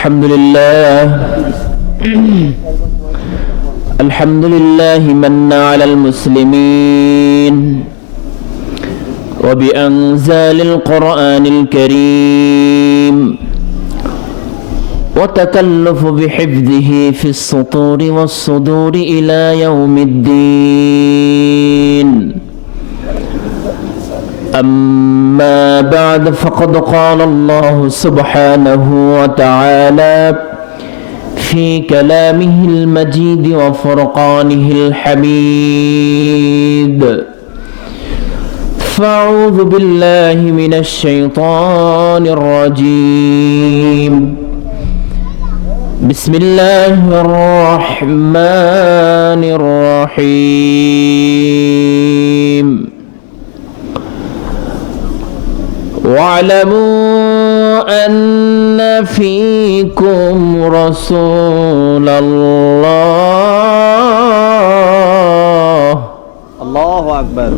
الحمد لله من على المسلمين وبأنزال القرآن الكريم وتكلف بحفظه في السطور والصدور إلى يوم الدين. أما بعد، فقد قال الله سبحانه وتعالى في كلامه المجيد وفرقانه الحميد: فأعوذ بالله من الشيطان الرجيم. بسم الله الرحمن الرحيم. واعلموا أن فيكم رسول الله. الله أكبر.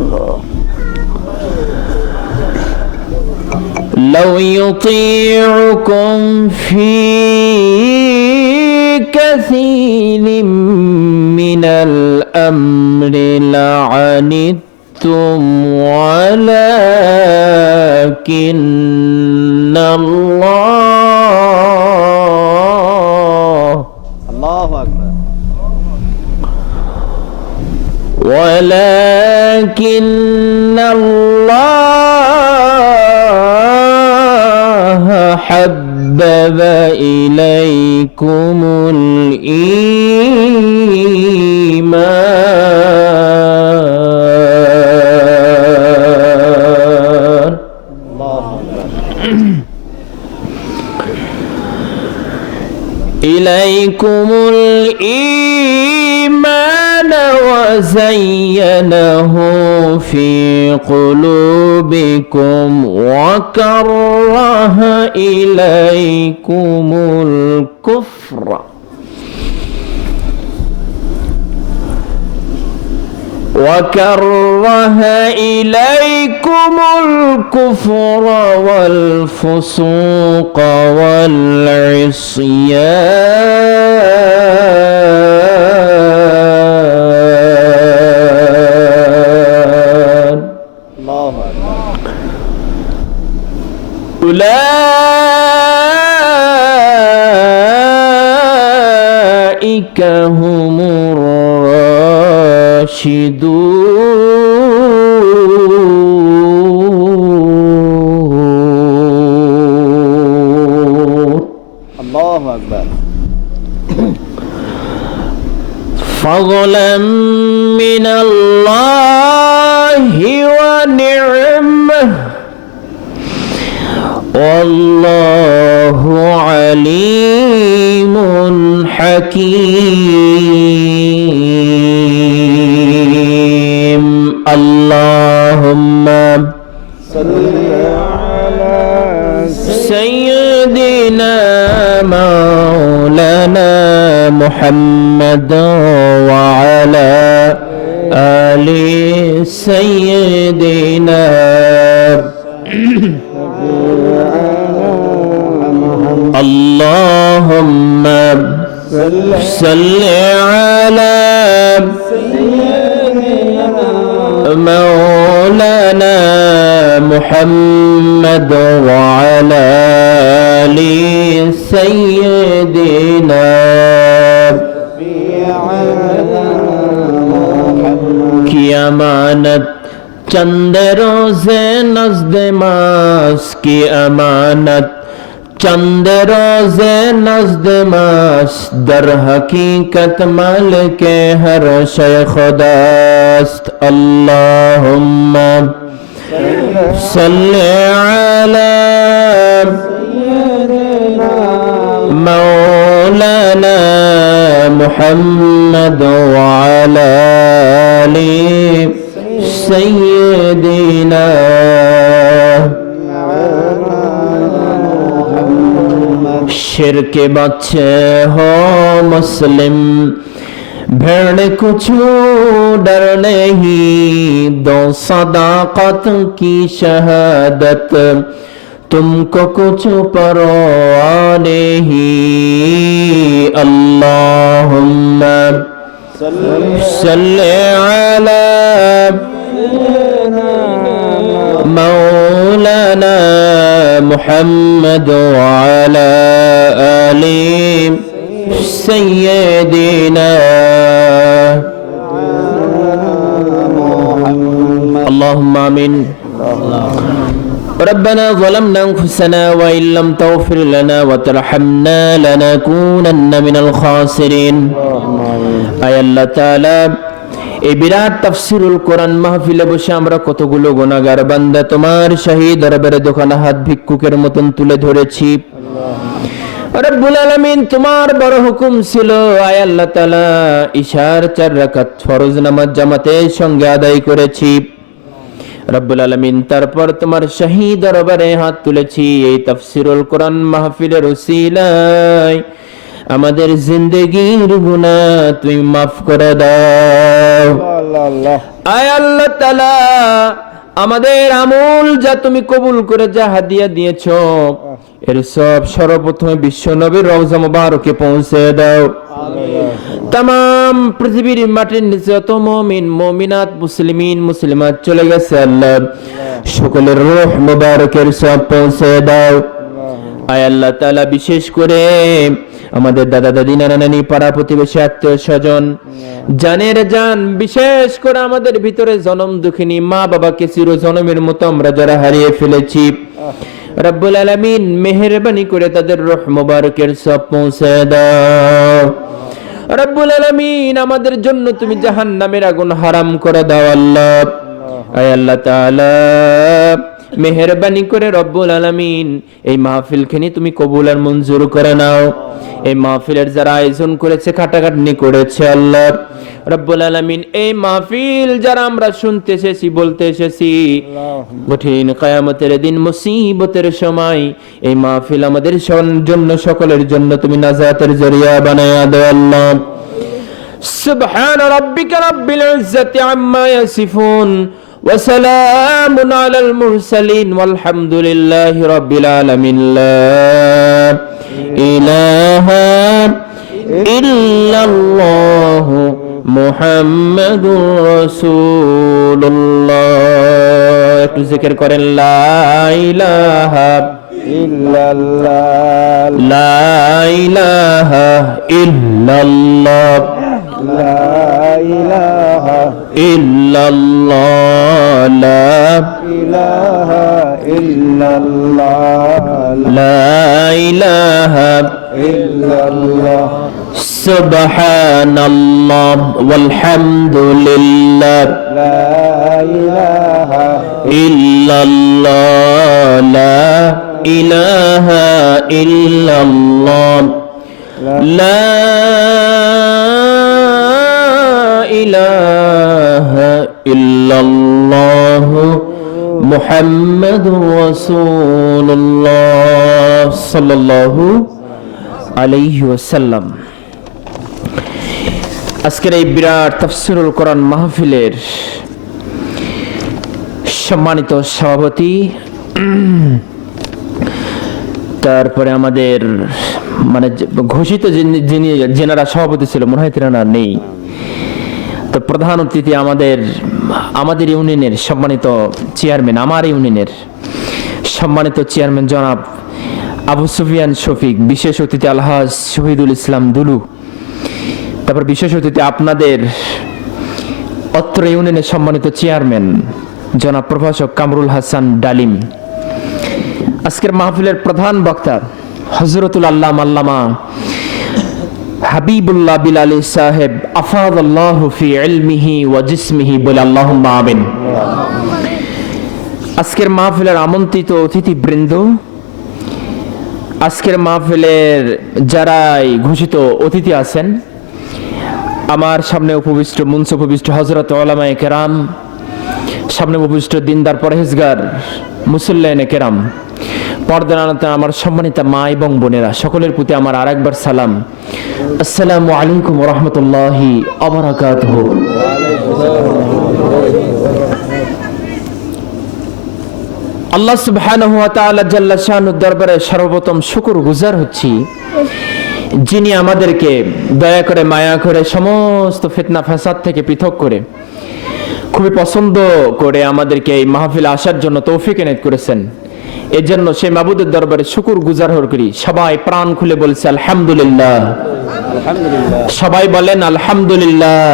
لو يطيعكم في كثير من الأمر لعنتم ولكن الله حبب إليكم الإيمان وزينه في قلوبكم وكره إليكم الكفر والفسوق والعصيان. أولئك هم الراشدون. الله أكبر. فضلا من الله ونعمه، والله عليم حكيم. اللهم صل على سيدنا مولانا محمد وعلى آل سيدنا اللهم صل على مولانا محمد وعلى آل سيدنا की अमानत चंद रोज़े नज़्द मास की अमानत चंद रोज़े नज़्द मास दर हकीकत मालिक हर शय खुदास्त। अल्लाहुम्मा सल्लि अला मौलाना मुहम्मद वअला आलि सय्यिदिना। शिर्क बच्चे हो मुस्लिम, भेड़ कुछ डर नहीं, दो सदाकत की शहादत तुमको कुछ परवाह नहीं अल्लाहुम्मा सल्ली अला मौलाना मुहम्मद व अला आलि सय्यिदिना اللهم آمين ربنا ظلمنا أنفسنا وإن لم تغفر لنا وترحمنا لنكونن من الخاسرين আয় আল্লাহ তাআলা এই বিরাট তাফসীরুল কোরআন মাহফিলে বসে আমরা কতগুলো গুনাহগার বান্দা তোমার শাহী দরবারে দোকানা হাত ভিক্ষুকের মতন তুলে ধরেছি রব্বুল আলামিন তোমার বড় হুকুম ছিল আয় আল্লাহ তাআলা ইশার 4 রাকাত ফরজ নামাজ জামাতের সঙ্গে আদায় করেছি রব্বুল আলামিন তারপর তোমার শাহী দরবারে হাত তুলেছি এই তাফসীরুল কোরআন মাহফিলের উসিলায় আমাদের জিন্দেগীর গুনাহ তুমি maaf করে দাও আয় আল্লাহ তাআলা আমাদের আমল যা তুমি কবুল করে যা হাদিয়া দিয়েছো এর সব সর্বপ্রথমে বিশ্ব নবীর রওজা মুবারকে পৌঁছে দাও तमाम পৃথিবীর মাটির নিচে যত মুমিন মুমিনাত মুসলিমিন মুসলিমাত চলে গেছে আল্লাহ সকলের রূহ মুবারকের সব পৌঁছে দাও আয় আল্লাহ তাআলা বিশেষ করে আমাদের দাদা দাদি নানা নানি পাড়া প্রতিবেশী আত্মীয় স্বজন জানের জান বিশেষ করে আমাদের ভিতরে জনম দুঃখিনী মা বাবাকে চিরজনমের মতো আমরা যারা হারিয়ে ফেলেছি রব্বুল আলামিন মেহেরবানি করে তাদের রূহ মুবারকের সব পৌঁছে দাও রব্বুল আলামিন আমাদের জন্য তুমি জাহান্নামের আগুন হারাম করে দাও আল্লাহ আয় আল্লাহ তাআলা মেহেরবানি করে রব্বুল আলামিন এই মাহফিলখানি তুমি কবুল আর মঞ্জুর করে নাও এই মাহফিলের যারা আয়োজন করেছে খাটাখাটনি করেছে আল্লাহ রব্বুল আলামিন এই মাহফিল যারা আমরা শুনতে এসেছি বলতে এসেছি কঠিন কিয়ামতের দিন মুসিবতের সময় এই মাহফিল আমাদের জন্য সকলের জন্য তুমি নাজাতের জরিয়া বানায়া দাও আল্লাহ সুবহান রাব্বিকা রাব্বিল ইজ্জাতি আম্মা ইয়াসিফুন وسلام على المرسلين والحمد لله رب العالمين لا إله إلا الله محمد رسول الله একটু জিকির করেন লা ইলাহা ইল্লাল্লাহ লা ইলাহা ইল্লাল্লাহ লা ইলাহা ইল্লাল্লাহ লা ইলাহা ইল্লাল্লাহ লা ইলাহা ইল্লাল্লাহ সুবহানাল্লাহ ওয়ালহামদুলিল্লাহ লা ইলাহা ইল্লাল্লাহ লা ইলাহা ইল্লাল্লাহ লা ইলাহা ইল্লাল্লাহ মুহাম্মাদুর রাসূলুল্লাহ সাল্লাল্লাহু আলাইহি ওয়াসাল্লাম আজকের এই বিরাট তাফসীরুল কোরআন মাহফিলের সম্মানিত সভাপতি তারপরে আমাদের মানে ঘোষিত যিনি যেনারা সভাপতি ছিল মনে হয় তেনারা নেই তো প্রধান অতিথি আমাদের ইউনিয়নের সম্মানিত চেয়ারম্যান আমার ইউনিয়নের সম্মানিত চেয়ারম্যান জনাব আবু সুফিয়ান শফিক বিশেষ অতিথি আলহাজ শহীদুল ইসলাম দুলু তারপর বিশেষ অতিথি আপনাদের অত্র ইউনিয়নের সম্মানিত চেয়ারম্যান জনাব প্রভাষক কামরুল হাসান ডালিম আজকের মাহফিলের প্রধান বক্তা হযরতুল আল্লামা হাবিবুল্লাহ বিলালি সাহেব আফাদাল্লাহু ফি ইলমিহি ওয়া জিসমিহি বলে আল্লাহুম্মা আমিন আজকের মাহফিলের আমন্ত্রিত অতিথিবৃন্দ আজকের মাহফিলের যারাই ঘোষিত অতিথি আছেন আমার সামনে উপবিষ্ট মঞ্চে উপবিষ্ট হযরত উলামায়ে কেরাম সামনে উপবিষ্ট দিনদার পরহেজগার মুসল্লিয়ানে কেরাম পর্দার আড়ালে আমার সম্মানিত মা এবং বোনেরা সকলের প্রতি আমার আরেকবার সালাম আসসালামু আলাইকুম ওয়া রাহমাতুল্লাহি ওয়া বারাকাতুহু আল্লাহ সুবহানাহু ওয়া তাআলা জাল্লা শানুর দরবারে সর্বপ্রথম শুকরগুজার হচ্ছি, যিনি আমাদেরকে দয়া করে মায়া করে সমস্ত ফিতনা ফাসাদ থেকে পৃথক করে খুবই পছন্দ করে আমাদেরকে এই মাহফিলে আসার জন্য তৌফিক এনায়েত করেছেন। এর জন্য সেই মাবুদের দরবারে শুকরগুজার করি। সবাই প্রাণ খুলে বলছে আলহামদুলিল্লাহ। সবাই বলেন আলহামদুলিল্লাহ।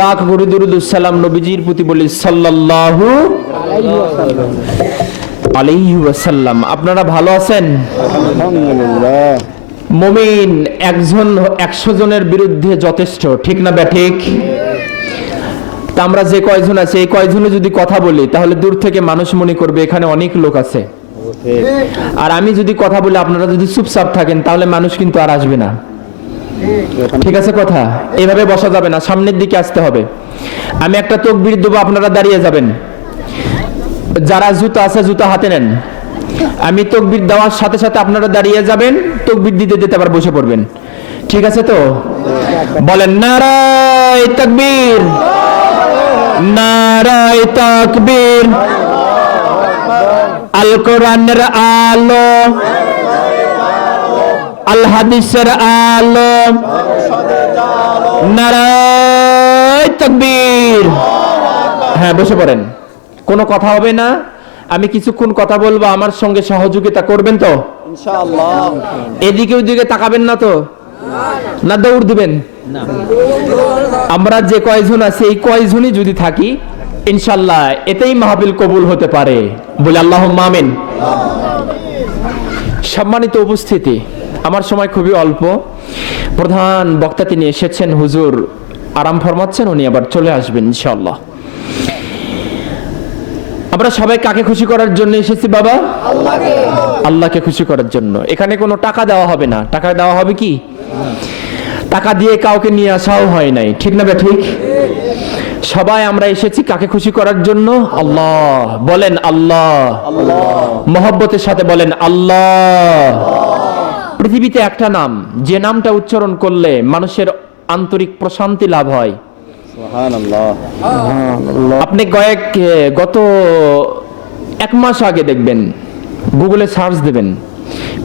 লাখ কোটি দুরূদ ও সালাম নবীজির প্রতি বলি সাল্লাল্লাহু আলাইহি ওয়াসাল্লাম। আপনারা ভালো আছেন? আলহামদুলিল্লাহ। মুমিন একজন 100 জনের বিরুদ্ধে যথেষ্ট, ঠিক না ব্যাঠিক? তা আমরা যে কয়জন আছে এই কয়জনে যদি কথা বলি তাহলে দূর থেকে মানুষ মনে করবে এখানে অনেক লোক আছে। আর আমি যদি কথা বলি আপনারা যদি চুপচাপ থাকেন তাহলে মানুষ কিন্তু আর আসবে না। ঠিক আছে কথা? এইভাবে বসা যাবে না, সামনের দিকে আসতে হবে। আমি একটা তাকবীর দেব, আপনারা দাঁড়িয়ে যাবেন। যারা জুতা আছে জুতা হাতে নেন। আমি তাকবীর দেওয়ার সাথে সাথে আপনারা দাঁড়িয়ে যাবেন, তাকবীর দিতে দিতে আবার বসে পড়বেন। ঠিক আছে তো? বলেন নারায়ে তাকবীর, নারায়ে তাকবীর। আল কোরআনের আলো, আল হাদিসের আলো, নারায়ে তাকবীর। হ্যাঁ, বসে পড়েন। কোনো কথা হবে না, আমি কিছুক্ষণ কথা বলবো, আমার সঙ্গে সহযোগিতা করবেন তো ইনশাআল্লাহ? এদিকে ওইদিকে তাকাবেন না তো? না দৌড় দিবেন? আমরা যে কয়জন আছি এই কয়জনই যদি থাকি ইনশাআল্লাহ এতেই মাহফিল কবুল হতে পারে, বলে আল্লাহুম্মা আমিন। সম্মানিত উপস্থিতি, আমার সময় খুবই অল্প। প্রধান বক্তা তিনি এসেছেন, হুজুর আরাম ফরমাচ্ছেন, উনি আবার চলে আসবেন ইনশাআল্লাহ। আমরা সবাই কাকে খুশি করার জন্য এসেছি বাবা? আল্লাহকে। আল্লাহকে খুশি করার জন্য। এখানে কোনো টাকা দেওয়া হবে না। টাকা দেওয়া হবে কি? টাকা দিয়ে কাউকে নিয়ে আসাও হয় নাই, ঠিক না ঠিক? সবাই আমরা এসেছি কাকে খুশি করার জন্য? আল্লাহ। বলেন আল্লাহ। মহব্বতের সাথে বলেন আল্লাহ। পৃথিবীতে একটা নাম, যে নামটা উচ্চারণ করলে মানুষের আন্তরিক প্রশান্তি লাভ হয়। সুবহানাল্লাহ। আপনি গত 1 মাস আগে দেখবেন, গুগলে সার্চ দেবেন,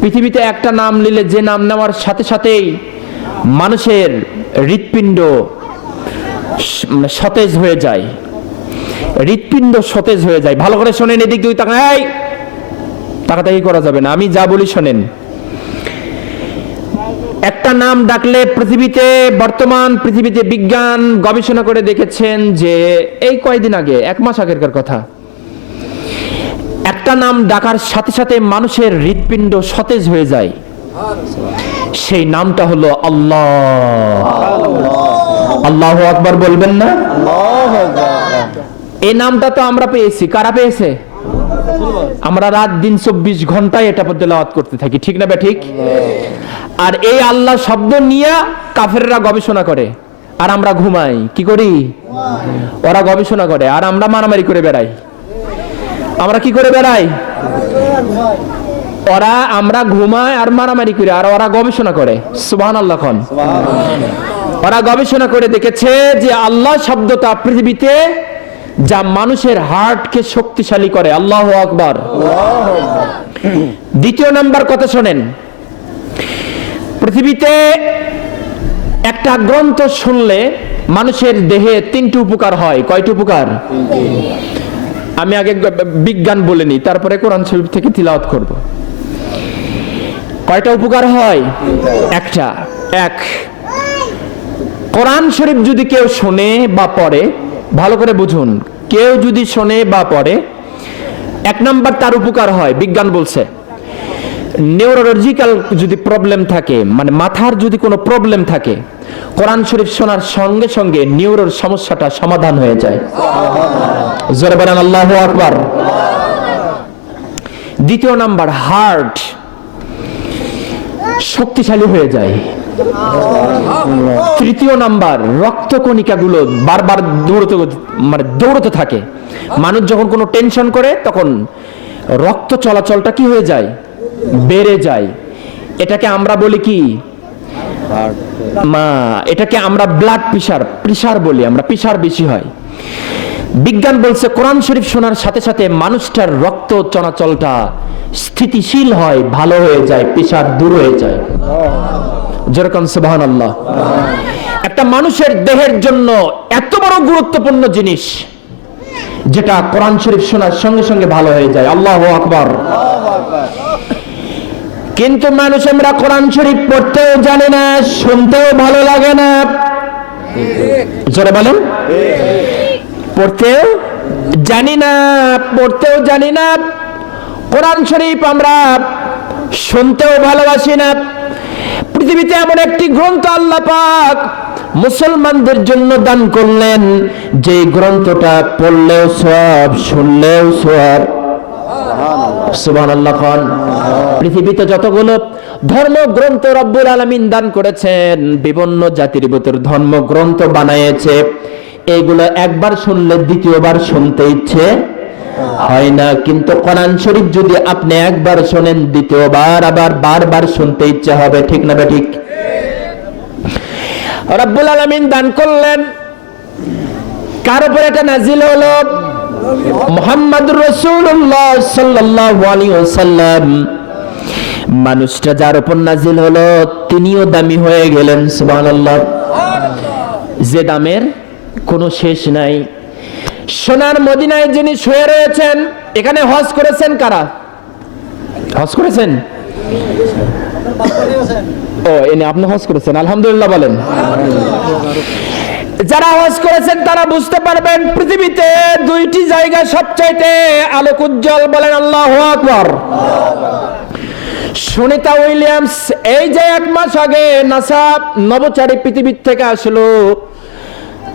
পৃথিবীতে একটা নাম নিলে যে নাম নেওয়ার সাথে সাথেই মানুষের হৃৎপিণ্ড সতেজ হয়ে যায়। হৃৎপিণ্ড সতেজ হয়ে যায়। ভালো করে শোনেন, এদিক দুই তাকাই, তাকাতাকি করা যাবে না, আমি যা বলি শোনেন। একটা নাম ডাকলে বর্তমান পৃথিবীতে বিজ্ঞান গবেষণা করে দেখেছেন যে এই কয়দিন আগে, 1 মাস আগেরকার কথা, একটা নাম ডাকার সাথে সাথে মানুষের হৃৎপিণ্ড সতেজ হয়ে যায়। সেই নামটা হলো আল্লাহ। আল্লাহু আকবার বলবেন না? এই নামটা তো আমরা পেয়েছি। কারা পেয়েছে? আমরা রাত দিন 24 ঘন্টায় এটা তেলাওয়াত করতে থাকি, ঠিক না ঠিক? আর এই আল্লাহ শব্দ নিয়ে কাফেররা গবেষণা করে, আর আমরা ঘুমাই। কি করি? ওরা গবেষণা করে আর আমরা মারামারি করে বেড়াই। আমরা কি করে বেড়াই? আমরা ঘুমাই আর মারামারি করি, আর ওরা গবেষণা করে। সুবহানাল্লাহ। ওরা গবেষণা করে দেখেছে যে আল্লাহ শব্দটা পৃথিবীতে যা মানুষের হার্টকে শক্তিশালী করে। আল্লাহু আকবার। দ্বিতীয় নাম্বার কথা শোনেন, পৃথিবীতে একটা গ্রন্থ শুনলে মানুষের দেহে 3টি উপকার হয়। কয়টি উপকার? আমি আগে বিজ্ঞান বলে নিই, তারপরে কোরআন শরীফ থেকে তিলাওয়াত করব। কয়টা উপকার হয়? একটা। এক, কোরআন শরীফ যদি কেউ শোনে বা পড়ে, ভালো করে বুঝুন, কেউ যদি শোনে বা পড়ে, 1 নাম্বার তার উপকার হয়। বিজ্ঞান বলছে নিউরোলজিক্যাল যদি প্রবলেম থাকে, মানে মাথার যদি কোনো প্রবলেম থাকে, কোরআন শরীফ শোনার সঙ্গে সঙ্গে নিউরোর সমস্যাটা সমাধান হয়ে যায়। জোরে বলেন আল্লাহু আকবার। দ্বিতীয় নাম্বার, হার্ট শক্তিশালী হয়ে যায়। তৃতীয় নাম্বার, রক্তকণিকাগুলো বারবার দৌড়তে থাকে। মানুষ যখন কোনো টেনশন করে তখন রক্ত চলাচলটা কি হয়ে যায়? বেড়ে যায়। এটাকে আমরা বলি কি? এটাকে আমরা ব্লাড প্রেশার বলি। আমরা প্রেশার বেশি হয়। বিজ্ঞান বলছে কোরআন শরীফ শোনার সাথে সাথে মানুষটার রক্ত চলাচলটা স্থিতিশীল হয়, ভালো হয়ে যায়, পেশাব দূর হয়ে যায়। যেরকম সুবহানাল্লাহ। একটা মানুষের দেহের জন্য এত বড় গুরুত্বপূর্ণ জিনিস যেটা কোরআন শরীফ শোনার সঙ্গে সঙ্গে ভালো হয়ে যায়। আল্লাহু আকবার। কিন্তু মানুষ আমরা কোরআন শরীফ পড়তেও জানে না, শুনতেও ভালো লাগে না। জোরে বলেন। পড়তেও জানি না, পড়তেও জানি না, কোরআন শরীফ আমরা শুনতেও ভালোবাসি না। পৃথিবীতে এমন একটি গ্রন্থ আল্লাহ পাক মুসলমানদের জন্য দান করলেন, যে গ্রন্থটা পড়লেও সওয়াব, শুনলেও সওয়াব। সুবহানাল্লাহ। পৃথিবীতে যতগুলো ধর্মগ্রন্থ রব্বুল আলামিন দান করেছেন, বিভিন্ন জাতির ভিতর ধর্মগ্রন্থ বানায়েছে, এগুলো একবার শুনলে দ্বিতীয়বার শুনতে ইচ্ছে হয় না। কিন্তু কোরআন শরীফ যদি আপনি একবার শোনেন, দ্বিতীয়বার আবার বারবার শুনতে ইচ্ছে হবে। ঠিক না ঠিক? রব্বুল আলামিন দান করলেন, কার উপর এটা নাজিল হলো? মুহাম্মদুর রাসূলুল্লাহ সাল্লাল্লাহু আলাইহি ওয়াসাল্লাম। মানুষটা যার উপর নাজিল হলো তিনিও দামি হয়ে গেলেন। সুবহানাল্লাহ। যে দামের কোনো শেষ নাই। সোনার মদিনায় যিনি শুয়ে রয়েছেন, এখানে হজ করেছেন কারা? হজ করেছেন? ও, এনে আপনি হজ করেছেন, আলহামদুলিল্লাহ বলেন। যারা হজ করেছেন তারা বুঝতে পারবেন পৃথিবীতে দুইটি জায়গা সবচাইতে আলোক উজ্জ্বল। বলেন আল্লাহু আকবার। সুনিতা উইলিয়ামস এই যে 1 মাস আগে নাসা নভোচারী পৃথিবীর থেকে আসলো,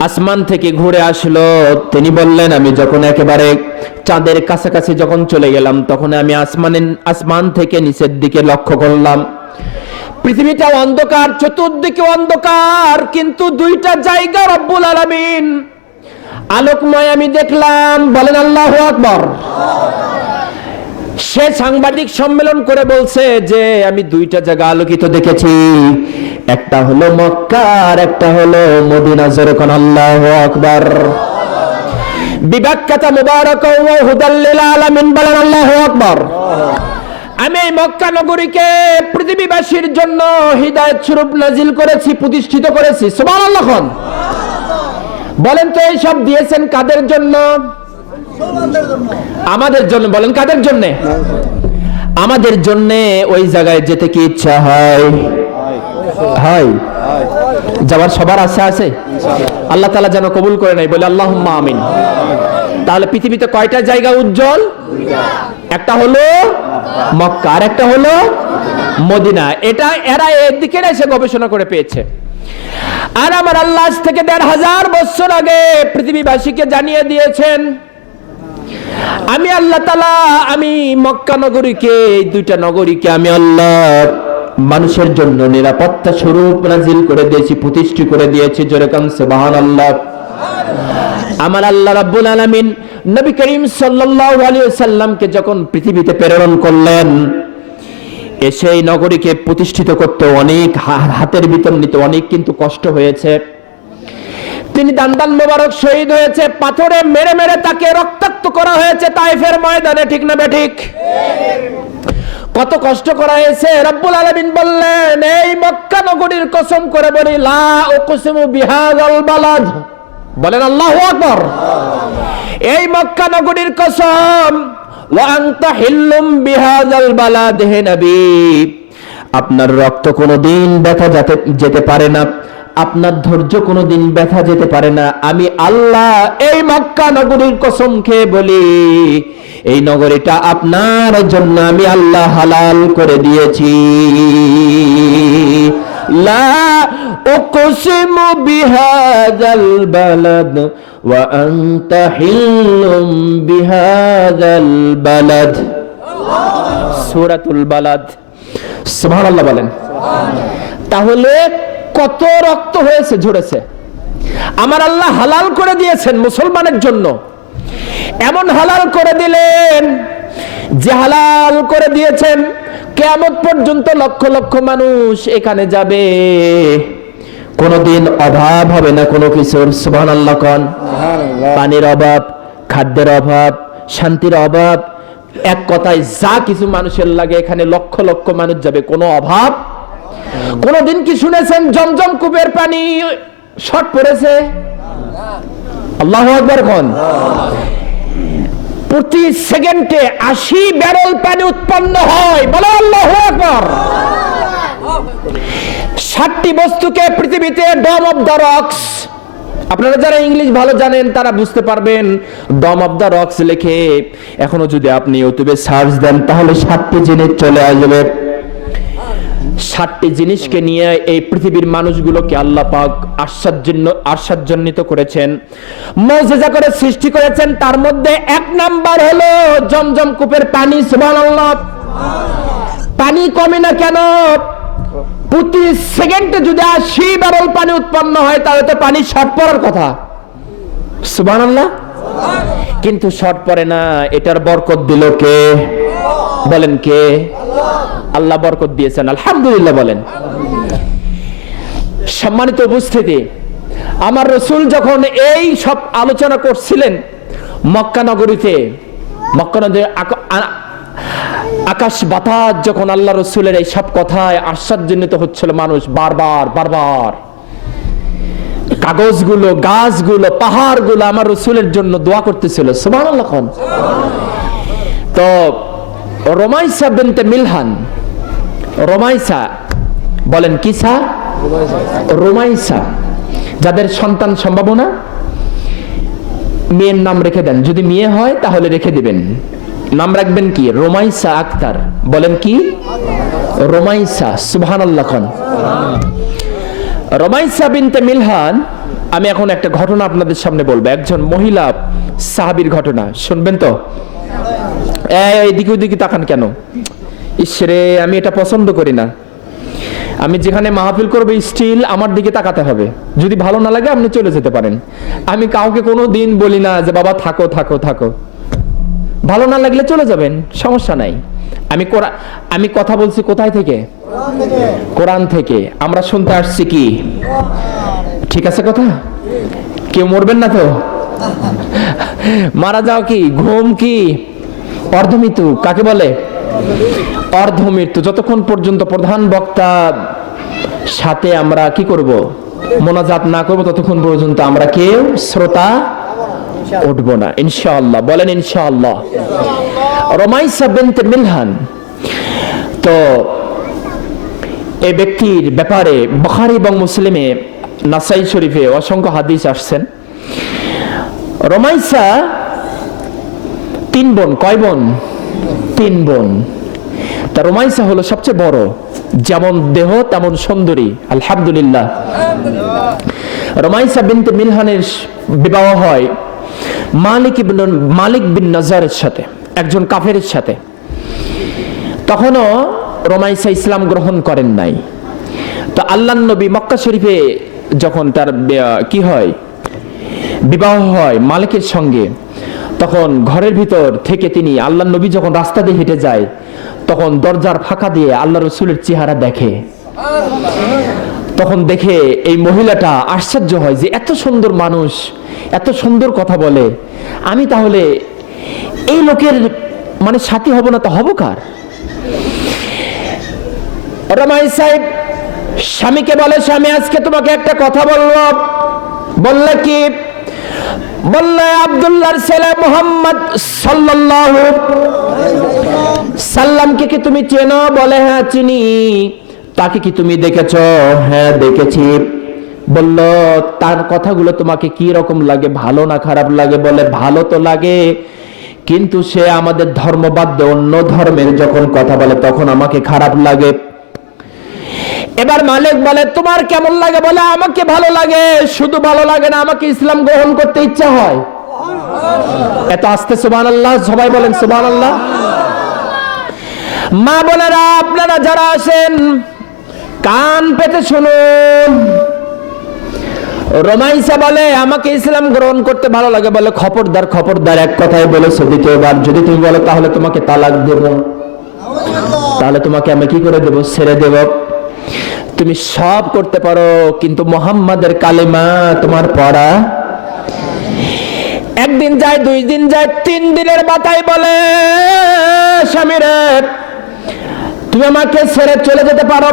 আসমান থেকে ঘুরে আসলো, তিনি বললেন আমি যখন একেবারে চাঁদের কাছাকাছি যখন চলে গেলাম, তখন আমি আসমান থেকে নিচের দিকে লক্ষ্য করলাম, পৃথিবীটা অন্ধকার, চতুর্দিকে অন্ধকার, কিন্তু দুইটা জায়গা রব্বুল আলামিন আলোকময় আমি দেখলাম। বলেন আল্লাহু আকবার। সে সাংবাদিক সম্মেলন করে বলছে যে আমি দুইটা জায়গা আলোকিত দেখেছি, একটা হলো মক্কা আর একটা হলো মদিনা। যেরকম আল্লাহু আকবার। বিবাক্কাতা মুবারাকা ওয়া হুদাল লিল আলামিন। বলেন আল্লাহু আকবার। আমি এই মক্কা নগরীকে পৃথিবীবাসীর জন্য হিদায়াত স্বরূপ নাজিল করেছি, প্রতিষ্ঠিত করেছি। সুবহানাল্লাহ। বলেন তো এই সব দিয়েছেন কাদের জন্য? আমাদের জন্য। বলেন কাদের জন্য? আমাদের জন্য। ওই জায়গায় যেতে কি ইচ্ছা হয়? হয়। যাওয়ার সবার আশা আছে? আল্লাহ তাআলা যেন কবুল করে নেয়, বলে আল্লাহুম্মা আমিন। তাহলে পৃথিবীতে কয়টা জায়গা উজ্জ্বল? একটা হলো মক্কা আর একটা হলো মদিনা। এটা এরা এদিকে এসে গবেষণা করে পেয়েছে। আর আমার আল্লাহ আজ থেকে ১৫০০ বছর আগে পৃথিবীবাসীকে জানিয়ে দিয়েছেন, আমি আল্লাহ তাআলা আমি মক্কা নগরীকে, এই দুইটা নগরীকে আমি আল্লাহ মানুষের জন্য নিরাপত্তা স্বরূপ নাজিল করে দিয়েছি, প্রতিষ্ঠিত করে দিয়েছি। যেরকম সুবহানাল্লাহ। আমার আল্লাহ রাব্বুল আলামিন নবী করিম সাল্লাল্লাহু আলাইহি ওয়াসাল্লামকে যখন পৃথিবীতে প্রেরণ করলেন, এসে এই নগরীকে প্রতিষ্ঠিত করতে অনেক হাতের ভিতর নিতে অনেক কিন্তু কষ্ট হয়েছে। তিনি দান্দান মোবারক শহীদ হয়েছে, পাথরে মেরে মেরে তাকে রক্তাক্ত করা হয়েছে তায়েফের ময়দানে। ঠিক না ঠিক? কত কষ্ট করা হয়েছে। রব্বুল আলামিন বললেন, এই মক্কা নগরীর কসম করে বলি, লা উকসিমু বিহাযাল বালাদ। বলেন আল্লাহু আকবার। এই মক্কা নগরীর কসম, ওয়া আনতা হিল্লুম বিহাযাল বালাদ। হে নবী, আপনার রক্ত কোনোদিন ব্যথা যেতে পারে না, আপনার ধৈর্য কোনোদিন ব্যথা যেতে পারে না। আমি আল্লাহ এই মক্কা নগরীর কসম খেয়ে বলি, এই নগরীটা আপনার জন্য আমি আল্লাহ হালাল করে দিয়েছি। লা উকসিমু বিহাযাল বালাদ ওয়া আনতা হিল্লুম বিহাযাল বালাদ। সূরাতুল বালাদ। সুবহানাল্লাহ বলেন। তাহলে কত রক্ত হয়েছে, ঝরেছে। আমার আল্লাহ হালাল করে দিয়েছেন মুসলমানের জন্য। এমন হালাল করে দিলেন যে হালাল করে দিয়েছেন কিয়ামত পর্যন্ত লক্ষ লক্ষ মানুষ এখানে যাবে, কোনোদিন অভাব হবে না কোনো কিছুর। সুবহানাল্লাহ কোন। সুবহানাল্লাহ। পানির অভাব, খাদ্যের অভাব, শান্তির অভাব, এক কথায় যা কিছু মানুষের লাগে এখানে লক্ষ লক্ষ মানুষ যাবে, কোনো অভাব। কোনদিন কি শুনেছেন জমজম কূপের পানি শর্ট পড়েছে? আল্লাহু আকবার কোন। প্রতি সেকেন্ডে 80 ব্যারেল পানি উৎপন্ন হয়, বলো আল্লাহু আকবার। 60টি বস্তুকে পৃথিবীতে ডম অফ দ্য রক্স, আপনারা যারা ইংলিশ ভালো জানেন তারা বুঝতে পারবেন, ডম অফ দ্য রক্স লিখে এখনো যদি আপনি ইউটিউবে সার্চ দেন তাহলে 7টি জিনিস চলে আসবে। 7টি জিনিসকে নিয়ে এই পৃথিবীর মানুষগুলোকে আল্লাহ পাক আশ্চর্যান্বিত করেছেন, মুজিজা করে সৃষ্টি করেছেন। তার মধ্যে 1 নাম্বার হলো জমজম কূপের পানি। সুবহানাল্লাহ। পানি কমে না কেন? প্রতি সেকেন্ডে যদি 80 ব্যারেল পানি উৎপন্ন হয় তাহলে তো পানি শর্ট পড়ার কথা। সুবহানাল্লাহ। কিন্তু শর্ট পড়ে না, এটার বরকত দিল কে? বলেন কে? আল্লাহ বরকত দিয়েছেন, আলহামদুলিল্লাহ বলেন। সম্মানিত উপস্থিতি, আমার রাসূল যখন এই সব আলোচনা করছিলেন মক্কা নগরীতে, মক্কা নগরীর আকাশ বাতাস যখন আল্লাহ রাসূলের এই সব কথায় আশ্চর্যান্বিত হচ্ছিল মানুষ, বারবার বারবার কাগজগুলো, গাছগুলো, পাহাড়গুলো আমার রাসূলের জন্য দোয়া করতেছিল। সুবহানাল্লাহ। তো রোমাইসা বিনতে মিলহান, রোমাইসা বলেন কিসা? রোমাইসা, যাদের সন্তান সম্ভাবনা, মেয়ের নাম রেখে দেন, যদি মেয়ে হয় তাহলে রেখে দিবেন, নাম রাখবেন কি? রোমাইসা আক্তার। বলেন কি? রোমাইসা। সুবহানাল্লাহ খান। রোমাইসা বিনতে মিলহান, আমি এখন একটা ঘটনা আপনাদের সামনে বলবো, একজন মহিলা সাহাবীর ঘটনা, শুনবেন তো? এইদিকে ওইদিকে তাকান কেন? ইসরে, আমি এটা পছন্দ করি না। আমি যেখানে মাহফিল করবো স্টিল আমার দিকে তাকাতে হবে, যদি ভালো না লাগে আপনি চলে যেতে পারেন। আমি কাউকে কোনো দিন বলি না যে বাবা থাকো থাকো থাকো, ভালো না লাগলে চলে যাবেন, সমস্যা নাই। আমি কথা বলছি কোথায় থেকে? কোরআন থেকে। আমরা শুনতে আসছি কি? ঠিক আছে কথা? কেউ মরবেন না তো? মারা যাও কি? ঘুম কি? অর্ধমৃত্যু কাকে বলে? অর্ধমৃত্যু। যতক্ষণ পর্যন্ত প্রধান বক্তা সাথে আমরা কি করব, মোনাজাত না করব, ততক্ষণ পর্যন্ত আমরা কেউ শ্রোতা উঠবো না ইনশাআল্লাহ। বলেন ইনশাআল্লাহ। রোমাইসা বিনতে মিলহান, তো এই ব্যক্তির ব্যাপারে বুখারী এবং মুসলিমে, নাসাই শরীফে অসংখ্য হাদিস আসছেন। রোমাইসা 3 বোন। কয় বোন? 3 বোন। তা রোমাইসা হলো সবচেয়ে বড়, যেমন দেহ তেমন সুন্দরী, আলহামদুলিল্লাহ। রোমাইসা বিনতে মিলহানের বিবাহ হয় মালিক বিন নজরের সাথে, একজন কাফেরের সাথে। তখনও রোমাইসা ইসলাম গ্রহণ করেন নাই। তো আল্লাহর নবী মক্কা শরীফে যখন তার কি হয়, বিবাহ হয় মালিকের সঙ্গে, তখন ঘরের ভিতর থেকে তিনি, আল্লাহর নবী যখন রাস্তা দিয়ে হেঁটে যায় তখন দরজার ফাঁকা দিয়ে আল্লাহ রাসূলের চেহারা দেখে। তখন দেখে এই মহিলাটা আশ্চর্য হয় যে এত সুন্দর মানুষ, এত সুন্দর কথা বলে, আমি তাহলে এই লোকের মানে সাথী হব না তো হব কার? রোমাইসা স্বামীকে বলে, স্বামী আজকে তোমাকে একটা কথা বলবো। বললে কি? বললে আব্দুল্লাহর ছেলে মুহাম্মদ সাল্লাল্লাহু সাল্লামকে কি তুমি চেনো? বলে হ্যাঁ চিনি। তাকে কি তুমি দেখেছো? হ্যাঁ দেখেছি। বলল তার কথাগুলো তোমাকে কি রকম লাগে, ভালো না খারাপ লাগে? বলে ভালো তো লাগে, কিন্তু সে আমাদের ধর্ম বাদ দিয়ে অন্য ধর্মের যখন কথা বলে তখন আমাকে খারাপ লাগে। এবার মালিক বলে তোমার কেমন লাগে? বলে আমাকে ভালো লাগে, শুধু ভালো লাগে না, আমাকে ইসলাম গ্রহণ করতে ইচ্ছা হয়। এত আস্তে সুবহানাল্লাহ, সবাই বলেন সুবহানাল্লাহ। মা বোনেরা আপনারা যারা আছেন কান পেতে শুনুন। রোমাইসা বলে আমাকে ইসলাম গ্রহণ করতে ভালো লাগে। বলে খবরদার খবরদার, এক কথাই বলেছো, দ্বিতীয়বার যদি তুমি বলো তাহলে তোমাকে তালাক দেব, তাহলে তোমাকে আমি কি করে দেব? ছেড়ে দেব। তুমি সব করতে পারো, কিন্তু মুহাম্মাদের কালেমা তোমার পড়া। একদিন যায়, 2 দিন যায়, 3 দিনের মাথায় বলে, স্বামীরে তুমি আমাকে ছেড়ে চলে যেতে পারো,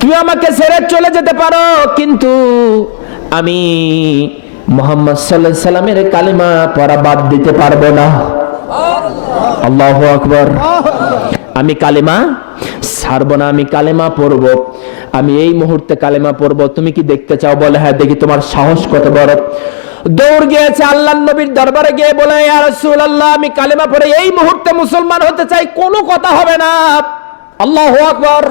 তুমি আমাকে ছেড়ে চলে যেতে পারো, কিন্তু আমি মুহাম্মদ সাল্লাল্লাহু আলাইহি সাল্লামের কালেমা পড়া বাদ দিতে পারবো না। আল্লাহু আকবার। আমি কালেমা ছাড়বো না, আমি কালেমা পড়বো, আমি এই মুহূর্তে কালেমা পড়বো। তুমি কি দেখতে চাও? বলে হ্যাঁ দেখি। তোমার সাহস কত বড়। দৌড় গিয়েছে আল্লাহর নবীর দরবারে, গিয়ে বলে, ইয়া রাসূলুল্লাহ, আমি কালেমা পড়ে এই মুহূর্তে মুসলমান হতে চাই। কোনো কথা হবে না। আল্লাহু আকবার।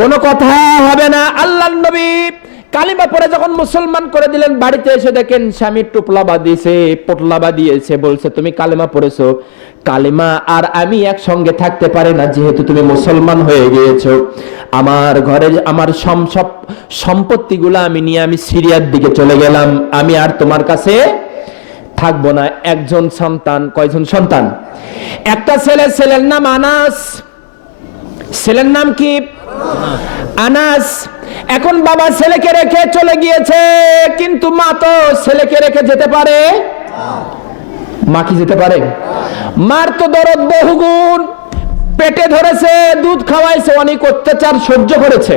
কোনো কথা হবে না। আল্লাহর নবী কালিমা পড়ে যখন মুসলমান করে দিলেন, বাড়িতে এসে দেখেন স্বামী টোপলা বাঁধিয়েছে, পোটলা বাঁধিয়েছে, বলছে তুমি কালেমা পড়েছো, কালেমা আর আমি একসঙ্গে থাকতে পারি না, যেহেতু তুমি মুসলমান হয়ে গিয়েছো। আমার ঘরে আমার সব সম্পত্তিগুলো আমি নিয়ে আমি সিরিয়ার দিকে চলে গেলাম, আমি আর তোমার কাছে থাকবো না। একজন সন্তান, কয়জন সন্তান? একটা ছেলে, ছেলের নাম আনাস। ছেলের নাম কি? আনাস। এখন বাবা ছেলেকে রেখে চলে গিয়েছে, কিন্তু মা তো ছেলেকে রেখে যেতে পারে? মা কি যেতে পারে? মার তো দরদ বহুগুণ, পেটে ধরেছে, দুধ খাওয়াইছে, অনেক অত্যাচার সহ্য করেছে।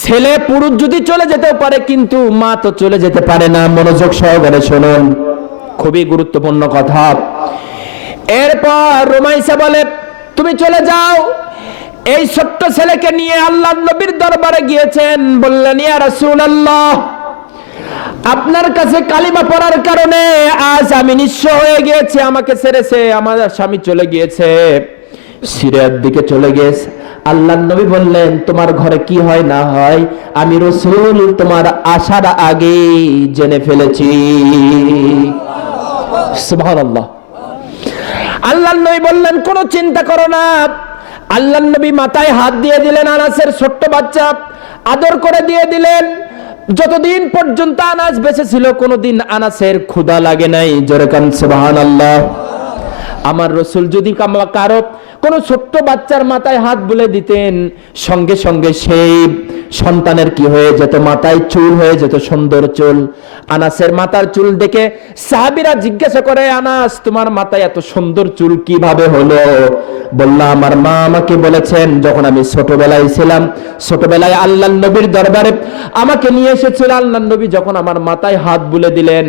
ছেলে পুরুষ যদি চলে যেতেও পারে, কিন্তু মা তো চলে যেতে পারে না। মনোযোগ সহকারে শুনুন, খুবই গুরুত্বপূর্ণ কথা। এরপর রুমাইসা বলে, তুমি চলে যাও। এই ছোট্ট ছেলেকে নিয়ে আল্লাহর নবীর দরবারে গিয়েছেন, বললেন, ইয়া রাসূলুল্লাহ, আপনার কাছে কালিমা পড়ার কারণে আজ আমি নিঃস্ব হয়ে গিয়েছি, আমাকে ছেড়েছে, আমার স্বামী চলে গিয়েছে, সিরিয়ার দিকে চলে গেছে। আল্লাহর নবী বললেন, তোমার ঘরে কি হয় না হয় আমি রাসূল তোমার আসার আগেই জেনে ফেলেছি। সুবহানাল্লাহ। আল্লাহর নবী বললেন, কোনো চিন্তা করো না। আল্লাহর নবী মাথায় হাত দিয়ে দিলেন, আনাসের ছোট্ট বাচ্চা আদর করে দিয়ে দিলেন। যতদিন পর্যন্ত আনাস বেঁচে ছিল, কোনোদিন আনাসের ক্ষুধা লাগে নাই। জোরে কান সুবহানাল্লাহ। আমার রাসূল যদি কারো কোন ছোট্ট বাচ্চার মাথায় হাত বুলে দিতেন, সঙ্গে সঙ্গে সেই সন্তানের কি হয়ে যেত? মাথায় চুল হয়ে যেত, সুন্দর চুল। আনাসের মাথার চুল দেখে সাহাবীরা জিজ্ঞাসা করে, আনাস, তোমার মাথায় এত সুন্দর চুল কিভাবে হলো? বললাম, আমার মা আমাকে বলেছেন, যখন আমি ছোটবেলায় ছিলাম, ছোটবেলায় আল্লাহর নবীর দরবারে আমাকে নিয়ে এসেছিল। আল্লাহর নবী যখন আমার মাথায় হাত বুলে দিলেন,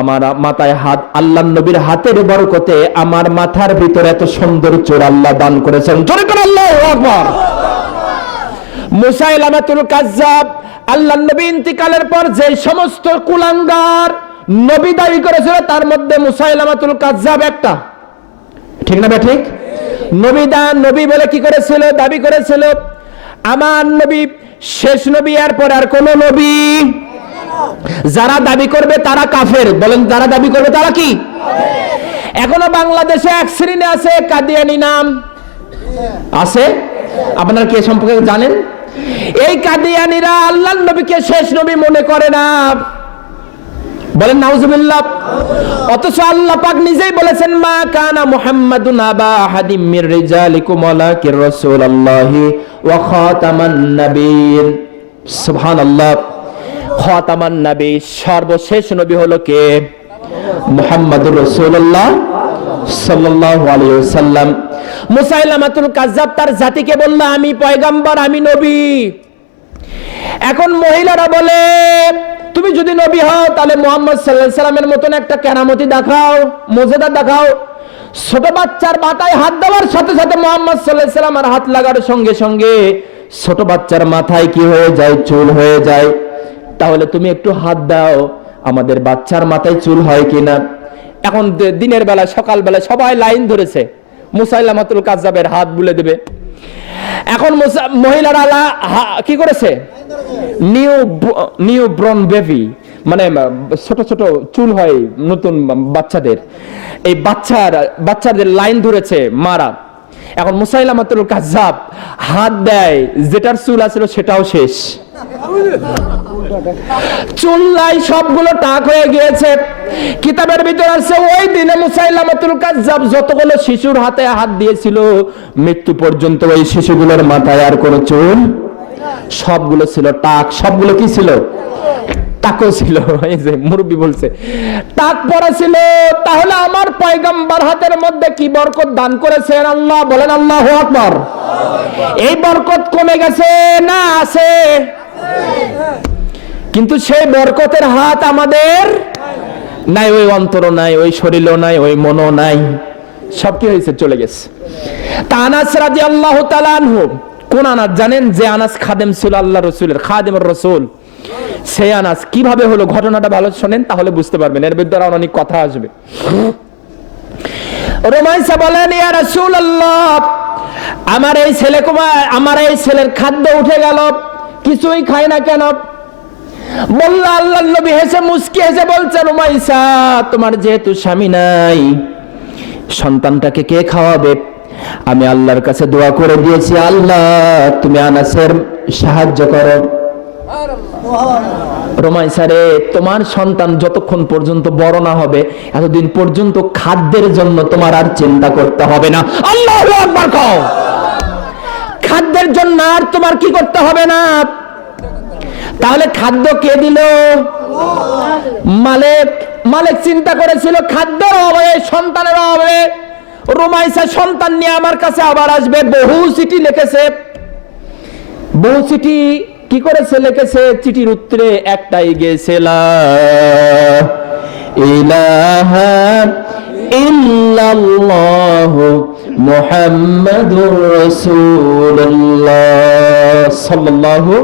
আমার মাথায় হাত, আল্লাহর নবীর হাতের বরকতে আমার মাথার ভিতরে এত সুন্দর চুল আল্লাহ দান করেছেন। জোরে করে আল্লাহু আকবার। মুসাইলামাতুল কাজ্জাব, আল্লাহর নবী ইন্তিকালের পর যে সমস্ত কুলাঙ্গার নবী দাবি করেছিল, তার মধ্যে মুসাইলামাতুল কাজ্জাব একটা। ঠিক না ঠিক? নবী বলে কি করেছিল? দাবি করেছিল, আমার নবী শেষ নবী, এরপর আর কোন নবী। যারা দাবি করবে তারা কাফের। বলেন, যারা দাবি করবে তারা কি? এখনো বাংলাদেশে এক শ্রেণী আছে, কাদিয়ানি নাম আছে। আপনারা কি সম্পর্কে জানেন? এই কাদিয়ানিরা আল্লাহর নবীকে শেষ নবী মনে করে না। বলেন নাউজুবিল্লাহ। অথচ আল্লাহ পাক নিজেই বলেছেন, মা কানা মুহাম্মাদুন আবা আহাদিম মির রিজালিকুম ওয়ালাকির রাসূলুল্লাহি ওয়া খাতামান নাবিয়্যিন। সুবহানাল্লাহ। খাতামান নবী, সর্বশেষ নবী হলো কে? মুহাম্মাদুর রাসূলুল্লাহ সাল্লাল্লাহু আলাইহি ওয়াসাল্লাম। মুসাইলামাতুল কাজ্জাব তার জাতিকে বলল, আমি পয়গম্বর, আমি নবী। এখন মহিলারা বলে, তুমি যদি নবী হও তাহলে মুহাম্মদ সাল্লাল্লাহু আলাইহি সাল্লামের মতন একটা কেরামতি দেখাও, মুজিজা দেখাও। ছোট বাচ্চার মাথায় হাত দেওয়ার সাথে সাথে মুহাম্মদ সাল্লাল্লাহু আলাইহি সাল্লামের হাত লাগার সঙ্গে সঙ্গে ছোট বাচ্চার মাথায় কি হয়ে যায়? চুল হয়ে যায়। তাহলে তুমি একটু হাত দাও, আমাদের বাচ্চার মাথায় চুল হয় কিনা। এখন দিনের বেলা, সকাল বেলা সবাই লাইন ধরেছে মুসাইলামাতুল কাজ্জাবের হাত বুলে দেবে। এখন মহিলারা কি করেছে? নিউ ব্রন বেবি, মানে ছোট ছোট চুল হয় নতুন বাচ্চাদের, এই বাচ্চাদের লাইন ধরেছে মারা। এখন মুসাইলামাতুল কাজ্জাব হাত দেয়, যেটার চুল আছিল সেটাও শেষ, চুল্লাই সবগুলো টাক হয়ে গিয়েছে। কিতাবের ভিতর আছে ওই দিনে মুসাইলামাতুল কাজ্জাব যতগুলো শিশুর হাতে হাত দিয়েছিল, মৃত্যু পর্যন্ত ওই শিশুগুলোর মাথায় আর কোনো চুল, সবগুলো ছিল টাক। সবগুলো কি ছিল? টাকও ছিল। এই যে মুরব্বী বলছে টাক পড়া ছিল। তাহলে আমার পয়গম্বর হাতের মধ্যে কি বরকত দান করেছেন আল্লাহ, বলেন আল্লাহু আকবার। এই বরকত কমে গেছে না আছে? কিন্তু সেই বরকতের হাত আমাদের নাই, ওই অন্তর নাই, ওই শরীরও নাই, ওই মনও নাই, সব কি হয়েছে? চলে গেছে। তা আনাস রাদিয়াল্লাহু তাআলা আনহু, কোন আনাস জানেন? যে আনাস খাদেম ছিল আল্লাহ রাসূলের, খাদেমুর রাসূল। সেই আনাস কিভাবে হলো ঘটনাটা ভালো শোনেন, তাহলে বুঝতে পারবেন। এর ভিতরে অনেক কথা আসবে। রুমাইসা বলেন, ইয়া রাসূলুল্লাহ, আমার এই ছেলের খাদ্য উঠে গেল, কিছুই খায় না কেন? বলল, আল্লাহর নবী হেসে মুস্কি হেসে বলছেন, রুমাইসা, তোমার যেহেতু স্বামী নাই, সন্তানটাকে কে খাওয়াবে? আমি আল্লাহর কাছে দোয়া করে দিয়েছি, আল্লাহ তুমি আনাসের সাহায্য করো। রুমাইসা রে, তোমার সন্তান যতক্ষণ পর্যন্ত বড় না হবে, এতদিন পর্যন্ত খাদ্যের জন্য তোমার আর চিন্তা করতে হবে না। আল্লাহু আকবার কও। খাদ্যের জন্য আর তোমার কি করতে হবে না। তাহলে খাদ্য কে দিল? মালিক। মালিক চিন্তা করেছিল খাদ্যের অভাবে, সন্তানের অভাবে রুমাইসা সন্তান নিয়ে আমার কাছে আবার আসবে। বহু চিঠি লিখেছে, বহু চিঠি কি করেছে লিখেছে, চিঠির উত্তরে একটাই গেছে, লা ইলাহা ইল্লাল্লাহু মুহাম্মাদুর রাসূলুল্লাহ সাল্লাল্লাহু।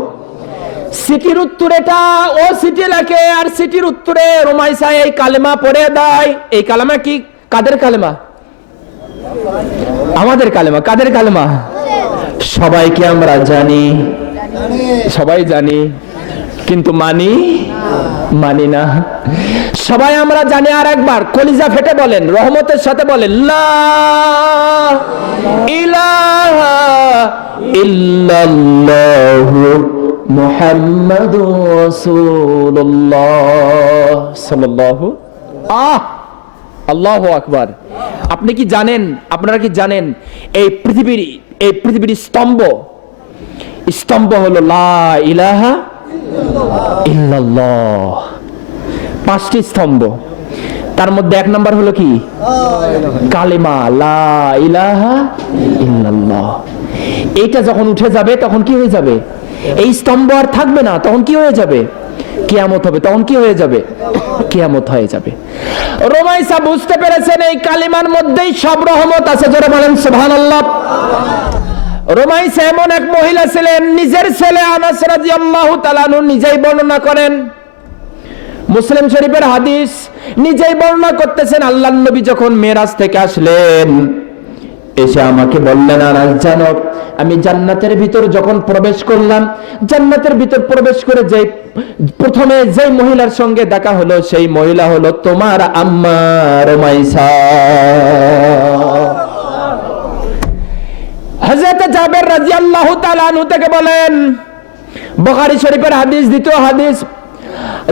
চিঠির উত্তরেটা ও চিঠি লেখে, আর চিঠির উত্তরে রুমাইসা এই কালেমা পড়ে দেয়। এই কালেমা কি? কাদের কালেমা? আমাদের কালেমা। কাদের কালেমা? সবাইকে আমরা জানি, সবাই জানি, কিন্তু মানি না। সবাই আমরা জানি। আর একবার কলিজা ফেটে বলেন, রহমতের সাথে বলেন, লা ইলাহা ইল্লাল্লাহু মুহাম্মাদুর রাসূলুল্লাহ সাল্লাল্লাহু। আল্লাহু আকবার। আপনি কি জানেন, আপনারা কি জানেন, এই পৃথিবীর স্তম্ভ হলো লা ইলাহা ইল্লাল্লাহ। 5টি স্তম্ভ, তার মধ্যে 1 নাম্বার হলো কি? কালেমা লা ইলাহা ইল্লাল্লাহ। এইটা যখন উঠে যাবে তখন কি হয়ে যাবে? এই স্তম্ভ আর থাকবে না। তখন কি হয়ে যাবে? কিয়ামত হবে। তখন কি হয়ে যাবে? কিয়ামত হয়ে যাবে। রুমাইসা বুঝতে পেরেছেন এই কালিমার মধ্যেই সব রহমত আছে। জোরে বলেন সুবহানাল্লাহ। রুমাইসা এমন এক মহিলা ছিলেন, নিজের ছেলে আনাস রাদিয়াল্লাহু তাআলা আনহু নিজেই বর্ণনা করেন, মুসলিম শরীফের হাদিস, নিজেই বর্ণনা করতেছেন, আল্লাহর নবী যখন মেরাজ থেকে আসলেন, এসে আমাকে বললেন, আনাস জানো, আমি জান্নাতের ভিতর যখন প্রবেশ করলাম, জান্নাতের ভিতর প্রবেশ করে যে প্রথমে যে মহিলার সঙ্গে দেখা হলো, সেই মহিলা হলো তোমার আম্মা রুমাইসা। হযরত জাবের রাদিয়াল্লাহু তাআলা আনহু থেকে বলেন, বুখারী শরীফের হাদিস, দ্বিতীয় হাদিস,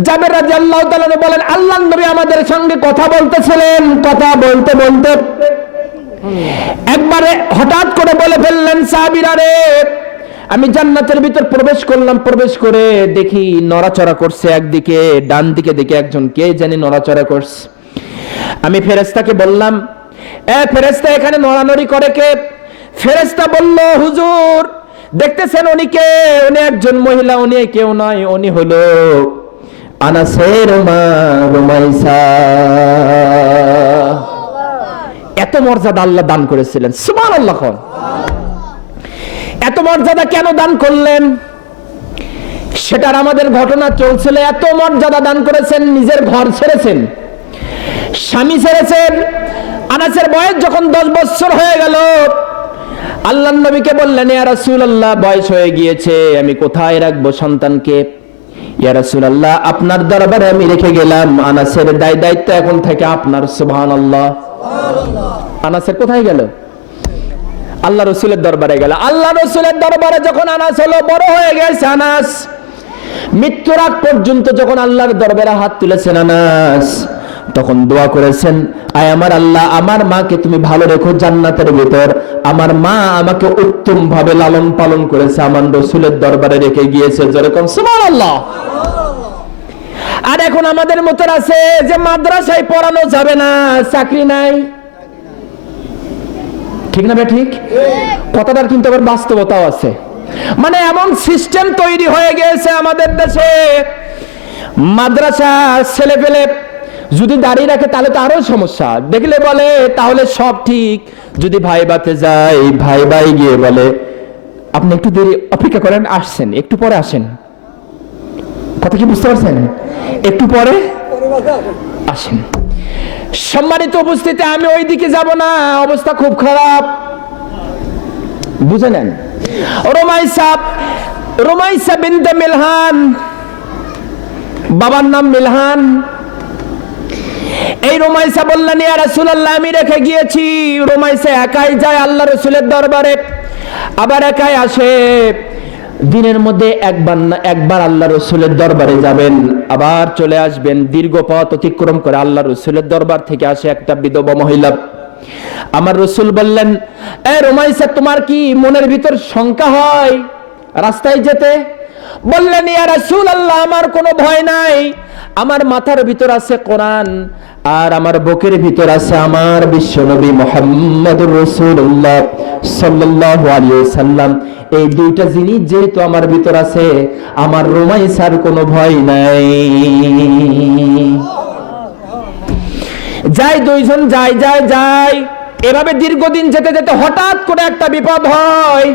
জাবের রাদিয়াল্লাহু তাআলা বলেন, আল্লাহর নবী আমাদের সঙ্গে কথা বলতেছিলেন, কথা বলতে বলতে একবারে হঠাৎ করে বলে ফেললেন, সাহাবীরা রে, আমি জান্নাতের ভিতর প্রবেশ করলাম, প্রবেশ করে দেখি নড়াচড়া করছে, একদিকে ডান দিকে দেখি একজন কে জানি নড়াচড়া করছে। আমি ফেরেশতাকে বললাম, এ ফেরেশতা, এখানে নড়ানড়ি করে কে? ফেরেশতা বলল, হুজুর দেখতেছেন উনি কে? উনি একজন মহিলা, উনি কেউ নয়, উনি হলো আনাসের মা রুমাইসা। এত মর্যাদা আল্লাহ দান করেছিলেন, সুবহানাল্লাহ। এত মর্যাদা কেন দান করলেন সেটার আমাদের ঘটনা চলছিল। এত মর্যাদা দান করেছেন, নিজের ঘর ছেড়েছেন, স্বামী ছেড়েছেন। আনাসের বয়স যখন 10 বছর হয়ে গেল, আল্লাহর নবীকে বললেন, ইয়া রাসূলুল্লাহ, বয়স হয়ে গিয়েছে, আমি কোথায় রাখবো সন্তানকে? ইয়া রাসূলুল্লাহ, আপনার দরবারে আমি রেখে গেলাম, আনাসের দায়িত্ব এখন থেকে আপনার। সুবহানাল্লাহ। আনাসের কোথায় গেল? আল্লাহ রসুলের দরবারে গেল। আল্লাহ রসুলের দরবারে যখন আনাস হলো, বড় হয়ে গেছে আনাস, মৃত্যুর আগ পর্যন্ত যখন আল্লাহর দরবারে হাত তুলেছেন আনাস, তখন দোয়া করেছেন, আয় আমার আল্লাহ, আমার মাকে তুমি ভালো রেখো জান্নাতের ভিতর। আমার মা আমাকে উত্তম ভাবে লালন পালন করেছে, আমার রসুলের দরবারে রেখে গিয়েছে। যেরকম সুবহানাল্লাহ। আর এখন আমাদের মতো আছে যে মাদ্রাসায় পড়ানো যাবে না, চাকরি নাই, ঠিক না? ঠিক কথাটার কিন্তু আবার বাস্তবতাও আছে। মানে এমন সিস্টেম তৈরি হয়ে গিয়েছে আমাদের দেশে, মাদ্রাসা ছেলে পেলে যদি দাঁড়িয়ে রাখে তাহলে তো আরো সমস্যা। দেখলে বলে তাহলে সব ঠিক, যদি ভাই বাতে যায়, ভাই ভাই গিয়ে বলে আপনি একটু দেরি অপেক্ষা করেন, আসছেন একটু পরে আসেন। কথা কি বুঝতে পারছেন? একটু পরে আসেন। সম্মানিত উপস্থিতি, আমি ওই দিকে যাব না, অবস্থা খুব খারাপ, বুঝে নেন। রুমাইসা বিনতে মিলহান, বাবার নাম মিলহান। এই রুমাইসা বললেন, ইয়া রাসূলুল্লাহ, আমি রেখে গিয়েছি। রুমাইসা একাই যায় আল্লাহ রসুলের দরবারে, আবার একাই আসে। দিনের মধ্যে একবার আল্লাহ রসুলের দরবারে যাবেন, আবার চলে আসবেন। দীর্ঘ পথ অতিক্রম করে আল্লাহ রসুলের দরবার থেকে আসে একটা বিধবা মহিলা। আমার রসুল বললেন, এ রুমাইসা, তোমার কি মনের ভিতর শঙ্কা হয় রাস্তায় যেতে? বললেন, ইয়া রাসূলুল্লাহ, আমার কোনো ভয় নাই। আমার মাথার ভিতর আছে কোরআন, আর আমার বুকের ভিতর আছে আমার বিশ্বনবী মুহাম্মদুর রাসূলুল্লাহ সাল্লাল্লাহু আলাইহি ওয়াসাল্লাম। এই দুইটা জিনিস যেহেতু আমার ভিতর আছে, আমার রুমাইসার কোনো ভয় নাই। যাই, দুইজন যাই। এভাবে দীর্ঘদিন যেতে যেতে হঠাৎ করে একটা বিপদ হয়।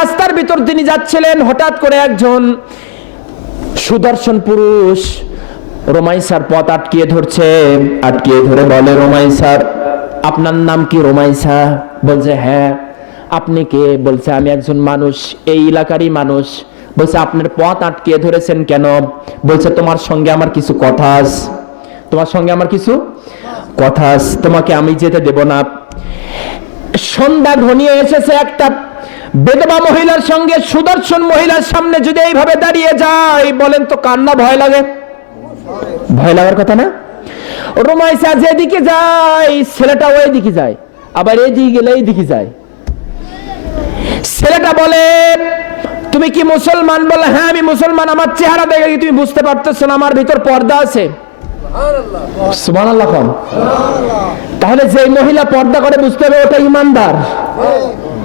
রাস্তার ভিতর তিনি যাচ্ছিলেন, হঠাৎ করে একজন সুদর্শন পুরুষ রুমাইসার পথ আটকিয়ে ধরে বলে, রুমাইসা, আপনার নাম কি? রুমাইসা বলছে, হ্যাঁ। আপনি কে? বলছে, আমি একজন মানুষ, এই এলাকারই মানুষ। বলছে, আপনার পথ আটকিয়ে ধরেছেন কেন? বলছে, তোমার সঙ্গে আমার কিছু কথা আছে, তোমাকে আমি যেতে দেব না। সন্ধ্যা ঘনিয়ে এসেছে, একটা বেদবা মহিলার সঙ্গে সুদর্শন মহিলার সামনে যদি এইভাবে দাঁড়িয়ে যায়, বলেন তো কার না ভয় লাগে? ভয় লাগার কথা না? রুমাইসা যেদিকে যায়, ছেলেটা ওই দিকে যায়, আবার এইদিকে গেলে এইদিকে যায়। ছেলেটা বলে, তুমি কি মুসলমান? বলে, হ্যাঁ আমি মুসলমান। আমার চেহারা দেখে কি তুমি বুঝতে পারতেছো না আমার ভিতর পর্দা আছে? সুবহানাল্লাহ। তাহলে যে মহিলা পর্দা করে বুঝতে হবে ওটা ইমানদার।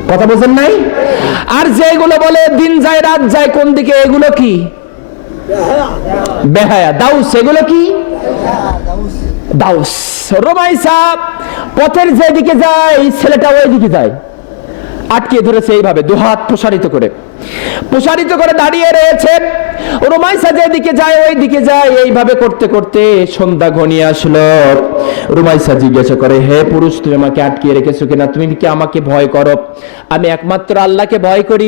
কথা বলেন নাই? আর যেগুলো বলে দিন যায় রাত যায় কোন দিকে, এগুলো কি? বেহায়া, দাউস। এগুলো কি? দাউস। রুমাইসা পথের যেদিকে যায়, ছেলেটা ওই দিকে যায়, আটকে ধরেছে এইভাবে, দুহাত প্রসারিত করে দাঁড়িয়ে রয়েছে। রুমাইসা যেদিকে যায় ওই দিকে যায়, এইভাবে করতে করতে সন্ধ্যা ঘনিয়ে আসলো। রুমাইসা জিজ্ঞাসা করে, হে পুরুষ, তুমি আমাকে আটকিয়ে রেখেছো কিনা? তুমি কি আমাকে ভয় করো? আমি একমাত্র আল্লাহকে ভয় করি।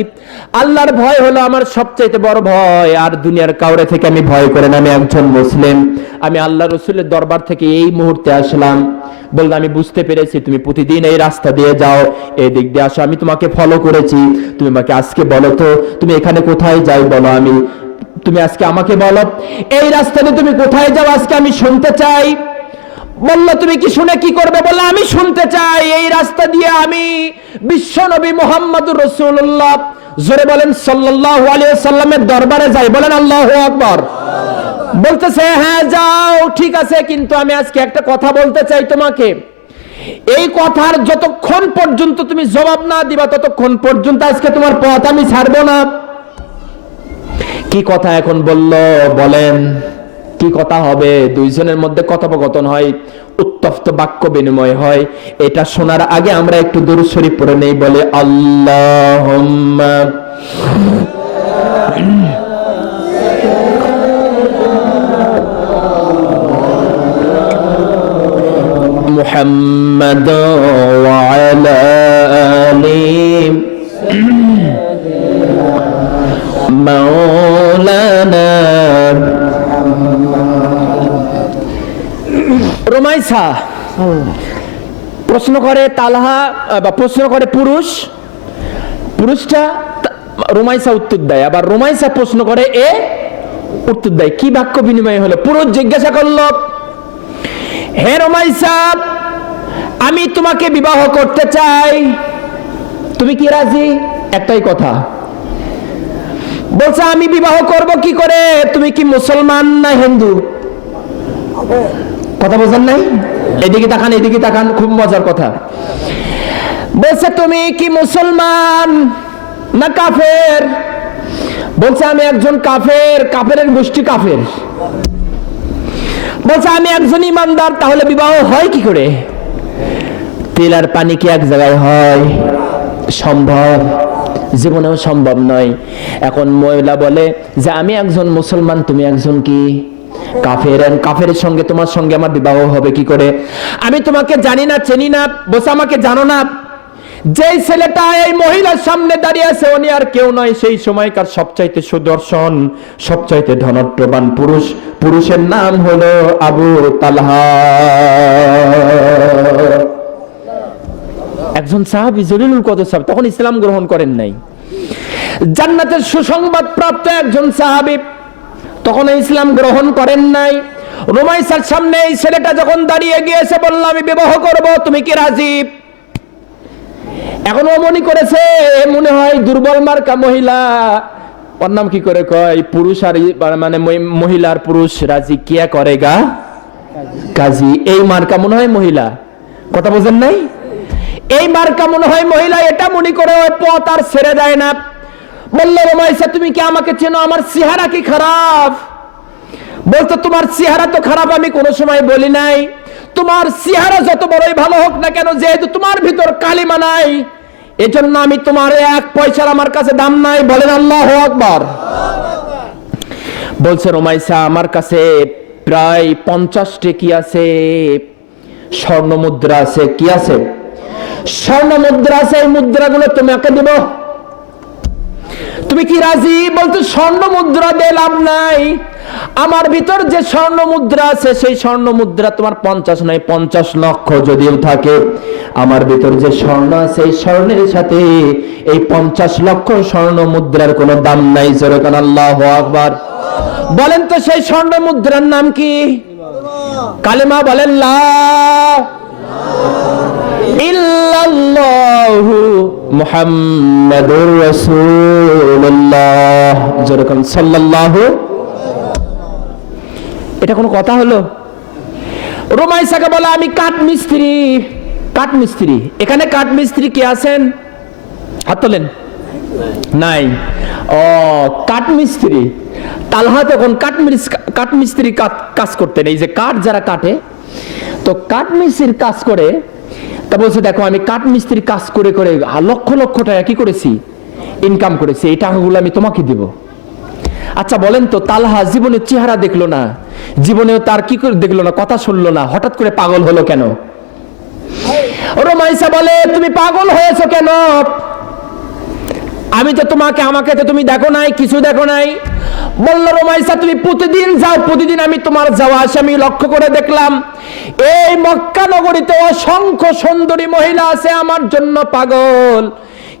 আল্লাহর ভয় হলো আমার সবচাইতে বড় ভয়, আর দুনিয়ার কাউরে থেকে আমি ভয় করি না। আমি একজন মুসলিম, আমি আল্লাহ রসুলের দরবার থেকে এই মুহূর্তে আসলাম। বললাম, আমি বুঝতে পেরেছি তুমি প্রতিদিন এই রাস্তা দিয়ে যাও, এই দিক দিয়ে আসো, আমি তোমাকে ফলো করেছি। তুমি আমাকে আজকে বলো তো, তুমি এখানে কোথায় যাই বলো, তুমি আজকে আমাকে বলো, এই রাস্তাতে তুমি কোথায় যাও আজকে আমি শুনতে চাই। বললো, তুমি কি শুনে কি করবে? বললো, আমি শুনতে চাই এই রাস্তা দিয়ে আমি বিশ্বনবী মুহাম্মদুর রাসূলুল্লাহ, জোরে বলেন সাল্লাল্লাহু আলাইহি ওয়াসাল্লামের দরবারে যাই। বলেন আল্লাহু আকবার। বলতেছে, হ্যাঁ যাও, ঠিক আছে, কিন্তু আমি আজকে একটা কথা বলতে চাই তোমাকে। এই কথার যতক্ষণ পর্যন্ত তুমি জবাব না দিবা, ততক্ষণ পর্যন্ত আজকে তোমার পথ আমি ছাড়বো না। কি কথা এখন বললো? বলেন কি কথা হবে? দুইজনের মধ্যে কথোপকথন হয়, উত্তপ্ত বাক্য বিনিময় হয়। এটা শোনার আগে আমরা একটু দুরূদ শরীফ পড়ে নেই। বলে, আল্লাহুম্মা মুহাম্মাদ ওয়া আলা আলি মাওলানা। রুমাইসা প্রশ্ন করে তালহা বা প্রশ্ন করে পুরুষটা রুমাইসা উত্তর দেয়, আবার রুমাইসা প্রশ্ন করে এ উত্তর দেয়। কি বাক্য বিনিময় হলো? পুরুষ জিজ্ঞাসা করল, হে রুমাইসা, আমি তোমাকে বিবাহ করতে চাই, তুমি কি রাজি? একটাই কথা বলছে, আমি বিবাহ করব কি করে? তুমি কি মুসলমান না হিন্দু? কথা বোঝেন নাই? এদিকে তাকান, এদিকে তাকান, খুব মজার কথা। বলছে, তুমি কি মুসলমান না কাফের? বলছে, আমি একজন কাফের। কাফেরের গোষ্ঠী কাফের। বলছে, আমি একজন ইমানদার। তাহলে বিবাহ হয় কি করে? তেল আর পানি কি এক জায়গায় হয়? সম্ভব? জীবনেও সম্ভব নয়। এখন মহিলা বলে যে আমি একজন মুসলমান, তুমি একজন কি কাফের। কাফেরের সঙ্গে তোমার সঙ্গে আমার বিবাহ হবে কি করে? আমি তোমাকে জানি না, চিনি না। বসে, আমাকে জানো না? যেই ছেলেটা এই মহিলার সামনে দাঁড়িয়ে আছে উনি আর কেউ নয়, সেই সময়কার সবচাইতে সুদর্শন, সবচাইতে ধনট্টবান পুরুষ। পুরুষের নাম হলো আবু তালহা, একজন সাহাবী, জলিলুল কদর সাহাবী। তখন ইসলাম গ্রহণ করেন নাই। জান্নাতের সুসংবাদ প্রাপ্ত একজন সাহাবী, তখন ইসলাম গ্রহণ করেন নাই। রুমাইসার সামনে এই ছেলেটা যখন দাঁড়িয়ে গিয়েছে, বলল আমি বিবাহ করব, তুমি কি রাজি? এখন ও মনে করেছে মনে হয় দুর্বল মার্কা মহিলা, ওর নাম কি করে কয়, পুরুষ আর মানে মহিলার পুরুষ রাজি কিয়া করে গা কাজী। এই মার্কা মনে হয় মহিলা। কথা বোঝেন নাই? এই মার্কা মনে হয় মহিলা, এটা মনে করে ওই পথ আর ছেড়ে দেয় না। বললো, রুমাইসা তুমি কি আমাকে চেনো? আমার চেহারা কি খারাপ? বলতো, তোমার চেহারা তো খারাপ আমি কোনো সময় বলি নাই। তোমার চেহারা যত বড়ই ভালো হোক না কেন, যেহেতু তোমার ভিতর কালিমা নাই, এজন্য আমি তোমার এক পয়সার আমার কাছে দাম নাই। বলেন আল্লাহু আকবার। বলছে, রুমাইসা আমার কাছে প্রায় 50টি কি আছে, স্বর্ণ মুদ্রা আছে। কি আছে? স্বর্ণ মুদ্রা আছে। এই মুদ্রাগুলো তোমাকে দেব, তুমি কি রাজি? বলতে, স্বর্ণ মুদ্রা দিয়ে লাভ নাই। আমার ভিতর যে স্বর্ণ মুদ্রা আছে, সেই স্বর্ণ মুদ্রা তোমার 50 নয়, 50 লক্ষ যদিও থাকে, আমার ভিতর যে স্বর্ণ আছে, এই স্বর্ণের সাথে এই 50 লক্ষ স্বর্ণ মুদ্রার কোনো দাম নাই। যেরকম আল্লাহু আকবার। বলেন তো সেই স্বর্ণ মুদ্রার নাম কি? কালেমা বলেন, লা ইল্লাল্লাহু মুহাম্মাদুর রাসূলুল্লাহ, যেরকম সাল্লাল্লাহু। এটা কোনো কথা হলো? রুমাইসাকে বলে, আমি কাঠ মিস্ত্রি। কাঠ মিস্ত্রি? এখানে কাঠ মিস্ত্রি কে আছেন? হাত তোলেন। নাই। ও, কাঠ মিস্ত্রি। তালহা তখন কাঠ মিস্ত্রি কাজ করতেন। এই যে কাঠ যারা কাটে, তো কাঠ মিস্ত্রির কাজ করে। তা বলছে, দেখো আমি কাঠ মিস্ত্রির কাজ করে করে লক্ষ লক্ষ টাকা কি করেছি, ইনকাম করেছি। এই টাকাগুলো আমি তোমাকে দিব। আচ্ছা বলেন তো, তালহা জীবনের চেহারা দেখলো না, জীবনেও তার কি করে দেখলো না, কথা শুনলো না, হঠাৎ করে পাগল হলো কেন? রুমাইসা বলে, তুমি পাগল হয়েছো কেন? আমি তো আমাকে তো তুমি দেখো নাই, কিছু দেখো নাই। বললো, রুমাইসা তুমি প্রতিদিন যাও, প্রতিদিন আমি তোমার যাওয়া আসা আমি লক্ষ্য করে দেখলাম। এই মক্কা নগরীতে অসংখ্য সুন্দরী মহিলা আছে আমার জন্য পাগল,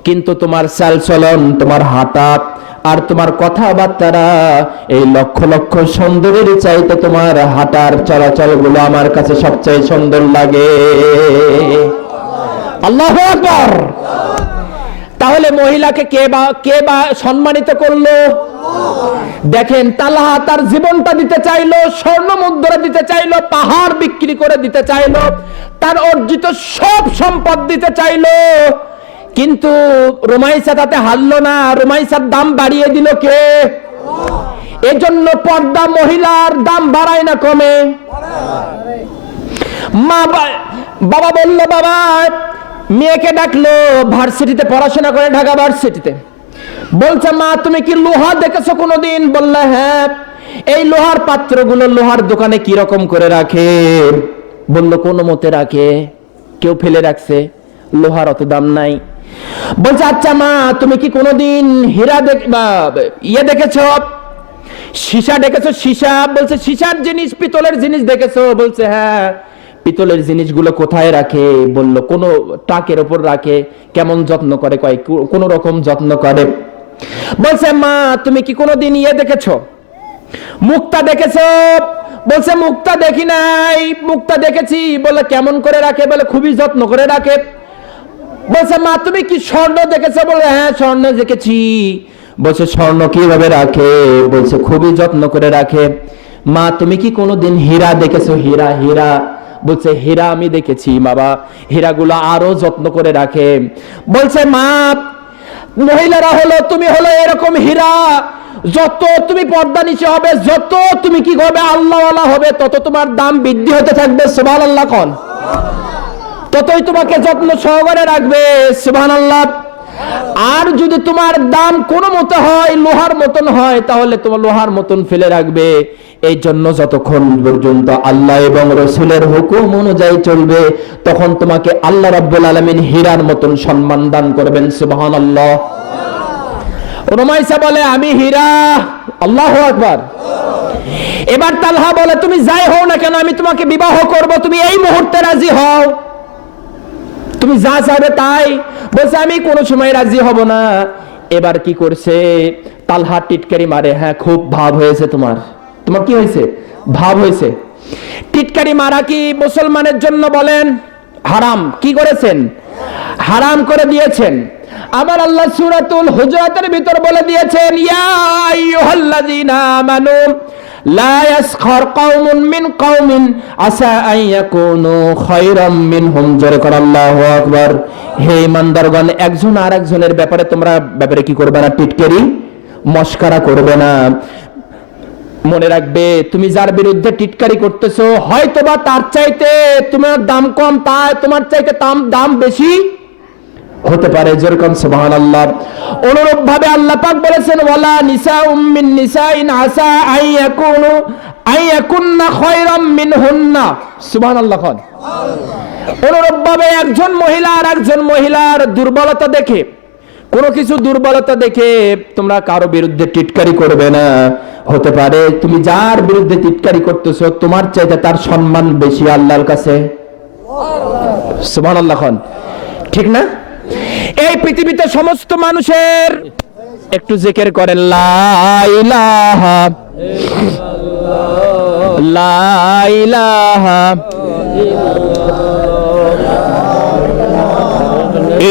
কিন্তু তোমার চালচলন, তোমার হাঁটা আর তোমার কথাবার্তারা এই লক্ষ লক্ষ সুন্দরীর চাইতে তোমার হাঁটার চলাচল গুলো আমার কাছে সবচেয়ে সুন্দর লাগে। আল্লাহু আকবার। তাহলে মহিলাকে কে বা সম্মানিত করলো? দেখেন, তালহা তার জীবনটা দিতে চাইলো, স্বর্ণ মুদ্রা দিতে চাইলো, পাহাড় বিক্রি করে দিতে চাইলো, তার অর্জিত সব সম্পদ দিতে চাইলো, কিন্তু রুমাইসা তাতে হারলো না। রুমাইসার দাম বাড়িয়ে দিল কে? এজন্য পর্দা মহিলার দাম বাড়ায় না কমে? বাবা বলল, বাবা মেয়েকে ডাকলো, ভার্সিটিতে পড়াশোনা করে, ঢাকা ভার্সিটিতে। বলছে, মা তুমি কি লোহা দেখেছো কোনোদিন? বললে, হ্যাঁ। এই লোহার পাত্রগুলো লোহার দোকানে কি রকম করে রাখে? বলল, কোনো মতে রাখে, কেউ ফেলে রাখছে, লোহার অত দাম নাই। বলছে, আচ্ছা মা তুমি কি কোনোদিন হীরা দেখেছো, সীসা দেখেছো? সীসা? বলছে, সীসার জিনিস, পিতলের জিনিস দেখেছো? বলছে, হ্যাঁ। পিতলের জিনিসগুলো কোথায় রাখে? বলল কোন টাকের উপর রাখে। কেমন যত্ন করে? কয় কোন রকম যত্ন করে। বলছে মা তুমি কি কোনোদিন দেখেছো, মুক্তা দেখেছো? বলছে মুক্তা দেখি নাই। মুক্তা দেখেছি। বলে কেমন করে রাখে? বলে খুবই যত্ন করে রাখে। বলছে মা তুমি কি স্বর্ণ দেখেছো? বলে হ্যাঁ স্বর্ণ দেখেছি। বলছে স্বর্ণ কিভাবে রাখে? বলছে খুবই যত্ন করে রাখে। মা তুমি কি কোনোদিন হীরা দেখেছো? হীরা হীরা। বলছে হীরা আমি দেখেছি বাবা, হীরাগুলো আরো যত্ন করে রাখে। বলছে মা মহিলারা হলো তুমি হলো এরকম হীরা, যত তুমি পর্দা নিচে হবে, যত তুমি কি হবে আল্লাহওয়ালা হবে, তত তোমার দাম বৃদ্ধি হতে থাকবে। সুবহানাল্লাহ কোন, ততই তোমাকে যত্ন সহকারে রাখবে। সুবহানাল্লাহ। আর যদি তোমার দাম কোনো মতো হয়, লোহার মতন হয়, তাহলে তোমার লোহার মতন ফেলে রাখবে। এই জন্য যতক্ষণ পর্যন্ত আল্লাহ এবং রসুলের হুকুম অনুযায়ী চলবে, তখন তোমাকে আল্লাহ রাব্বুল আলামিন হীরার মতন সম্মান দান করবেন। সুবহানাল্লাহ। রুমাইসা বলে আমি হীরা। আল্লাহু আকবার। এবার তালহা বলে তুমি যাই হও না কেন আমি তোমাকে বিবাহ করব, তুমি এই মুহূর্তে রাজি হও, তুমি যা চাইবে তাই। বলছে আমি কোনো সময় রাজি হব না। এবার কি করছে? তালহা টিটকারি মারে। হ্যাঁ খুব ভাব হয়েছে তোমার, তোমার কি হয়েছে? ভাব হয়েছে। টিটকারি মারা কি মুসলমানের জন্য বলেন হারাম? কি করেছেন? হারাম করে দিয়েছেন। আমার আল্লাহ সূরাতুল হুজুরাতের ভিতর বলে দিয়েছেন ইয়া আইয়ুহাল্লাযীনা আমানু লা ইয়াসখার কওমুন মিন কওমিন আসা আন ইয়াকুনু খায়রাম মিনহুম। জোরে করে আল্লাহু আকবার। হে ঈমানদারগণ, একজন আরেকজনের ব্যাপারে তোমরা কি করবে না? টিটকারি মস্করা করবে না। মনে রাখবে তুমি যার বিরুদ্ধে টিটকারি করতেছো, হয়তোবা তার চাইতে তোমার দাম কম, তাই তোমার চাইতে দাম বেশি হতে পারে। যেরকম সুবহানাল্লাহ। অনুরূপ ভাবে আল্লাহ পাক বলেছেন ওয়ালা নিসাউম মিন নিসাইন আসা আইয়াকুন্না খায়রাম মিনহুন্না। সুবহানাল্লাহ। অনুরূপ ভাবে একজন মহিলা আর একজন মহিলার দুর্বলতা দেখে, কোনো কিছু দুর্বলতা দেখে তোমরা কারো বিরুদ্ধে টিটকারি করবে না। হতে পারে তুমি যার বিরুদ্ধে টিটকারি করতেছো তোমার চাইতে তার সম্মান বেশি আল্লাহর কাছে। সুবহানাল্লাহ। ঠিক না? এই পৃথিবীতে সমস্ত মানুষের একটু জিকির করেন লা ইলাহা লা ইলাহা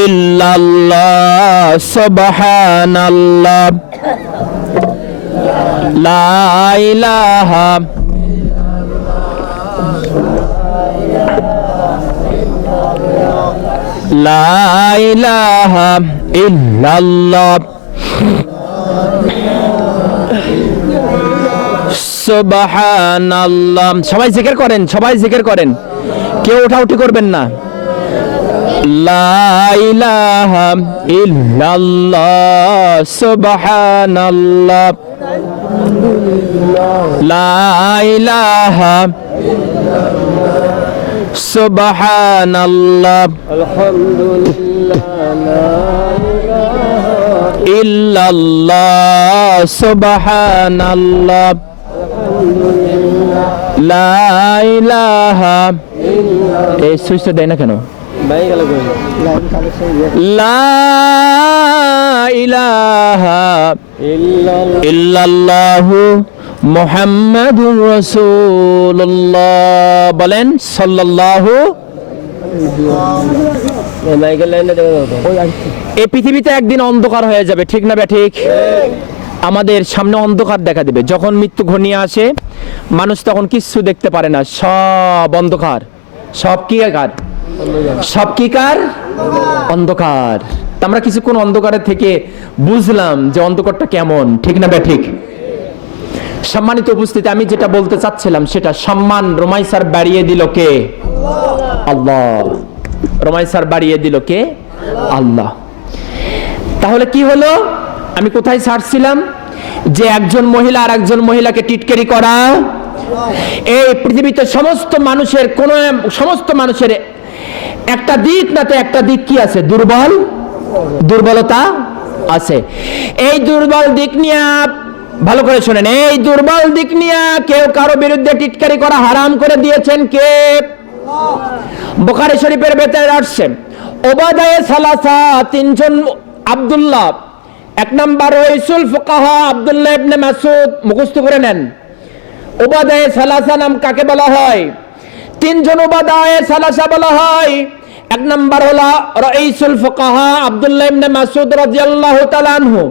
ইল্লাল্লাহ সুবহানাল্লাহ লা ইলাহা লা ইলাহা ইল্লাল্লাহ সুবহানাল্লাহ। সবাই জিকির করেন, সবাই জিকির করেন, কেউ উঠাউঠি করবেন না। লা ইলাহা ইল্লাল্লাহ সুবহানাল্লাহ লা ইলাহা সুবহানাল্লাহ ইল্লাল্লাহ সুবহানাল্লাহ লা ইলাহা। এই সুইচটা দেয় না কেন? লা ইলাহা ইল্লাল্লাহু মুহাম্মাদুর রাসূলুল্লাহ। বলেন সাল্লাল্লাহু। এই পৃথিবীতে একদিন অন্ধকার হয়ে যাবে, ঠিক না ঠিক? আমাদের সামনে অন্ধকার দেখা দেবে। যখন মৃত্যু ঘনিয়ে আসে মানুষ তখন কিচ্ছু দেখতে পারে না, সব অন্ধকার। সব কি কার? সব কি কার? অন্ধকার। আমরা কিছুক্ষণ অন্ধকারের থেকে বুঝলাম যে অন্ধকারটা কেমন, ঠিক না ঠিক? সম্মানিত উপস্থিতি, আমি যেটা বলতে চাচ্ছিলাম সেটা সম্মান রুমাইসার বাড়িয়ে দিল কে? আল্লাহ। রুমাইসার বাড়িয়ে দিল কে? আল্লাহ। তাহলে কি হলো? আমি কোথায় ছাড়ছিলাম? যে একজন মহিলা আর একজন মহিলাকে টিটকারি করা। এই পৃথিবীতে সমস্ত মানুষের একটা দিক না তো একটা দিক কি আছে? দুর্বলতা আছে। এই দুর্বল দিক নিয়ে ভালো করে শোনেন, এই দুর্বল দিক নিয়ে কেউ কারো বিরুদ্ধে টিটকারি করা হারাম করে দিয়েছেন কে? বুখারী শরীফের ভেতরে আসছে ওবাদায়ে সালাসা, তিনজন আব্দুল্লাহ। এক নাম্বার রাইসুল ফুকাহা আব্দুল্লাহ ইবনে মাসউদ, মুখস্থ করে নেন। ওবাদায়ে সালাসা নাম কাকে বলা হয়? তিনজন ওবাদায়ে সালাসা বলা হয়। এক নাম্বার হলো রাইসুল ফুকাহা আব্দুল্লাহ ইবনে মাসউদ রাদিয়াল্লাহু তাআলা আনহু।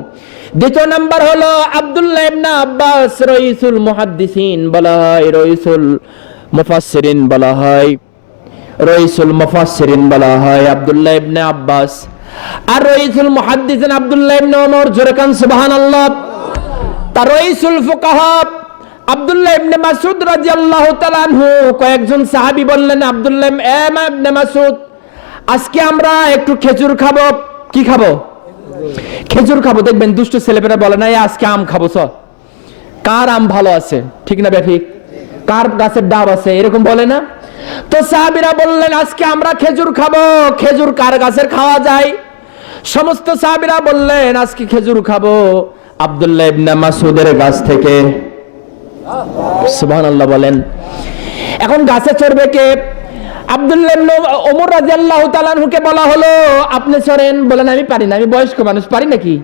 দ্বিতীয় নাম্বার হলো আব্দুল্লাহ ইবনে আব্বাস, রাইসুল মুহাদ্দিসিন বলা হয়, রাইসুল মুফাসসিরিন বলা হয়, রাইসুল মুফাসসিরিন বলা হয় আব্দুল্লাহ ইবনে আব্বাস। আর রাইসুল মুহাদ্দিসিন আব্দুল্লাহ ইবনে ওমর, জোরে কান সুবহানাল্লাহ। তার রাইসুল ফুকাহা আব্দুল্লাহ ইবনে মাসউদ রাদিয়াল্লাহু তাআলা আনহু। কয়েকজন সাহাবী বললেন আব্দুল্লাহ ইবনে মাসউদ, আজকে আমরা একটু খেজুর খাবো। কি খাবো? খেজুর খাবো। দেখবেন দুষ্ট ছেলেপেরা বলে না আজকে আম খাবো। কার আম ভালো আছে, ঠিক না ঠিক? কার গাছের ডাব আছে, এরকম বলে না? তো সাহাবীরা বললেন আজকে আমরা খেজুর খাবো। খেজুর কার গাছের খাওয়া যায়? সমস্ত সাহাবীরা বললেন আজকে খেজুর খাবো আব্দুল্লাহ ইবনে মাসউদের গাছ থেকে। সুবহানাল্লাহ বলেন। এখন গাছে চড়বে কে? আব্দুল্লাহ ইবনে ওমর রাদিয়াল্লাহু তাআলা আনহুকে বলা হলো আপনি চড়েন। বলেন আমি পারি না, আমি বয়স্ক মানুষ, পারি নাকি?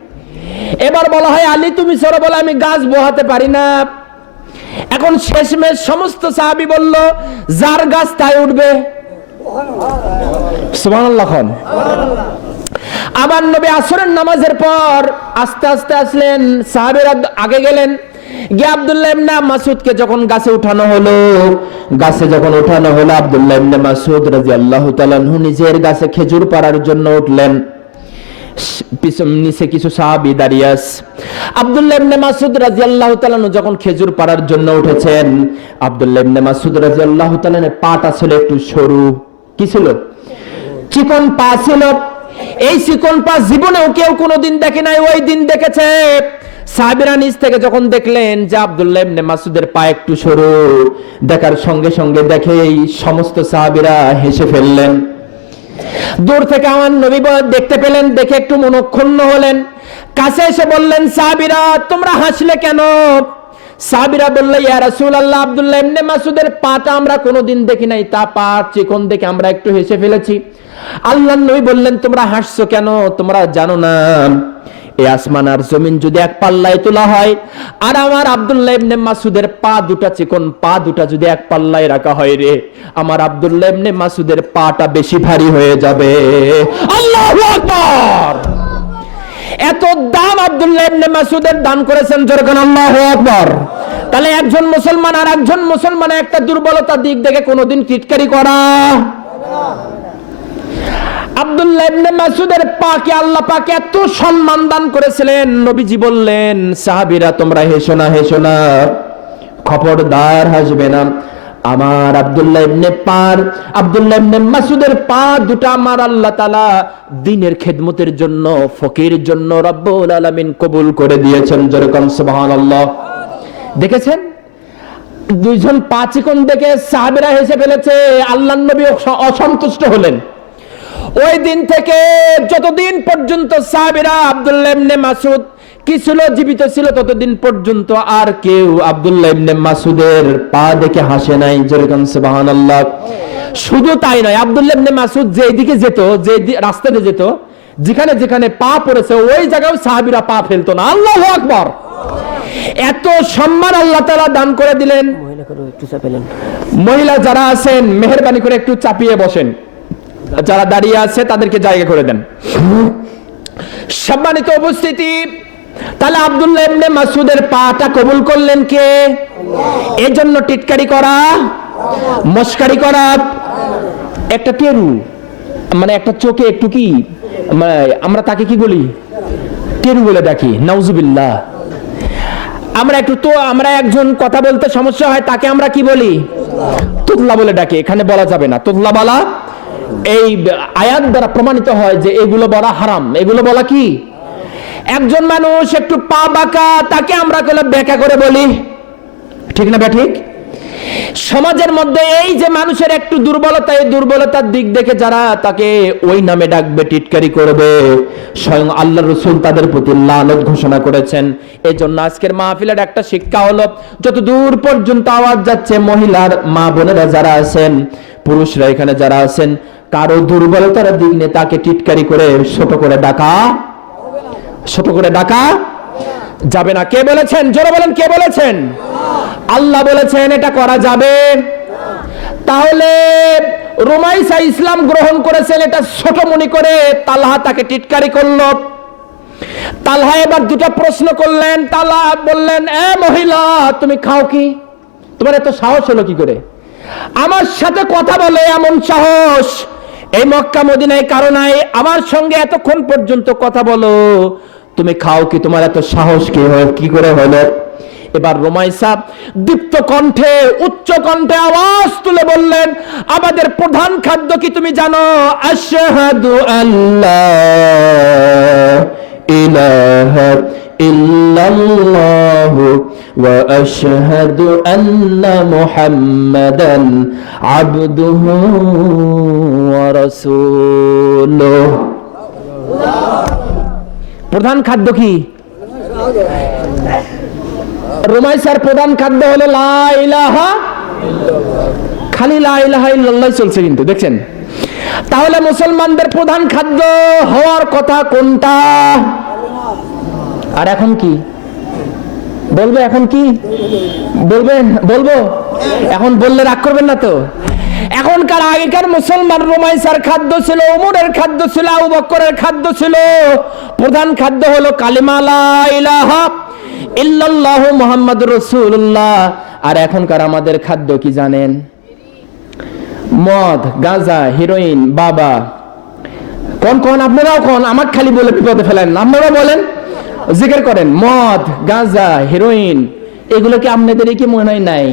এবার বলা হয় আলী তুমি চড়ো। বলে আমি গাছ বহাতে পারি না। এখন শেষমেশ সমস্ত সাহাবী বলল যার গাছ তাই উঠবে। সুবহানাল্লাহ। আমার নবী আসরের নামাজের পর আস্তে আস্তে আসলেন, সাহাবীরা আগে গেলেন। গিয়ে আব্দুল্লাহ ইবনে মাসউদকে যখন গাছে উঠানো হলো, আব্দুল্লাহ ইবনে মাসউদ রাদিয়াল্লাহু তাআলা আনহু নিজের গাছে খেজুর পাড়ার জন্য উঠলেন। নিচে কিছু সাহাবী দাঁড়িয়ে আছে। আব্দুল্লাহ ইবনে মাসউদ রাদিয়াল্লাহু তাআলা আনহু যখন খেজুর পাড়ার জন্য উঠেছেন, আব্দুল্লাহ ইবনে মাসউদ রাদিয়াল্লাহু তাআলা এর পাটা ছিল একটু সরু। কি ছিল? চিকন পা ছিল। এই চিকন পা জীবনেও কেউ কোনোদিন দেখে নাই, ওই দিন দেখেছে। সাহাবীরা নিচ থেকে যখন দেখলেন যে আব্দুল্লাহ ইবনে মাসউদের পা একটু সরু, দেখার সঙ্গে সঙ্গে দেখেই সমস্ত সাহাবীরা হেসে ফেললেন। দূর থেকে আমার নবী দেখতে পেলেন, দেখে একটু মনক্ষুণ্ণ হলেন। কাছে এসে বললেন সাহাবীরা তোমরা হাসলে কেন? সাহাবীরা বলল ইয়া রাসূলুল্লাহ আব্দুল্লাহ ইবনে মাসউদের পাটা আমরা কোনোদিন দেখি নাই, তা পা চিকন দেখে আমরা একটু হেসে ফেলেছি। আল্লাহর নবী বললেন তোমরা হাসছো কেন? তোমরা জানো না এই আসমান আর জমিন যদি এক পাল্লায় তোলা হয় আর আমার আব্দুল্লাহ ইবনে মাসউদের পা দুটা, চিকন পা দুটা যদি এক পাল্লায় রাখা হয় রে, আমার আব্দুল্লাহ ইবনে মাসউদের পাটা বেশি ভারী হয়ে যাবে। আল্লাহু আকবার। এত দাম আব্দুল্লাহ ইবনে মাসউদের দান করেছেন, জোরে বলেন আল্লাহু আকবার। তাহলে একজন মুসলমান আর একজন মুসলমানের একটা দুর্বলতা দিক দেখে কোনোদিন টিটকারি করা। আব্দুল্লাহ ইবনে মাসউদের পাকে আল্লাহ পাক এত সম্মান দান করেছিলেন, নবীজি বললেন সাহাবীরা তোমরা হেসো না, হেসো না, খবরদার হাসবে না। আমার আব্দুল্লাহ ইবনে মাসউদের পা দুটা আমার আল্লাহ তাআলা দ্বীনের খেদমতের জন্য, ফকির জন্য রব্বুল আলামিন কবুল করে দিয়েছেন। যেরকম সুবহানাল্লাহ। দেখেছেন দুইজন পা চিকন দেখে সাহাবীরা হেসে ফেলেছে, আল্লাহর নবী অসন্তুষ্ট হলেন। ওই দিন থেকে যতদিন পর্যন্ত সাহাবীরা আব্দুল্লাহ ইবনে মাসউদ কি ছিল, জীবিত ছিল, ততদিন পর্যন্ত আর কেউ আব্দুল্লাহ ইবনে মাসউদের পা দেখে হাসে নাই। যেরকম সুবহানাল্লাহ। শুধু তাই নয়, আব্দুল্লাহ ইবনে মাসউদ যেদিকে যেত, যে রাস্তাতে যেত, যেখানে যেখানে পা পড়েছে ওই জায়গায় সাহাবীরা পা ফেলতো না। আল্লাহু আকবার। এত সম্মান আল্লাহ তাআলা দান করে দিলেন। মহিলা যারা আছেন মেহেরবানি করে একটু চাপিয়ে বসেন, যারা দাঁড়িয়ে আছে তাদেরকে জায়গা করে দেন। সম্মানিত উপস্থিতি, তাহলে আব্দুল্লাহ ইবনে মাসউদের পাটা কবুল করলেন কে? এর জন্য টিটকারি করা, মস্কারি করা, একটা টেরু, মানে একটা চোখে একটু কি, মানে আমরা তাকে কি বলি? টেরু বলে ডাকি। নাউজুবিল্লাহ। আমরা একজন কথা বলতে সমস্যা হয়, তাকে আমরা কি বলি? তুতলা বলে ডাকি। এখানে বলা যাবে না তুতলা বলা। এই আয়াত দ্বারা প্রমাণিত হয় যে এগুলো বলা হারাম। এগুলো বলা কি? একজন মানুষ একটু পা বাঁকা, তাকে আমরা বেঁকা করে বলি, ঠিক না ঠিক? সমাজের মধ্যে এই যে মানুষের একটু দুর্বলতা, এই দুর্বলতার দিক দেখে যারা তাকে ওই নামে ডাকবে, টিটকারি করবে, স্বয়ং আল্লাহর রাসূল তাদের প্রতি লানত ঘোষণা করেছেন। এজন্য আজকের মাহফিলের একটা শিক্ষা হলো, যত দূর পর্যন্ত আওয়াজ যাচ্ছে, মহিলার মা বোনেরা যারা আছেন, পুরুষরা এখানে যারা আছেন, কারো দুর্বলতার দিক নিয়ে তাকে টিটকারি করে ছোট করে ডাকা যাবে না। কে বলেছেন? জোরে বলেন, কে বলেছেন? আল্লাহ বলেছেন এটা করা যাবে। তাহলে রুমাইসা ইসলাম গ্রহণ করেছেন, এটা ছোট মনে করে তালহা তাকে টিটকারি করলো। তালহা এবার দুটো প্রশ্ন করলেন। তালহা বললেন, এ মহিলা, তুমি খাও কি? তোমার এত সাহস হলো কি করে আমার সাথে কথা বলে? এমন সাহস এই মক্কা মদিনায় কারো নাই, আমার সঙ্গে এতক্ষণ পর্যন্ত কথা বলো, তুমি খাও কি? তোমার এত সাহস কি করে হলো? এবার রুমাইসা দীপ্ত কণ্ঠে, উচ্চ কণ্ঠে আওয়াজ তুলে বললেন, আমাদের প্রধান খাদ্য কি তুমি জানো? আশহাদু আল্লা ইলাহা ইল্লাল্লাহু ওয়া আশহাদু আন্না মুহাম্মাদান আবদুহু ওয়া রাসূলুহু। প্রধান খাদ্য কি? রুমাইসার প্রধান খাদ্য হলো লা ইলাহা, খালি লা ইলাহা ইল্লাল্লাহ চলছে কিন্তু, দেখছেন? তাহলে মুসলমানদের প্রধান খাদ্য হওয়ার কথা কোনটা? আর এখন কি বলবে? এখন কি বলবেন? বলবো এখন, বললে রাগ করবেন না তো? এখনকার আগেকার মুসলমান রুমাইসার খাদ্য ছিল, ওমরের খাদ্য ছিল, আবু বকরের খাদ্য ছিল, প্রধান খাদ্য হলো কালিমা লা ইলাহা ইল্লাল্লাহু মুহাম্মাদুর রাসূলুল্লাহ। আর এখনকার আমাদের খাদ্য কি জানেন? মদ, গাঁজা, হিরোইন। বাবা কোন আপনারাও কোন, আমার খালি বলে বিপদে ফেলেন। আপনারা বলেন, জিকির করেন, মদ, গাঁজা, হিরোইন, এগুলো কি আপনাদের কি মনে হয় নাই?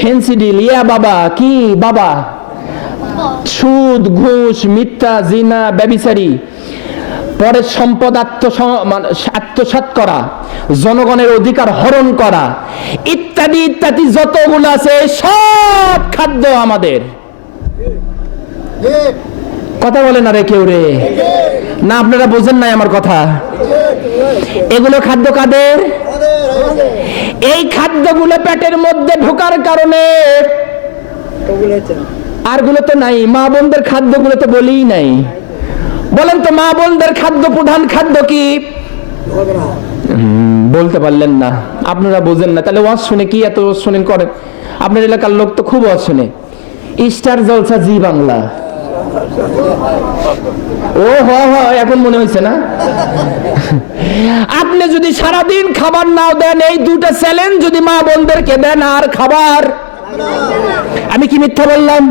ফেন্সিডিল, ইয়া বাবা, কি বাবা, সুদ, ঘুষ, মিথ্যা, জিনা, ব্যভিচারী, পরের সম্পদ আত্মসাৎ করা, জনগণের অধিকার হরণ করা, ইত্যাদি ইত্যাদি যতগুলো আছে সব খাদ্য আমাদের। কথা বলে না রে কেউ রে? না আপনারা বোঝেন নাই আমার কথা? এগুলো খাদ্য কাদের? এই খাদ্যগুলো পেটের মধ্যে ঢোকার কারণে আরগুলো তো নাই। মা বোনদের খাদ্যগুলো তো বলেই নাই। বলেন তো, মা বোনদের খাদ্য, প্রধান খাদ্য কি? বলতে পারলেন না, আপনারা বোঝেন না। তাহলে ওয়াজ শুনে কি এত শুনেন করেন? আপনার এলাকার লোক তো খুব ওয়াজ শুনে। স্টার জলসা, জি বাংলা। ও এখন মনে হয়েছে না? আপনি যদি সারাদিন খাবার নাও দেন, এই দুটা চ্যালেঞ্জ যদি মা বোনদেরকে দেন, আর খাবার, আমি কি মিথ্যা বললাম?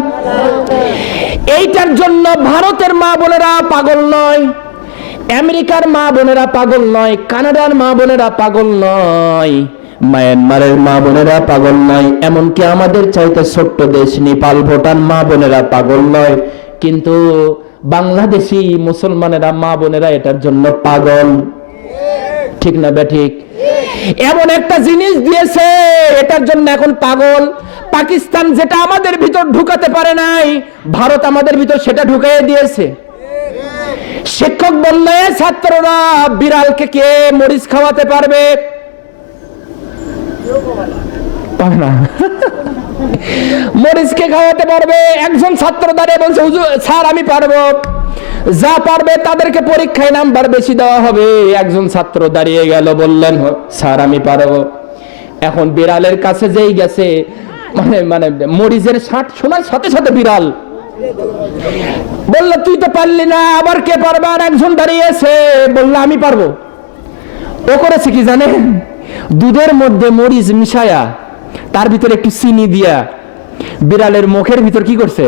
এইটার জন্য ভারতের মা বোনেরা পাগল নয়, আমেরিকার মা বোনেরা পাগল নয়, কানাডার মা বোনেরা পাগল নয়, মায়ানমারের মা বোনেরা পাগল নয়, এমনকি আমাদের চাইতে ছোট্ট দেশ নেপাল, ভুটান মা বোনেরা পাগল নয়, কিন্তু বাংলাদেশি মুসলমানেরা, মা বোনেরা এটার জন্য পাগল। ঠিক না বেঠিক? এমন একটা জিনিস দিয়েছে, এটার জন্য এখন পাগল। পাকিস্তান যেটা আমাদের ভিতর ঢুকাতে পারে নাই, ভারত আমাদের ভিতর সেটা ঢুকাইয়ে দিয়েছে। শিক্ষক বললে ছাত্ররা, বিড়ালকে কে মরিচ খাওয়াতে পারবে? পারে না। মরিচকে খাওয়াতে পারবে? একজন ছাত্র দাঁড়িয়ে বলছে, হুজুর স্যার আমি পারবো। যা পারবে তাদেরকে পরীক্ষায় নাম্বার বেশি দেওয়া হবে। একজন ছাত্র দাঁড়িয়ে গেল, বললেন স্যার আমি পারবো। এখন বিড়ালের কাছে যেই গেছে, মানে মরিচের শাঁট শোনার সাথে সাথে বিড়াল বললো তুই তো পারলি না, আবার কে পারবে? আর একজন দাঁড়িয়েছে, বললো আমি পারবো। ও করেছে কি জানেন? দুধের মধ্যে মরিচ মিশায়া তার ভিতরে একটু চিনি দিয়া বিড়ালের মুখের ভিতর কি করছে,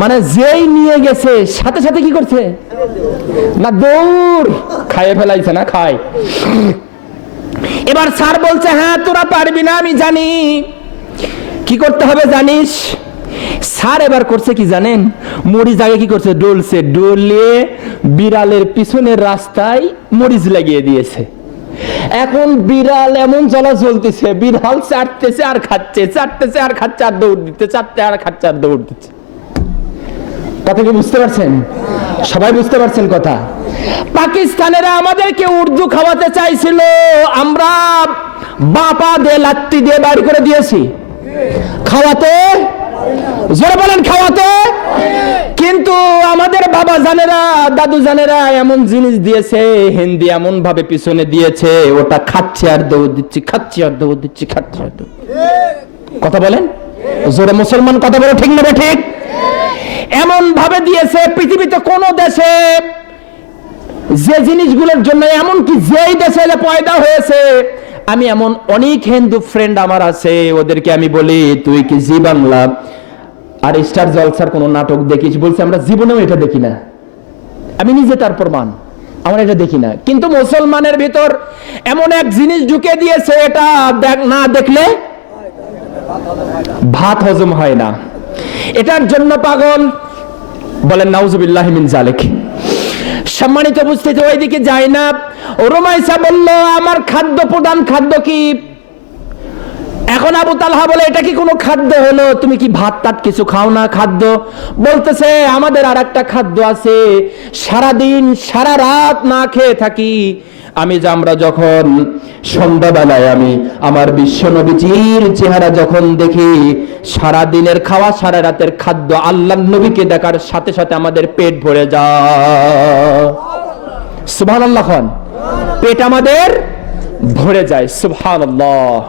মানে যেই নিয়ে গেছে সাথে সাথে কি করছে না, দৌড় খাইয়ে ফেলাইছে না, খায়। এবার স্যার বলছে, হ্যাঁ তোরা পারবি না আমি জানি, কি করতে হবে জানিস? স্যার এবার করছে কি জানেন? মরিচ আগে কি করছে, ডলছে, ডলিয়ে বিড়ালের পিছনের রাস্তায় মরিচ লাগিয়ে দিয়েছে। এখন বিড়াল এমন চলা চলতেছে, বিড়াল চাটতেছে আর খাচ্ছে, চাটতেছে আর খাচ্ছে আর দৌড় দিচ্ছে, চাটতে আর খাচ্ছে আর দৌড় দিচ্ছে। কথা কি বুঝতে পারছেন? সবাই বুঝতে পারছেন কথা? পাকিস্তানেরা আমাদেরকে উর্দু খাওয়াতে চাইছিল, আমরা বাপা দিয়ে লাত্তি দিয়ে বাড়ি করে দিয়েছি। খাওয়াতে, জোরে বলেন খাওয়াতে। কিন্তু আমাদের বাবা জানেরা, দাদু জানেরা এমন জিনিস দিয়েছে, হিন্দি এমন ভাবে পিছনে দিয়েছে, ওটা খাচ্ছে আর দৌড় দিচ্ছি, খাচ্ছে আর দৌড় দিচ্ছি, খাচ্ছে আর দৌড়। কথা বলেন জোরে, মুসলমান কথা বলে ঠিক না ঠিক? এমন ভাবে দিয়েছে পৃথিবীতে কোন দেশে যে জিনিসগুলোর জন্য, এমনকি যেই দেশে পয়দা হয়েছে, আমি এমন অনেক হিন্দু ফ্রেন্ড আমার আছে, ওদেরকে আমি বলি তুই কি জি বাংলা আর স্টার জলসার কোন নাটক দেখিস? বলছে আমরা জীবনেও এটা দেখি না। আমি নিজে তার প্রমাণ, আমরা এটা দেখি না। কিন্তু মুসলমানের ভিতর এমন এক জিনিস ঢুকে দিয়েছে, এটা না দেখলে ভাত হজম হয় না, এটার জন্য পাগল। বলেন নাউজুবিল্লাহি মিন যালিক। সম্মানিত উপস্থিতি, ওইদিকে যায় না। রুমাইসা বলল আমার খাদ্য প্রধান খাদ্য কি? এখন আবু তালহা বলে এটা কি কোনো খাদ্য হলো? তুমি কি ভাত টাত কিছু খাও না? খাদ্য বলতেছে আমাদের আর একটা খাদ্য আছে, সারাদিন সারা রাত না খেয়ে থাকি। আমরা যখন সন্ধ্যাবেলায় আমি আমার বিশ্ব নবীজির চেহারা যখন দেখি, সারা দিনের খাওয়া সারা রাতের খাদ্য, আল্লাহর নবীকে দেখার সাথে সাথে আমাদের পেট ভরে যায়। সুবহানাল্লাহ খান, পেট আমাদের ভরে যায়। সুবহানাল্লাহ।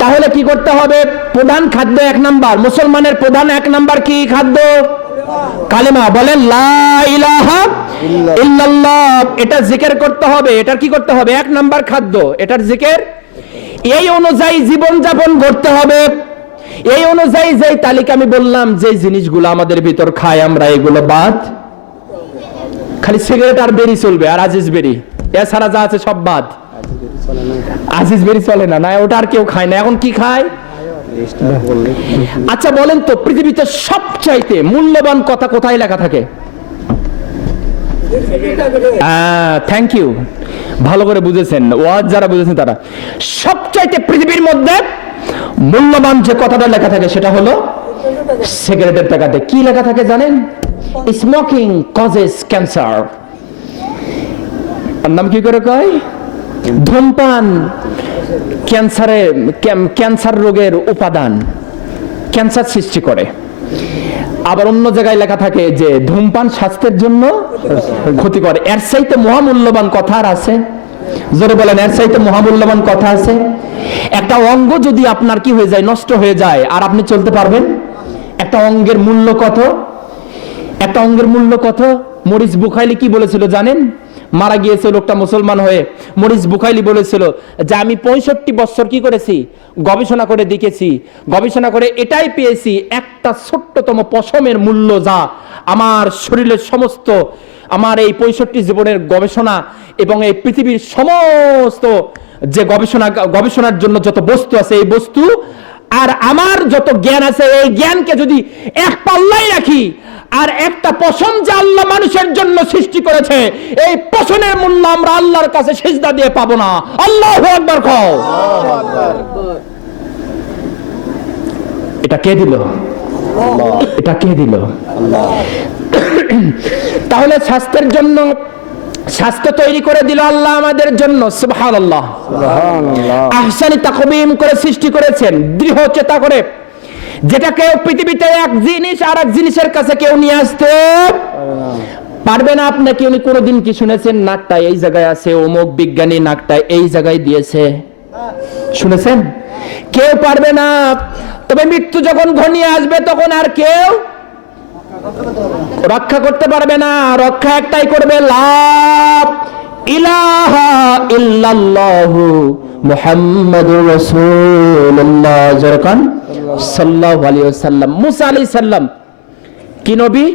তাহলে কি করতে হবে? প্রধান খাদ্য এক নাম্বার, মুসলমানের প্রধান এক নাম্বার কি খাদ্য? কালেমা। বলেন লা ইলাহা ইল্লাল্লাহ। এটা জিকির করতে হবে। এটার কি করতে হবে? এক নাম্বার খাদ্য, এটার জিকির। এই অনুযায়ী জীবন যাপন করতে হবে। এই অনুযায়ী যে তালিকা আমি বললাম, যে জিনিসগুলো আমাদের ভিতর খায় আমরা, এগুলো বাদ। খালি সিগারেট আর বেরি চলবে, আর আজিজ বেরি, এছাড়া যা আছে সব বাদ। আজিজ বেরি চলে না, না ওটা আর কেউ খায় না। এখন কি খায়? আচ্ছা বলেন তো, পৃথিবীতে সবচাইতে মূল্যবান কথা কোথায় লেখা থাকে? থ্যাংক ইউ, ভালো করে বুঝেছেন, ওয়াজ যারা বুঝেছেন তারা। সবচাইতে পৃথিবীর মধ্যে মূল্যবান যে কথাটা লেখা থাকে সেটা হলো সিগারেটের টাকাতে। কি লেখা থাকে জানেন? Smoking causes cancer. আর নাম কি করে কয়? ধূমপান ক্যান্সার রোগের উপাদান, ক্যান্সার সৃষ্টি করে। আবার অন্য জায়গায় লেখা থাকে যে ধূমপান স্বাস্থ্যের জন্য ক্ষতিকর। এর চাইতে মহামূল্যবান কথা আর আছে? জোরে বলেন, এর চাইতে মহামূল্যবান কথা আছে? একটা অঙ্গ যদি আপনার কি হয়ে যায়, নষ্ট হয়ে যায়, আর আপনি চলতে পারবেন? একটা অঙ্গের মূল্য কত? একটা অঙ্গের মূল্য কত? মরিস বুখাইলি কি বলেছিল জানেন? মারা গিয়েছে লোকটা মুসলমান হয়ে। মরিস বুখাইলি বলেছিল যে আমি 65 বছর কি করেছি, গবেষণা করে দেখেছি, গবেষণা করে এটাই পেয়েছি, একটা ছোট্টতম পশমের মূল্য যা আমার শরীরের সমস্ত, আমার এই 65 জীবনের গবেষণা এবং এই পৃথিবীর সমস্ত যে গবেষণার জন্য যত বস্তু আছে, এই বস্তু আর আমার যত জ্ঞান আছে, এই জ্ঞানকে যদি এক পাল্লায় রাখি, আর একটা পশম যে আল্লাহ মানুষের জন্য সৃষ্টি করেছে, এই পশমের মূল্য আমরা আল্লাহর কাছে সিজদা দিয়ে পাবো না। আল্লাহু আকবার কও। এটা কে দিল? এটা কে দিল? তাহলে স্বাস্থ্যের জন্য স্বাস্থ্য তৈরি করে দিল আল্লাহ আমাদের জন্য। সুবহানাল্লাহ। আহসানি তাকবীম করে সৃষ্টি করেছেন, দৃঢ় চেতা করে, যেটা কেউ পৃথিবীতে এক জিনিস আর এক জিনিসের কাছে কেউ নিয়ে আসতে পারবে না। আপনি কি উনি কোনোদিন কি শুনেছেন নাকটা এই জায়গায় আছে, অমুক বিজ্ঞানী নাকটা এই জায়গায় দিয়েছে? শুনেছেন? কেউ পারবে না। তবে মৃত্যু যখন ঘনিয়ে আসবে তখন আর কেউ রক্ষা করতে পারবে না। রক্ষা একটাই করবে, লা ইলাহা ইল্লাল্লাহু মুহাম্মাদুর রাসূলুল্লাহ সাল্লাল্লাহু আলাইহি ওয়াসাল্লাম। মুসা আলাইহিস সালাম কি নবী?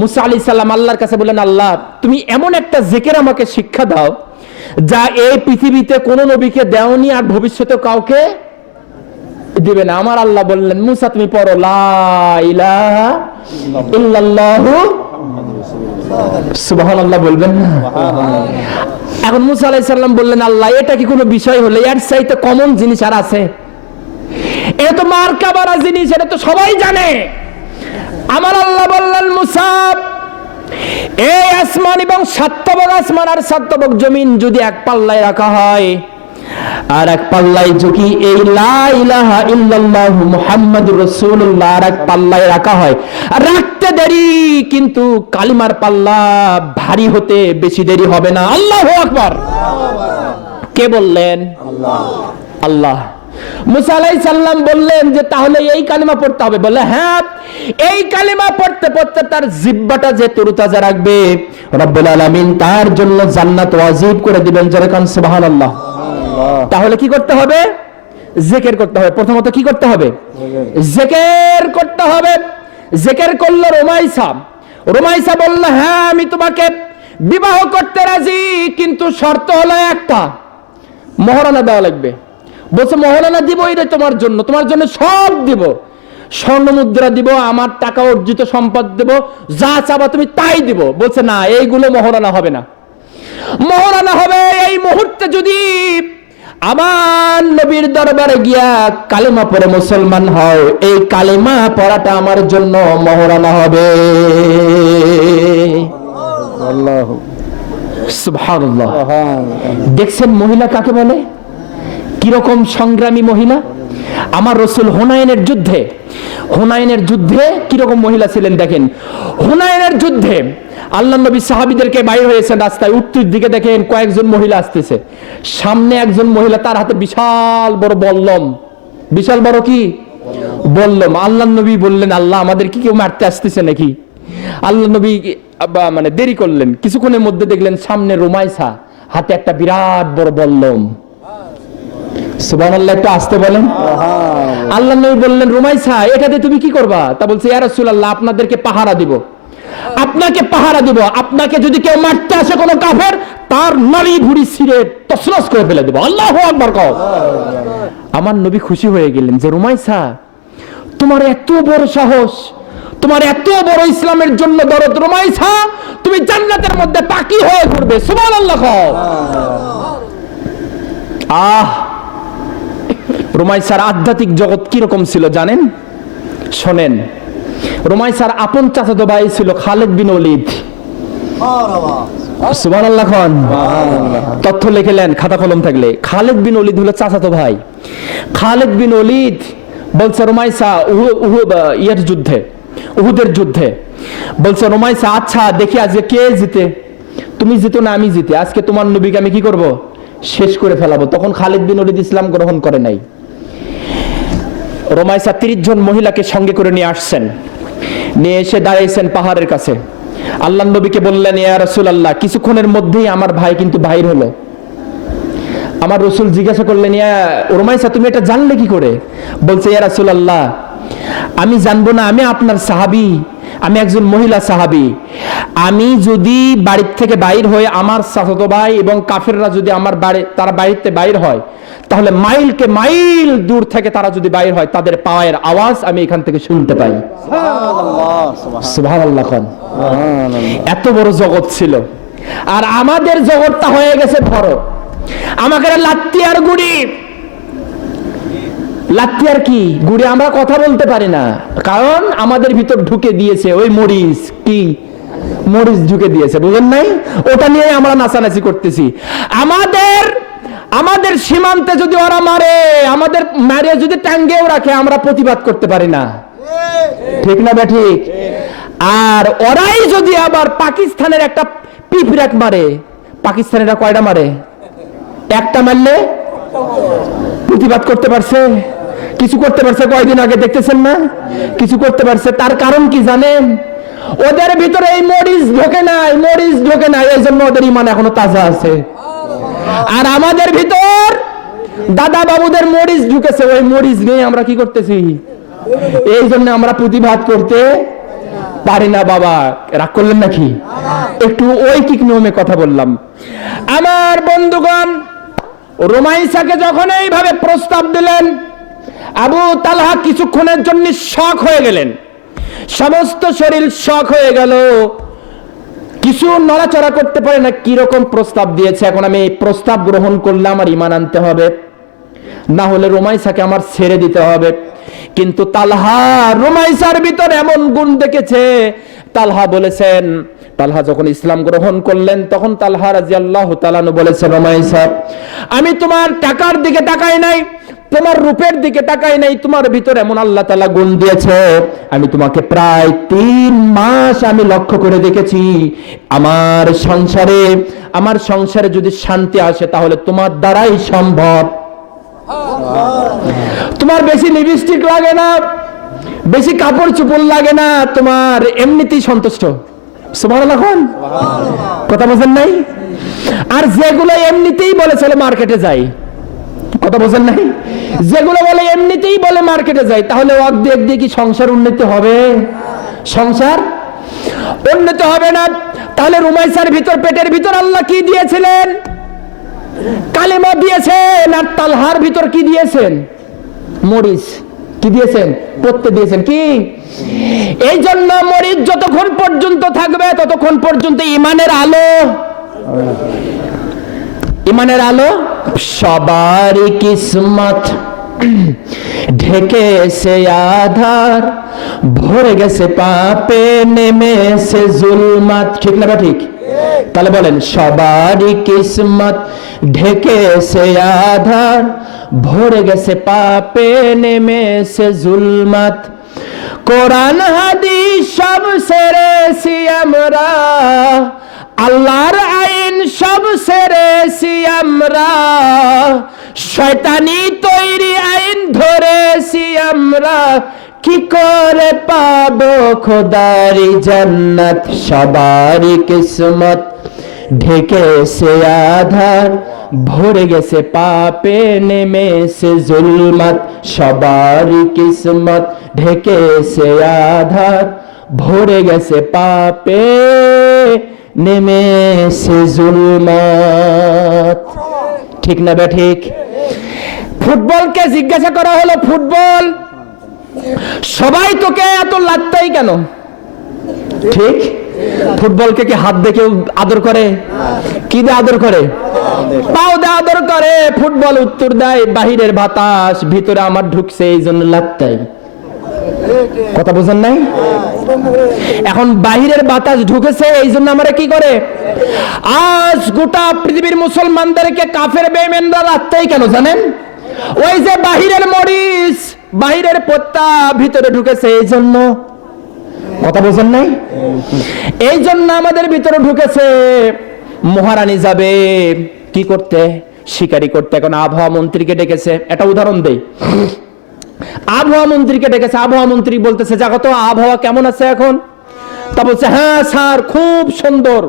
মুসা আলাইহিস সালাম আল্লাহর কাছে বললেন, আল্লাহ তুমি এমন একটা জিকির আমাকে শিক্ষা দাও যা এই পৃথিবীতে কোন নবীকে দেওনি আর ভবিষ্যতে কাউকে দিবে না। আমার আল্লাহ বললেন, মুসা তুমি পড়ো লা ইলাহা ইল্লাল্লাহু সুবহানাল্লাহ বলবেন না? এখন মুসা আলাইহিস সালাম বললেন, আল্লাহ এটা কি কোনো বিষয় হলো? এর চাইতে কমন জিনিস আর আছে? এটা তো মার্কাবারা জিনিস, এটা তো সবাই জানে। আমার আল্লাহ বললেন, মুসা, এই আসমান এবং সাতবক আসমান আর সাতবক জমিন যদি এক পাল্লায় রাখা হয়, আর এক পাল্লায় যদি এই লা ইলাহা ইল্লাল্লাহু মুহাম্মাদুর রাসূলুল্লাহ আর এক পাল্লায় রাখা হয়, আর রাখতে দেরি কিন্তু কালিমার পাল্লা ভারী হতে বেশি দেরি হবে না। আল্লাহু আকবার। কে বললেন? আল্লাহ। মুসা আলাইহিস সালাম বললেন যে তাহলে এই কালিমা পড়তে হবে। বলে হ্যাঁ, এই কালিমা পড়তে পড়তে তার জিহ্বাটা যে তরুতাজা রাখবে, রব্বুল আলামিন তার জন্য জান্নাত ওয়াজিব করে দিবেন। যেরকম সুবহানাল্লাহ। তাহলে কি করতে হবে? জিকির করতে হবে। প্রথমত কি করতে হবে? জিকির করতে হবে। জিকির করলো রুমাইসা। রুমাইসা বলল, হ্যাঁ আমি তোমাকে বিবাহ করতে রাজি, কিন্তু শর্ত হলো একটা, মহরানা দেওয়া লাগবে। বলছে মহরানা দিবই রে তোমার জন্য সব দিব, স্বর্ণ মুদ্রা দিব, আমার টাকা অর্জিত সম্পদ দেব, যা চাবা তুমি তাই দিব। বলছে না, এইগুলো মহরানা হবে না। মহরানা হবে এই মুহূর্তে যদি আমার নবীর দরবারে গিয়া কালেমা পড়ে মুসলমান হয়, এই কালেমা পড়াটা আমার জন্য মহরানা হবে। আল্লাহু সুবহানাল্লাহ। সুবহানাল্লাহ। দেখছেন মহিলা কাকে বলে? কিরকম সংগ্রামী মহিলা। আমার রাসূল হুনাইনের যুদ্ধে কিরকম মহিলা ছিলেন দেখেন। হুনাইনের যুদ্ধে আল্লাহ নবী সাহাবীদেরকে বাইরে হয়েছেন, রাস্তায় উত্তর দিকে দেখেন কয়েকজন মহিলা আসতেছে। সামনে একজন মহিলা, তার হাতে বিশাল বড় বল্লম। বিশাল বড় কি বল্লম। আল্লাহ নবী বললেন, আল্লাহ আমাদের কি কেউ মারতে আসতেছে নাকি? আল্লাহ নবী মানে দেরি করলেন। কিছুক্ষণের মধ্যে দেখলেন সামনে রুমাইসা, হাতে একটা বিরাট বড় বল্লম। সুবহানাল্লাহ। একটু আসতে বলেন। আল্লাহ নবী বললেন, রুমাইসা এটাতে তুমি কি করবা? তা বলছে, ইয়া রাসূলুল্লাহ আপনাদেরকে পাহারা দিব, আপনাকে পাহারা দিব। আপনাকে যদি কেউ মারতে আসে কোনো কাফের, তার নাড়ি ভুঁড়ি ছিঁড়ে তছনছ করে ফেলে দেব। আল্লাহু আকবার কও। আমার নবী খুশি হয়ে গেলেন যে রুমাইসা তোমার এত বড় সাহস, তোমার এত বড় ইসলামের জন্য দরদ, রুমাইসা তুমি জান্নাতের মধ্যে পাখি হয়ে ঘুরবে। সুবহানাল্লাহ কও। রুমাইসার আধ্যাত্মিক জগৎ কিরকম ছিল জানেন? শোনেন, রুমাইসার আপন চাচাতো ভাই ছিল খালিদ বিন ওলীদ। সুবহানাল্লাহ খান। তথ্য লিখলেন খাতা কলম থাকলে। খালিদ বিন ওলীদ হলো চাচাতো ভাই। খালিদ বিন ওলীদ বলছে রুমাইসা উহুদের যুদ্ধে বলছে রুমাইসা, আচ্ছা দেখি আজকে কে জিতে, তুমি জিতো না আমি জিতে, আজকে তোমার নবীকে আমি কি করব? শেষ করে ফেলাবো। তখন খালিদ বিন ওলীদ ইসলাম গ্রহণ করে নাই। রুমাইসা 30 জন মহিলাকে সঙ্গে করে নিয়ে আসছেন, নিয়ে এসে দাঁড়িয়েছেন পাহাড়ের কাছে। আল্লাহ নবীকে বললেন, ইয়া রাসূলুল্লাহ কিছুক্ষণের মধ্যেই আমার ভাই কিন্তু বাহির হলো। আমার রাসূল জিজ্ঞাসা করলেন, ইয়া রুমাইসা তুমি এটা জানলে কি করে? বলছে, ইয়া রাসূলুল্লাহ আমি জানবো না, আমি আপনার সাহাবী, আমি একজন মহিলা সাহাবী। আমি যদি বাড়ির থেকে বাইর হয়ে আমার চাচাতো ভাই এবং কাফেররা যদি আমার তারা বাড়িতে বাইর হয়, তাহলে মাইলকে মাইল দূর থেকে তারা যদি বাইর হয়, তাদের পায়ের আওয়াজ আমি এখান থেকে শুনতে পাই। সুবহানাল্লাহ। এত বড় জগৎ ছিল, আর আমাদের জগৎটা হয়ে গেছে বড়। আমাকে লাত্তি আর গুড়ি, লাত্তি আর কি গুড়ি, আমরা কথা বলতে পারি না, কারণ আমাদের ভিতর ঢুকে দিয়েছে ওই মরিচ, কি মরিচ ঢুকে দিয়েছে, বুঝেন নাই? ওটা নিয়ে আমরা নাচানাচি করতেছি। আমাদের সীমান্তে যদি ওরা মারে, আমাদের মারে যদি টাঙ্গেও রাখে, আমরা প্রতিবাদ করতে পারি না, ঠিক না বে ঠিক? আর ওরাই যদি আবার পাকিস্তানের একটা পিঁপড়াক মারে, পাকিস্তানেরা কয়টা মারে? একটা মারলে প্রতিবাদ করতে পারছে? কিছু করতে পারছে? কয়দিন আগে দেখতেছেন না? কিছু করতে পারছে। তার কারণ কি জানেন? ওদের ভিতরে এই মরিচ ঢোকে নাই, এই জন্য ওদের ঈমান এখনো তাজা আছে। আর আমাদের ভিতর দাদা বাবুদের মরিচ ঢুকেছে, ওই মরিচ নিয়ে আমরা কি করতেছি? এই জন্য আমরা প্রতিবাদ করতে পারি না। বাবা রাগ করলেন নাকি? একটু ঐকিক নিয়মে কথা বললাম। আমার বন্ধুগণ, রুমাইসাকে যখন এইভাবে প্রস্তাব দিলেন, আবু তালহা কিছুক্ষণের জন্য শক হয়ে গেলেন, সমস্ত শরীর শক হয়ে গেল। কিছু নড়াচড়া করতে পারে না, কি রকম প্রস্তাব দিয়েছে। এখন আমি এই প্রস্তাব গ্রহণ করলে আমার ঈমান আনতে হবে, না হলে রুমাইসাকে আমার ছেড়ে দিতে হবে। কিন্তু তালহা রুমাইসার ভিতরে এমন গুণ দেখেছে। তালহা বলেছেন, তালহা যখন ইসলাম গ্রহণ করলেন তখন তালহা রাদিয়াল্লাহু তাআলা আনহু বলেছেন, রুমাইসা আমি তোমার টাকার দিকে তাকাই নাই, তোমার রূপের দিকে তাকাই নাই, তোমার ভিতরে এমন আল্লাহ তাআলা গুণ দিয়েছে। আমি তোমাকে প্রায় 3 মাস আমি লক্ষ্য করে দেখেছি। আমার সংসারে যদি শান্তি আসে তাহলে তোমার দ্বারাই সম্ভব। তোমার বেশি লিপস্টিক লাগে না, বেশি কাপড় চোপড় লাগে না, তোমার এমনিতেই সন্তুষ্ট। সুবহানাল্লাহ, কথা বোঝেন নাই? আর যেগুলো এমনিতেই বলে চলে মার্কেটে যাই, কথা বোঝেন নাই? যেগুলো বলে এমনিতেই বলে মার্কেটে যাই, তাহলে অর্ধেক দিয়ে কি সংসার উন্নতি হবে? সংসার উন্নতি হবে না। তাহলে রুমাইসার ভিতর, পেটের ভিতর আল্লাহ কি দিয়েছিলেন? কালেমা দিয়েছেন। আর তালহার ভিতর কি দিয়েছেন? মরিচ। কি দিয়েছেন? পড়তে দিয়েছেন। কি? এই জন্য মরিচ যতক্ষণ পর্যন্ত থাকবে ততক্ষণ পর্যন্ত ইমানের আলো সবারই কিসমত ঢেকেছে আধার, ভরে গেছে পাপে, নেমেছে জুলমাত। ঠিক না? ঠিক। তাহলে বলেন, সবারই কিসমত ঢেকেছে আধার, ভরে গেছে পাপে, নেমেছে জুলমাত। কোরআন হাদিস সব সেরেছি আমরা, আল্লাহর আইন সব সেরেছি আমরা, শয়তানি তৈরি আইন ধরেছি আমরা, কি করে পাবো খোদারি জান্নাত? সবারই কিসমত ঢেকেছে আধার, ভরে গেছে পাপে, নেমেছে জুলমাত। সবারই কিসমত ঢেকেছে আধার, ভরে গেছে পাপে, নেমেছে জুলমাত। ঠিক না বে ঠিক? ফুটবলকে জিজ্ঞাসা করা হলো, ফুটবল সবাই তোকে এত লাগতাই কেন? ঠিক? ফুটবলকে কি হাত দিয়ে কেউ আদর করে? কি দিয়ে আদর করে? পাও দিয়ে আদর করে। ফুটবল উত্তর দেয়, বাহিরের বাতাস ভিতরে আমার ঢুকছে, এই জন্য লাগতাই। কথা বোঝেন নাই? এখন বাহিরের বাতাস ঢুকেছে এই জন্য আমরা কি করে? আজ গোটা পৃথিবীর মুসলমানদেরকে কাফের বেঈমানরা লাগতাই কেন জানেন? ওই যে বাহিরের মরিচ, বাহিরের পত্তা ভিতরে ঢুকেছে এই জন্য। কথা বোঝেন নাই? এই জন্য আমাদের ভিতরে ঢুকেছে। মহারানী যাবে কি করতে? শিকারি করতে। এখন আবহাওয়া মন্ত্রীকে ডেকেছে। একটা উদাহরণ দেই। আবহাওয়া মন্ত্রীকে ডেকেছে। আবহাওয়া মন্ত্রী বলতেছে, জাগো তো, আবহাওয়া কেমন আছে এখন? তা বলছে, হ্যাঁ স্যার, খুব সুন্দর,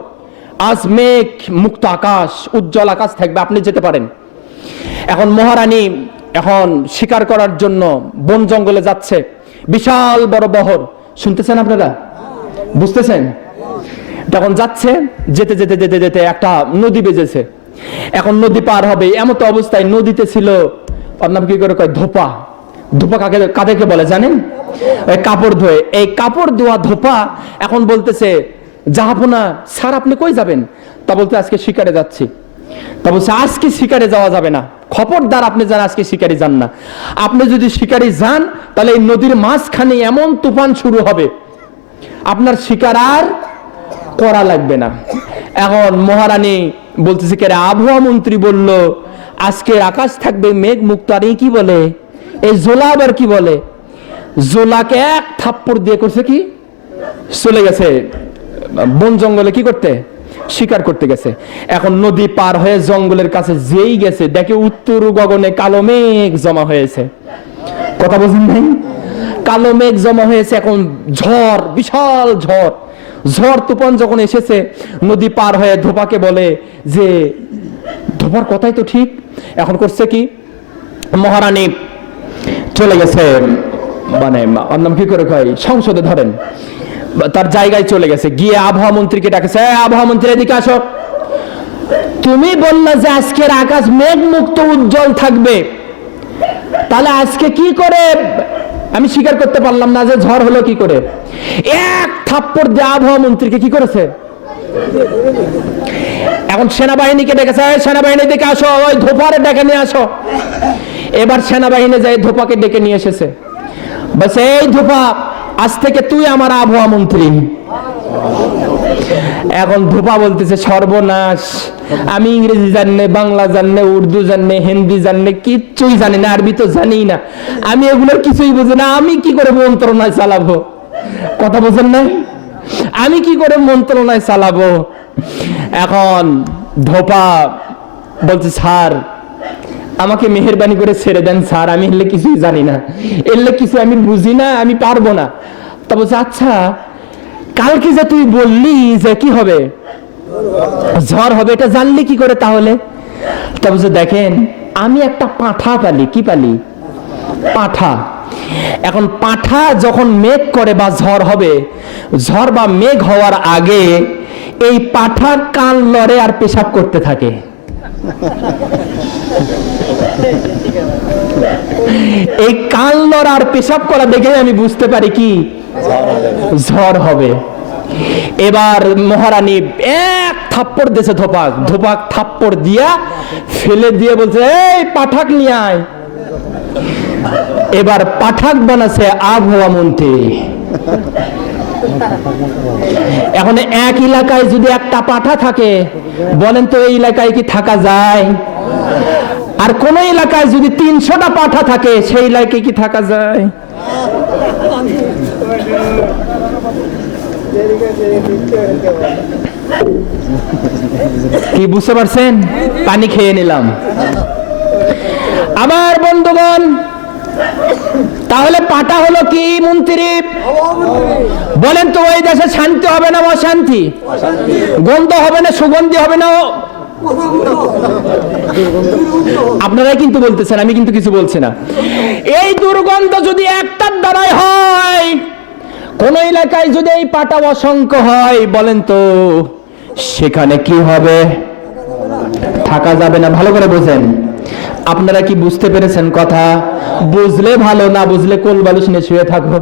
আজ মেঘ মুক্ত আকাশ, উজ্জ্বল আকাশ থাকবে, আপনি যেতে পারেন। এখন মহারানী এখন শিকার করার জন্য বন জঙ্গলে যাচ্ছে। বিশাল বড় বহর। শুনতেছেন আপনারা? বুঝতেছেন? তখন যাচ্ছে, যেতে যেতে যেতে যেতে একটা নদী বেজেছে। এখন নদী পার হবে, এমন অবস্থায় নদীতে ছিল, ওর নাম কি করে কয়, ধোপা। ধোপা কাদেরকে বলে জানেন? ওই কাপড় ধোয়ে। এই কাপড় ধোয়া ধোপা এখন বলতেছে, জাহাপনা স্যার আপনি কই যাবেন? তা বলতে, আজকে শিকারে যাচ্ছি। তা বলছে, আজকে শিকারে যাওয়া যাবে না, খবরদার আপনি যান, আজকে শিকারি যান না। আপনি যদি শিকারি যান তাহলে এই নদীর মাঝখানে এমন তুফান শুরু হবে, আপনার শিকার আর করা লাগবে না। এখন মহারানী বলতেছে, কে রে? আবহাওয়া মন্ত্রী বলল, আজকের আকাশ থাকবে মেঘ মুক্ত। আর এই কি বলে? এই জোলা আবার কি বলে? জোলাকে এক থাপ্পড় দিয়ে করছে কি, চলে গেছে বন জঙ্গলে কি করতে? শিকার করতে গেছে। এখন নদী পার হয়ে জঙ্গলের কাছে যেই গেছে, দেখে উত্তর গগনে কালো মেঘ জমা হয়েছে। কথা বুঝেন নাই? কালো মেঘ জমা হয়েছে। এখন ঝড়, বিশাল ঝড়, ঝড় তুফান যখন এসেছে, নদী পার হয়ে ধোপাকে বলে যে, ধোপার কথাই তো ঠিক। এখন করছে কি, মহারানী চলে গেছে, মানে ওর নাম কি করে কয়, সংসদে ধরেন, তার জায়গায় চলে গেছে। গিয়ে আবহাওয়া মন্ত্রীকে ডাকেছে, আবহাওয়া মন্ত্রী এদিকে আসো। তুমি বললা যে আজকের আকাশ মেঘ মুক্ত উজ্জ্বল থাকবে, তাহলে আজকে কি করে আমি স্বীকার করতে পারলাম না যে ঝড় হলো কি করে? এক থাপ্পড় দিয়ে আবহাওয়া মন্ত্রীকে কি করেছে? এখন সেনাবাহিনীকে ডেকেছে, সেনাবাহিনী ডেকে আসো, ওই ধোপারে ডেকে নিয়ে আসো। এবার সেনাবাহিনী যায় ধোপাকে ডেকে নিয়ে এসেছে, বলছে এই ধোপা, আজ থেকে তুই আমার আবহাওয়া মন্ত্রী। এখন ধোপা বলতেছে সর্বনাশ, আমি ইংরেজি জানি, বাংলা জানি, উর্দু জানি, হিন্দি জানি, কিচ্ছুই জানি না, আরবি তো জানি না, আমি এগুলোর কিছুই বুঝি না, আমি কি করে মন্ত্রণায় চালাবো? কথা বোঝেন না? আমি কি করে মন্ত্রণায় চালাবো? এখন ধোপা বলছে স্যার আমাকে মেহেরবানি করে ছেড়ে দেন স্যার, আমি এলে কিছুই জানি না, এলে কিছু আমি বুঝি না, আমি পারবো না। তা বলছে আচ্ছা কালকে যে তুই বললি যে কি হবে, ঝড় হবে, এটা জানলি কি করে তাহলে? তা বলছে দেখেন আমি একটা পাঁঠা পালি। কি পালি? পাঁঠা। এখন পাঁঠা যখন মেঘ করে বা ঝড় হবে, ঝড় বা মেঘ হওয়ার আগে এই পাঁঠার কান লড়ে আর পেশাব করতে থাকে। এই কান লড়া আর পেশাব করা দেখে আমি বুঝতে পারি কি ঝড় হবে। এবার মহারানী এক থাপ্পড় দিয়েছে ধোপাক, ধোপাক থাপ্পড় দিয়া ফেলে দিয়ে বলছে এই পাঠাক নিয়ে আয়। এবার পাঠাক বানাছে আবহাওয়া মন্ত্রী। এখন এক এলাকায় যদি একটা পাঠা থাকে, বলেন তো এই এলাকায় কি থাকা যায়? আর কোন এলাকায় যদি 300টা পাঠা থাকে, সেই এলাকায় কি থাকা যায়? কি বুঝতে পারছেন? পানি খেয়ে নিলাম। আমার বন্ধুগণ, তাহলে পাটা হলো কি মন্ত্রী? বলেন তো ওই দেশে শান্তি হবে না অশান্তি? গন্ধ হবে না সুগন্ধি হবে না? আপনারাই কিন্তু বলতেছেন, আমি কিন্তু কিছু বলছি না। এই দুর্গন্ধ যদি একটার দ্বারাই হয়, কোন এলাকায় যদি এই পাটা অসংখ্য হয়, বলেন তো সেখানে কি হবে? থাকা যাবে না। ভালো করে বোঝেন। আপনারা কি বুঝতে পেরেছেন কথা? বুঝলে ভালো, না বুঝলে কোল বালিশ নিয়ে শুয়ে থাকো।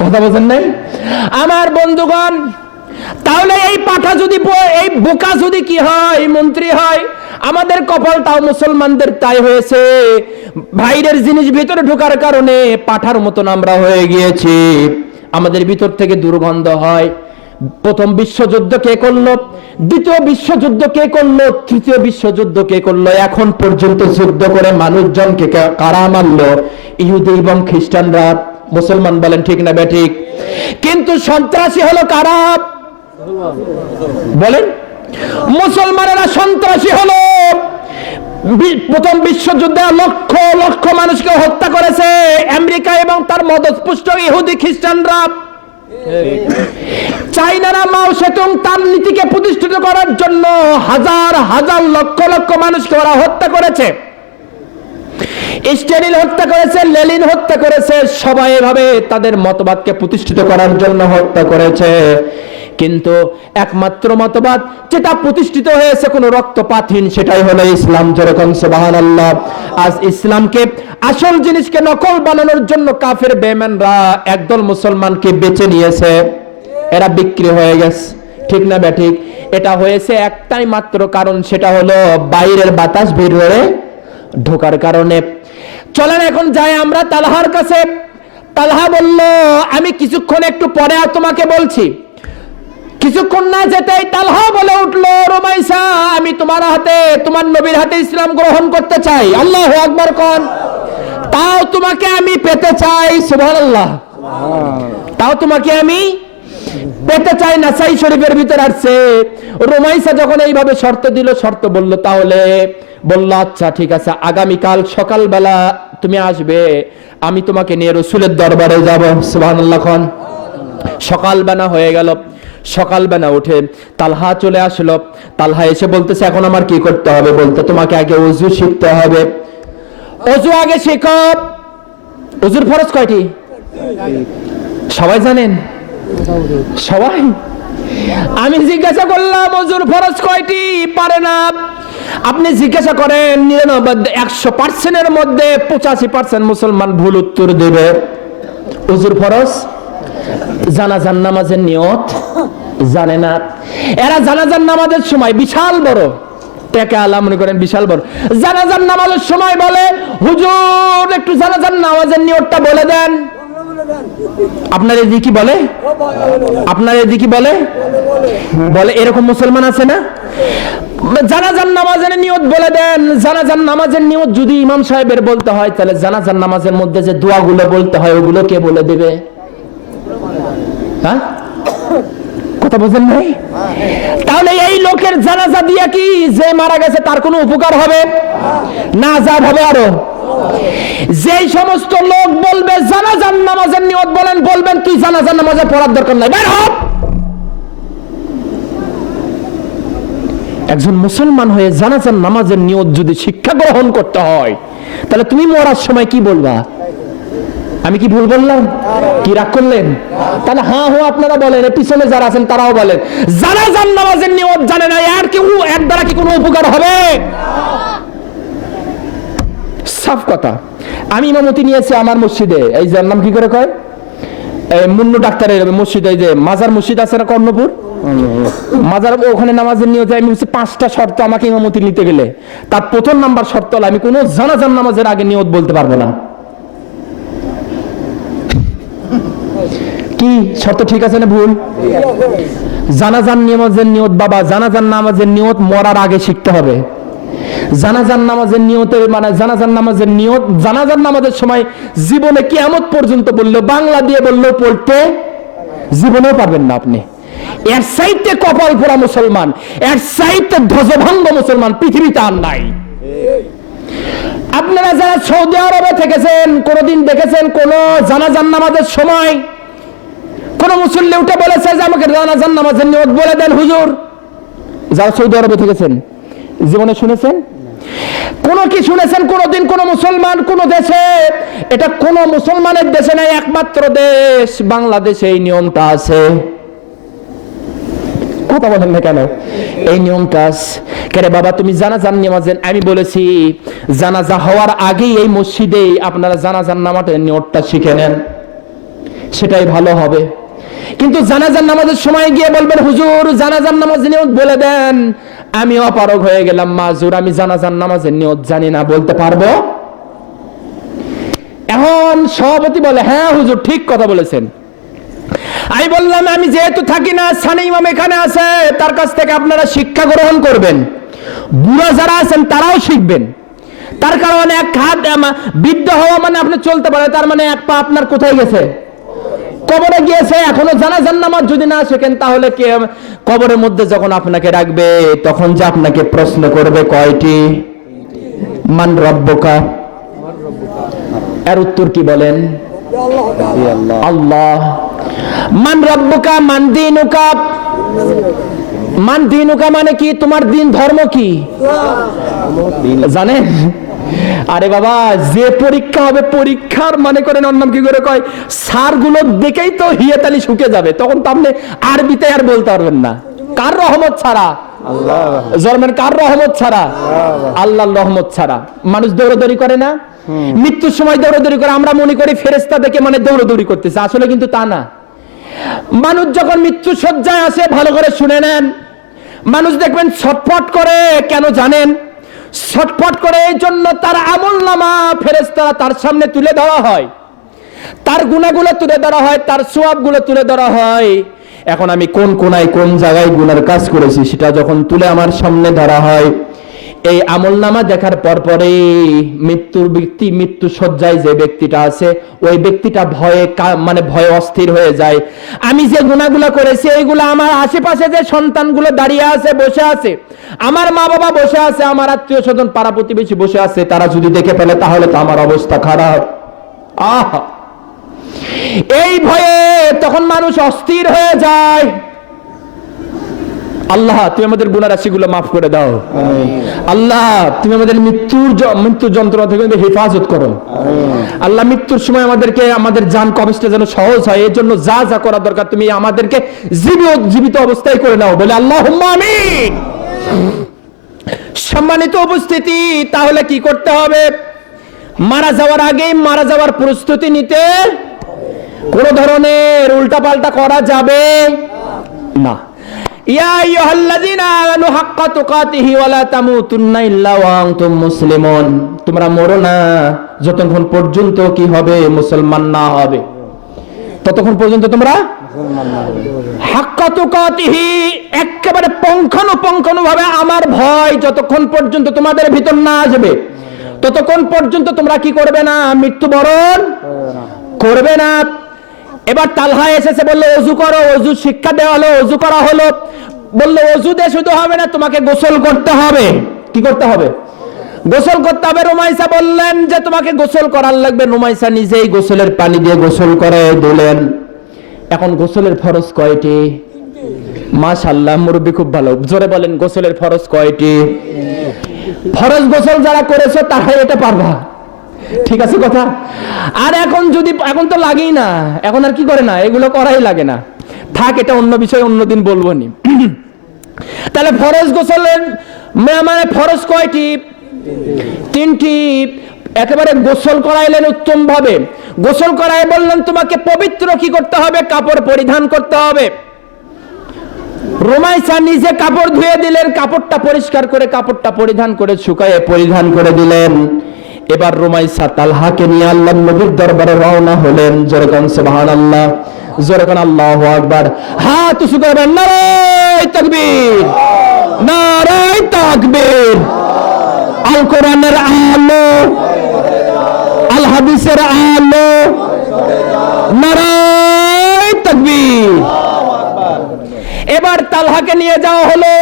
কথা বোঝেন নাই? আমার বন্ধুগণ, তাহলে এই পাঠা যদি, এই বোকা যদি কি হয়, মন্ত্রী হয়, আমাদের কপালটাও মুসলমানদের তাই হয়েছে। বাইরের জিনিস ভিতরে ঢোকার কারণে পাঠার মতন আমরা হয়ে গিয়েছি। আমাদের ভিতর থেকে দুর্গন্ধ হয়। প্রথম বিশ্বযুদ্ধ কে করলো? দ্বিতীয় বিশ্বযুদ্ধ কে করলো? তৃতীয় বিশ্বযুদ্ধ কে করলো? এখন পর্যন্ত যুদ্ধ করে মানুষজনকে কারা মারলো? ইহুদি এবং খ্রিস্টানরা। মুসলমান বলেন ঠিক না বেঠিক? কিন্তু সন্ত্রাসী হলো কারা? বলেন। মুসলমানেরা সন্ত্রাসী হলো। প্রথম বিশ্বযুদ্ধে লক্ষ লক্ষ মানুষকে হত্যা করেছে আমেরিকা এবং তার মদতপুষ্ট ইহুদি খ্রিস্টানরা। চাইনারা মাও সেতুং তার নীতিকে প্রতিষ্ঠিত করার জন্য হাজার হাজার লক্ষ লক্ষ মানুষকে ওরা হত্যা করেছে। স্ট্যালিন হত্যা করেছে, লেনিন হত্যা করেছে, সবাই এভাবে তাদের মতবাদকে প্রতিষ্ঠিত করার জন্য হত্যা করেছে। কিন্তু একমাত্র মতবাদ যেটা প্রতিষ্ঠিত হয়েছে কোনো রক্তপাতহীন, সেটাই হলো ইসলাম। যেরকম সুবহানাল্লাহ। আজ ইসলামকে, আসল জিনিসকে নকল বানানোর জন্য কাফের বেঈমানরা একদল মুসলমানকে বেচে নিয়েছে, এরা বিক্রি হয়ে গেছে। ঠিক না বেঠিক? এটা হয়েছে একটাই মাত্র কারণ, সেটা হলো বাইরের বাতাস ভিতরে ঢোকার কারণে। চলেন এখন যাই আমরা তালহার কাছে। তালহা বলল আমি কিছুক্ষণ একটু পরে আর তোমাকে বলছি। কিছুক্ষণ না যেতেই তালহা বলে উঠলো, রুমাইসা আমি তোমার হাতে, তোমার নবীর হাতে ইসলাম গ্রহণ করতে চাই। আল্লাহু আকবার কোন। তাও তোমাকে আমি পেতে চাই। সুবহানাল্লাহ। তাও তোমাকে আমি পেতে চাই। নাসাই শরীফের ভিতর আসছে, রুমাইসা যখন এইভাবে শর্ত দিল, শর্ত বলল তাহলে, বলল আচ্ছা ঠিক আছে, আগামীকাল সকালবেলা তুমি আসবে, আমি তোমাকে নিয়ে রাসূলের দরবারে যাব। সুবহানাল্লাহ কোন। সকালবেলা হয়ে গেল। সকালবেলা উঠে তালহা চলে আসলো। তালহা এসে বলতেছে এখন আমার কি করতে হবে? বলতে তোমাকে আগে ওযু শিখতে হবে। ওযু আগে শিখো। ওযুর ফরজ কয়টি? সবাই জানেন? সবাই? আমি জিজ্ঞাসা করলাম ওযুর ফরজ কয়টি? পারে না। আপনি জিজ্ঞাসা করেন 100%-এর মধ্যে 85% মুসলমান ভুল উত্তর দেবে। ওযুর ফরজ জানাজার নামাজের নিয়ত, জানে না। এরা জানাজার নামাজের সময় বিশাল বড় টেকা আলা মনে করেন, বিশাল বড় জানাজার নামাজের সময় বলে, হুজুর একটু জানাজার নামাজের নিয়তটা বলে দেন। আপনার এদিকে কি বলে? আপনার এদিকে কি বলে? বলে। এরকম মুসলমান আছে না? জানাজার নামাজের নিয়ত বলে দেন। জানাজার নামাজের নিয়ত যদি ইমাম সাহেবের বলতে হয়, তাহলে জানাজার নামাজের মধ্যে যে দোয়াগুলো বলতে হয় ওগুলো কে বলে দেবে? হ্যাঁ, কথা বলেন নাই? তাহলে এই লোকের জানাজা দিয়ে কি যে মারা গেছে তার কোনো উপকার হবে না? আযাব হবে আরো। যেই সমস্ত লোক বলবে জানাজার নামাজের নিয়ত বলেন, বলবেন তুই জানাজার নামাজে পড়ার দরকার নাই, বের হ। একজন মুসলমান হয়ে জানাজার নামাজের নিয়ত যদি শিক্ষা গ্রহণ করতে হয়, তাহলে তুমি মরার সময় কি বলবা? আমি কি ভুল বললাম? কি রাগ করলেন? তাহলে হ্যাঁ হ্যাঁ আপনারা বলেন, পিছনে যারা আছেন তারাও বলেন, জানাজার নামাজের নিয়ত জানে না, আর কেউ এর দ্বারা কি কোনো উপকার হবে? সাফ কথা। আমি ইমামতি নিয়েছি আমার মসজিদে, এই যার নাম কি করে কয়, মুন্নু ডাক্তারের মসজিদে, এই যে মাজার মসজিদ আছে না কর্ণপুর, মাজার, ওখানে নামাজের নিয়তে আমি হচ্ছে 5টা শর্ত আমাকে ইমামতি নিতে গেলে। তার প্রথম নাম্বার শর্ত হলো আমি কোনো জানাজার নামাজের আগে নিয়ত বলতে পারবো না। কি শর্ত ঠিক আছে না ভুল? জানাজার নামাজের নিয়ত বাবা, জানাজার নামাজের নিয়ত মরার আগে শিখতে হবে। জানাজার নামাজের নিয়তের মানে জানাজার নামাজের নিয়ত জানাজার নামাজের সময় জীবনে কিয়ামত পর্যন্ত বললো, বাংলা দিয়ে বললেও পড়তে জীবনেও পারবেন না আপনি। এর সাইতে কপাল পোড়া মুসলমান, এর সাইতে ধ্বজভঙ্গ মুসলমান পৃথিবীতে আর নাই। আপনারা যারা সৌদি আরবে থেকেছেন, কোনদিন দেখেছেন কোন জানাজার নামাজের সময় কোন মুসল্লি উঠে বলেছে যে আমাকে জানাজার নামাজের নিয়ত বলে দেন হুজুর? যারা সৌদি আরবে থেকেছেন জীবনে শুনেছেন? কোন কি শুনেছেন কোনদিন কোন মুসলমান কোন দেশে? এটা কোন মুসলমানের দেশে নাই, একমাত্র দেশ বাংলাদেশে এই নিয়মটা আছে। কথা বলেন না কেন? এই নিয়মটা কেরে বাবা তুমি জানাজার নামাজের, আমি বলেছি জানাজা হওয়ার আগেই এই মসজিদে আপনারা জানাজার নামাজের নিয়তটা শিখে নেন, সেটাই ভালো হবে। কিন্তু জানাজার নামাজের সময় গিয়ে বলবেন হুজুর জানাজার নামাজের নিয়ত বলে দেন, আমি অপারগ হয়ে গেলাম মাজুর, আমি জানাজার নামাজের নিয়ত জানি না, বলতে পারবো? এখন সভাপতি বলে হ্যাঁ হুজুর ঠিক কথা বলেছেন। আমি বললাম আমি যেহেতু থাকি না, সানি ইমাম এখানে আছে, তার কাছ থেকে আপনারা শিক্ষা গ্রহণ করবেন। বুড়া যারা আছেন তারাও শিখবেন। তার কারণে এক হাত বৃদ্ধ হওয়া মানে আপনি চলতে পারে, তার মানে এক পা আপনার কোথায় গেছে? কবরে গিয়েছে। এখনো জানাজার নামাজ যদি না শেখেন তাহলে কে কবরের মধ্যে যখন আপনাকে রাখবে তখন যে আপনাকে প্রশ্ন করবে কয়টি? মান রব্বুকা, এর উত্তর কি বলেন? আল্লাহ। মান রব্বুকা মান দীনুকা, মান দীনুকা মানে কি? তোমার দিন ধর্ম কি জানেন? আরে বাবা যে পরীক্ষা হবে, পরীক্ষার মানে করেন ওর নাম কি করে কয়, সারগুলো দেখেই তো হিয়াতালি শুকে যাবে, তখন তো আপনি আরবিতে আর বলতে পারবেন না। কার রহমত ছাড়া? জন্মের কার রহমত ছাড়া? আল্লাহর রহমত ছাড়া। মানুষ দৌড়াদৌড়ি করে না, মৃত্যুর সময় দৌড়াদৌড়ি করে, আমরা মনে করি ফেরেশতা দেখে মানে দৌড়াদৌড়ি করতেছে, আসলে কিন্তু তা না। মানুষ যখন মৃত্যু শয্যায় আসে, ভালো করে শুনে নেন, মানুষ দেখবেন ছটফট করে, কেন জানেন? ছটফট করে এই জন্য তার আমলনামা ফেরেশতা তার সামনে তুলে ধরা হয়, তার গুনাহগুলো তুলে ধরা হয়, তার সওয়াবগুলো তুলে ধরা হয়। এখন আমি কোন কোনায় কোন জায়গায় গুনার কাজ করেছি সেটা যখন তুলে আমার সামনে ধরা হয়, এই আমলনামা দেখার পর পরে মৃত্যু শয্যায় যে ব্যক্তিটা আছে ওই ব্যক্তিটা ভয়ে মানে ভয়ে অস্থির হয়ে যায়। আমি যে গুনাহগুলো করেছি এইগুলো আমার আশেপাশে যে সন্তানগুলো দাঁড়িয়ে আছে, বসে আছে, আমার মা বাবা বসে আছে, আমার আত্মীয় স্বজন পাড়া প্রতিবেশী বসে আছে, তারা যদি দেখে ফেলে তাহলে তো আমার অবস্থা খারাপ। আহা, এই ভয়ে তখন মানুষ অস্থির হয়ে যায়। আল্লাহ তুমি আমাদের গুনাহ রাশিগুলো মাফ করে দাও। আল্লাহ তুমি আমাদের মৃত্যুর যন্ত্রণা থেকে হেফাজত করো। আল্লাহ মৃত্যুর সময় আমাদেরকে আমাদের জান কবজটা যেন সহজ হয়, এর জন্য যা যা করা দরকার তুমি আমাদেরকে জীবিত অবস্থায় করে নাও, বলে আল্লাহুম্মা আমিন। সম্মানিত উপস্থিতি, তাহলে কি করতে হবে? মারা যাওয়ার আগেই মারা যাওয়ার প্রস্তুতি নিতে, কোন ধরনের উল্টাপাল্টা করা যাবে না। ইয়া আইয়ুহাল্লাযীনা আমানু হাক্কা তুকাতিহি ওয়া লা তামুতুন্না ইল্লা ওয়া আনতুম মুসলিমুন, তোমরা মরো না যতক্ষণ পর্যন্ত কি হবে, মুসলমান না হবে, ততক্ষণ পর্যন্ত তোমরা হাক্কা তুকাতিহি, একেবারে পুঙ্খানুপুঙ্খানু ভাবে আমার ভয় যতক্ষণ পর্যন্ত তোমাদের ভিতর না আসবে ততক্ষণ পর্যন্ত তোমরা কি করবে না, মৃত্যুবরণ করবে না। এবার তালহা এসেছে, বললো ওযু করো, ওযু শিক্ষা দেওয়া হলো, ওযু করা হলো। বললো ওযু দিয়ে শুধু হবে না, তোমাকে গোসল করতে হবে। কি করতে হবে? গোসল করতে হবে। রুমাইসা বললেন যে তোমাকে গোসল করার লাগবে। রুমাইসা নিজেই গোসলের পানি দিয়ে গোসল করে দিলেন। এখন গোসলের ফরজ কয়টি? মাশাআল্লাহ, মুরব্বি খুব ভালো, জোরে বলেন গোসলের ফরজ কয়টি? ফরজ গোসল যারা করেছো তারা এটা পারবা, ঠিক আছে কথা। আর এখন যদি, এখন তো লাগেই না, এখন আর কি করে না, এগুলো করাই লাগে না, থাক, এটা অন্য বিষয়, অন্যদিন বলবো নি। তাহলে ফরজ গোসলের মানে ফরজ কয়টি? 3টি। একেবারে গোসল করাইলেন উত্তম ভাবে, গোসল করাই বললেন তোমাকে পবিত্র কি করতে হবে, কাপড় পরিধান করতে হবে। রুমাইসা নিজে কাপড় ধুয়ে দিলেন, কাপড়টা পরিষ্কার করে কাপড়টা পরিধান করে শুকায়ে পরিধান করে দিলেন। এবার রুমাইসা তালহাকে নিয়ে আল্লাহর নবীর দরবারে রওনা হলেন। জোরে কোন সুবহানাল্লাহ, জোরে কোন আল্লাহু আকবার। হাত উঁচু করবেন, নারায়ে তাকবীর, নারায়ে তাকবীর। আল কোরআনের আলো, আল হাদিসের আলো, নারায়ে তাকবীর। এবার তালহাকে নিয়ে যাওয়া হলো,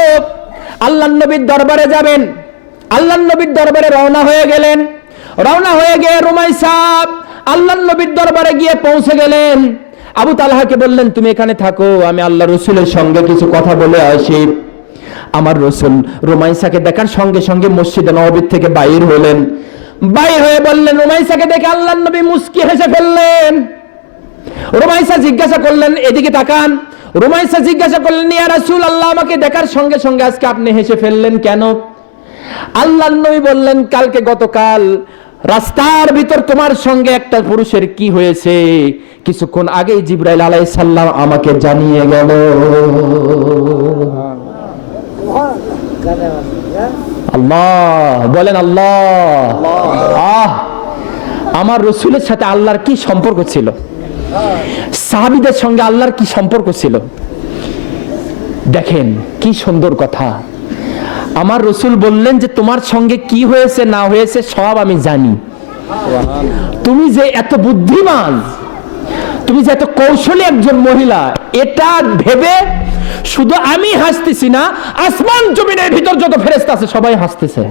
আল্লাহর নবীর দরবারে যাবেন। আল্লাহর নবীর দরবারে রওনা হয়ে গেলেন। রওনা হয়ে গিয়ে রুমাইসা আল্লাহর নবীর দরবারে গিয়ে পৌঁছে গেলেন। আবু তালহাকে বললেন তুমি এখানে থাকো, আমি আল্লাহ রসুলের সঙ্গে কিছু কথা বলে আসি। আমার রসুল রুমাইসাকে দেখার সঙ্গে সঙ্গে মসজিদে নববী থেকে বাইর হলেন। বাইর হয়ে বললেন, রুমাইসাকে দেখে আল্লাহর নবী মুস্কি হেসে ফেললেন। রুমাইসা জিজ্ঞাসা করলেন, এদিকে তাকান। রুমাইসা জিজ্ঞাসা করলেন, ইয়া রাসূলুল্লাহ, আমাকে দেখার সঙ্গে সঙ্গে আজকে আপনি হেসে ফেললেন কেন? আল্লাহর নবী বললেন, কালকে গতকাল রাস্তার ভিতর তোমার সঙ্গে একটা পুরুষের কি হয়েছে কিছুক্ষণ আগেই জিবরাইল আলাইহিস সালাম আমাকে জানিয়ে গেল। আল্লাহ বলেন, আল্লাহ। আমার রসুলের সাথে আল্লাহর কি সম্পর্ক ছিল, সাহাবীদের সঙ্গে আল্লাহর কি সম্পর্ক ছিল, দেখেন কি সুন্দর কথা। আমার রসুল বললেন যে তোমার সঙ্গে কি হয়েছে না হয়েছে সব আমি জানি। তুমি যে এত বুদ্ধিমান, তুমি যে এত কৌশলী একজন মহিলা, এটা ভেবে শুধু আমি হাসতেছি না, আসমান জমিনের ভিতর যত ফেরেশতা আছে সবাই হাসতেছে।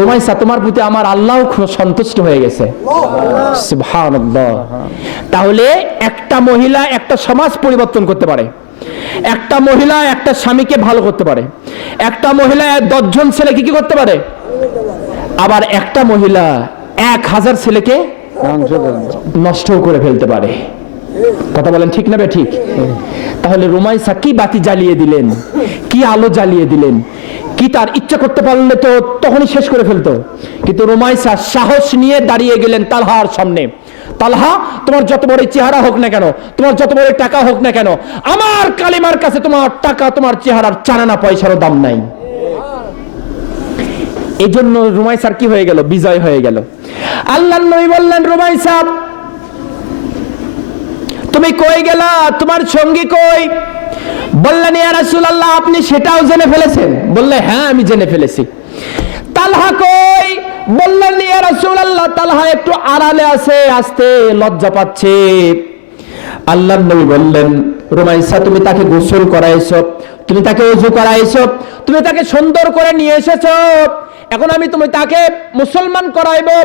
রুমাইসা, তোমার প্রতি আমার আল্লাহ সন্তুষ্ট হয়ে গেছে। সুবহানাল্লাহ। তাহলে একটা মহিলা একটা সমাজ পরিবর্তন করতে পারে, একটা মহিলা একটা স্বামীকে ভালো করতে পারে, একটা মহিলা 10 জন ছেলেকে কি করতে পারে, আবার একটা মহিলা 1000 ছেলেকে নষ্ট করে ফেলতে পারে। কথা বলেন ঠিক না বে ঠিক? তাহলে রুমাইসা কি বাতি জ্বালিয়ে দিলেন, কি আলো জ্বালিয়ে দিলেন, কি তার ইচ্ছা করতে পারলে তো তখনই শেষ করে ফেলতো। কিন্তু রুমাইসা সাহস নিয়ে দাঁড়িয়ে গেলেন তালহার সামনে। তালহা, তোমার যত বড় চেহারা হোক না কেন, তোমার যত বড় টাকা হোক না কেন, আমার কালিমার কাছে তোমার টাকা, তোমার চেহারার চারানা পয়সারও দাম নাই। এই জন্য রুমাইসার কি হয়ে গেল, বিজয় হয়ে গেল। আল্লাহর নবী বললেন, রুমাইসা তুমি কই গেলা, তোমার সঙ্গী কই? বললেন, ইয়া রাসূলুল্লাহ, আপনি সেটাও জেনে ফেলেছেন? বললে, হ্যাঁ আমি জেনে ফেলেছি। তালহা কই? বললেন, ইয়া রাসূলুল্লাহ, তালহা একটু আড়ালে আছে, আসতে লজ্জা পাচ্ছে। আল্লাহর নবী বললেন, রুমাইসা তুমি তাকে গোসল করাইছো, তুমি তাকে ওযু করাইছো, তুমি তাকে সুন্দর করে নিয়ে এসেছো, এখন আমি তুমি তাকে মুসলমান করাইবো।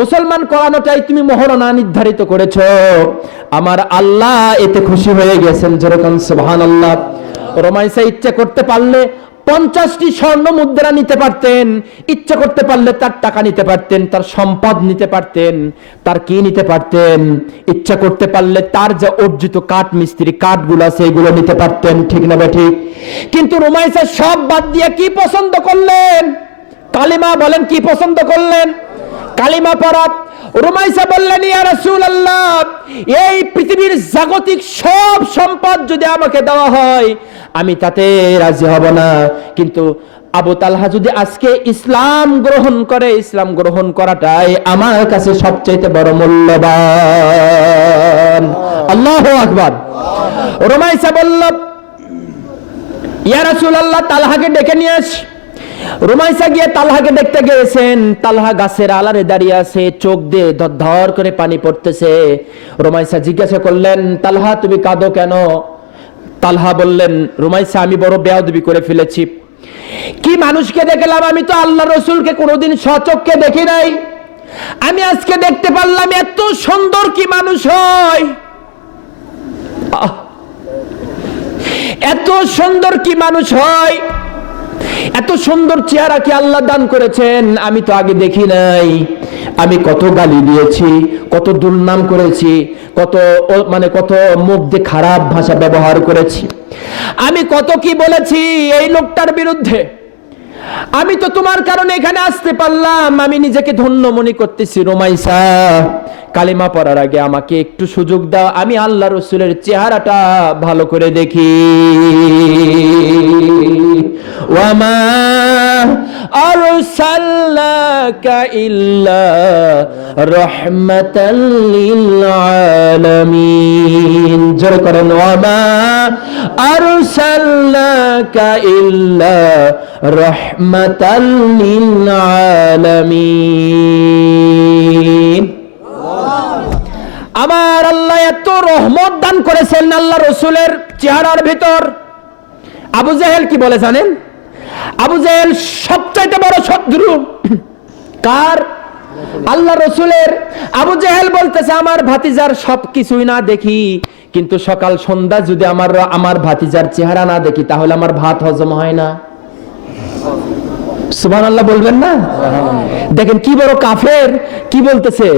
মুসলমান করানোটাই তুমি মহরণা নির্ধারিত করেছো। আমার আল্লাহ এতে খুশি হয়ে গেছেন। যেরকম সুবহানাল্লাহ। রুমাইসা ইচ্ছা করতে পারলে 50টি স্বর্ণ মুদ্রা নিতে পারতেন, ইচ্ছা করতে পারলে তার টাকা নিতে পারতেন, তার সম্পদ নিতে পারতেন, তার কি নিতে পারতেন, ইচ্ছা করতে পারলে তার যে অর্জিত কাঠ মিস্ত্রি কাঠগুলো আছে এগুলো নিতে পারতেন, ঠিক না ঠিক? কিন্তু রুমাইসা সব বাদ দিয়ে কি পছন্দ করলেন? কালিমা। বলেন কি পছন্দ করলেন? কালিমা পড়া। রুমাইসা বললেন, ইয়া রাসূলুল্লাহ, এই পৃথিবীর জাগতিক সব সম্পদ যদি আমাকে দেওয়া হয় আমি তাতে রাজি হব না, কিন্তু আবু তালহা যদি আজকে ইসলাম গ্রহণ করে, ইসলাম গ্রহণ করাটাই আমার কাছে সবচেয়ে বড় মূল্যবান। আল্লাহু আকবার। রুমাইসা বলল, ইয়া রাসূলুল্লাহ, তালহাকে ডেকে নিয়ে আস। রুমাইসা গিয়ে তালহাকে দেখতে গিয়েছেন। তালহা গাছের আড়ালে দাঁড়িয়ে আছে, চোখ দিয়ে ধর করে পানি পড়তেছে। রুমাইসা জিজ্ঞাসা করলেন, তালহা তুমি কাঁদো কেন? তালহা বললেন, রুমাইসা আমি বড় বেয়াদবি করে ফেলেছি। কি মানুষকে দেখলাম, আমি তো আল্লাহ রসুলকে কোনোদিন সচক্ষে দেখি নাই। আমি আজকে দেখতে পারলাম এত সুন্দর কি মানুষ হয়, এত সুন্দর কি মানুষ হয়, এত সুন্দর চেহারা কি আল্লাহ দান করেছেন, আমি তো আগে দেখি নাই। আমি কত গালি দিয়েছি, কত দুর্নাম করেছি, কত মুখ দিয়ে খারাপ ভাষা ব্যবহার করেছি, আমি কত কি বলেছি এই লোকটার বিরুদ্ধে। আমি তো তোমার কারণে এখানে আসতে পারলাম, আমি নিজেকে ধন্য মনে করতেছি। রুমাইসা, কালিমা পড়ার আগে আমাকে একটু সুযোগ দাও, আমি আল্লাহ রসুলের চেহারাটা ভালো করে দেখি। ওয়ামা আরসালনাকা ইল্লা রাহমাতাল লিল আলামিন। জোরে করেন, ওয়ামা আরসালনাকা ইল্লা রাহমাতাল লিল আলামিন। আমার আল্লাহ এত রহমত দান করেছেন আল্লাহ রসুলের চেহারার ভিতর। আবু জেহেল কি বলে জানেন? আবু জেহেল সবচাইতে বড় শত্রু কার? আল্লাহ রসুলের। আবু জেহেল বলতেছে, আমার ভাতিজার সবকিছুই না দেখি, কিন্তু সকাল সন্ধ্যা যদি আমার ভাতিজার চেহারা না দেখি তাহলে আমার ভাত হজম হয় না। সুবহানাল্লাহ বলবেন না? দেখেন কি বড় কাফের, কি বলতেছে,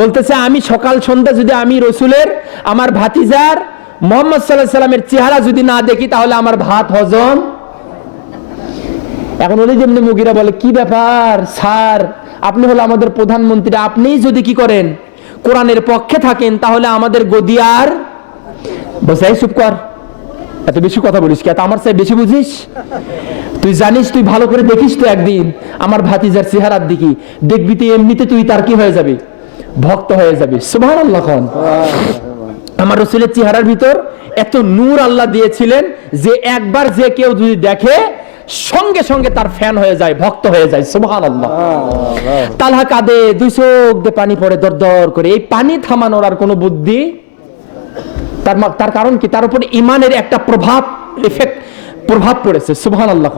বলতেছে আমি সকাল সন্ধ্যা যদি আমি রসুলের, আমার ভাতিজার মুহাম্মদ সাল্লাল্লাহু আলাইহি সাল্লামের চেহারা যদি না দেখি তাহলে আমার ভাত হজম। এখন ওই যেমনি মুগিরা বলে, কি ব্যাপার স্যার, আপনি হলো আমাদের প্রধানমন্ত্রী, আপনিই যদি কি করেন কোরআনের পক্ষে থাকেন তাহলে আমাদের গদি আর বসাই। চুপ কর, এত বেশি কথা বলিস, কে আমার চেয়ে বেশি বুঝিস? তুই জানিস, তুই ভালো করে দেখিস তো একদিন আমার ভাতিজার চেহারার দিকে, দেখবি তুই এমনিতে তুই তার কি হয়ে যাবি, ভক্ত হয়ে যাবি। সুবহানাল্লাহ। আমার রসুলের চেহারার ভিতর এত নূর আল্লাহ দিয়েছিলেন যে একবার যে কেউ যদি দেখে সঙ্গে সঙ্গে তার ফ্যান হয়ে যায়, ভক্ত হয়ে যায়। সুবহানাল্লাহ। তালহা কাঁদে, দুই চোখ দিয়ে পানি পড়ে দর দর করে। এই পানি থামানোর আর কোনো বুদ্ধি তার কারণ কি? তার উপর ইমানের একটা প্রভাব পড়েছে। সুবহানাল্লাহ।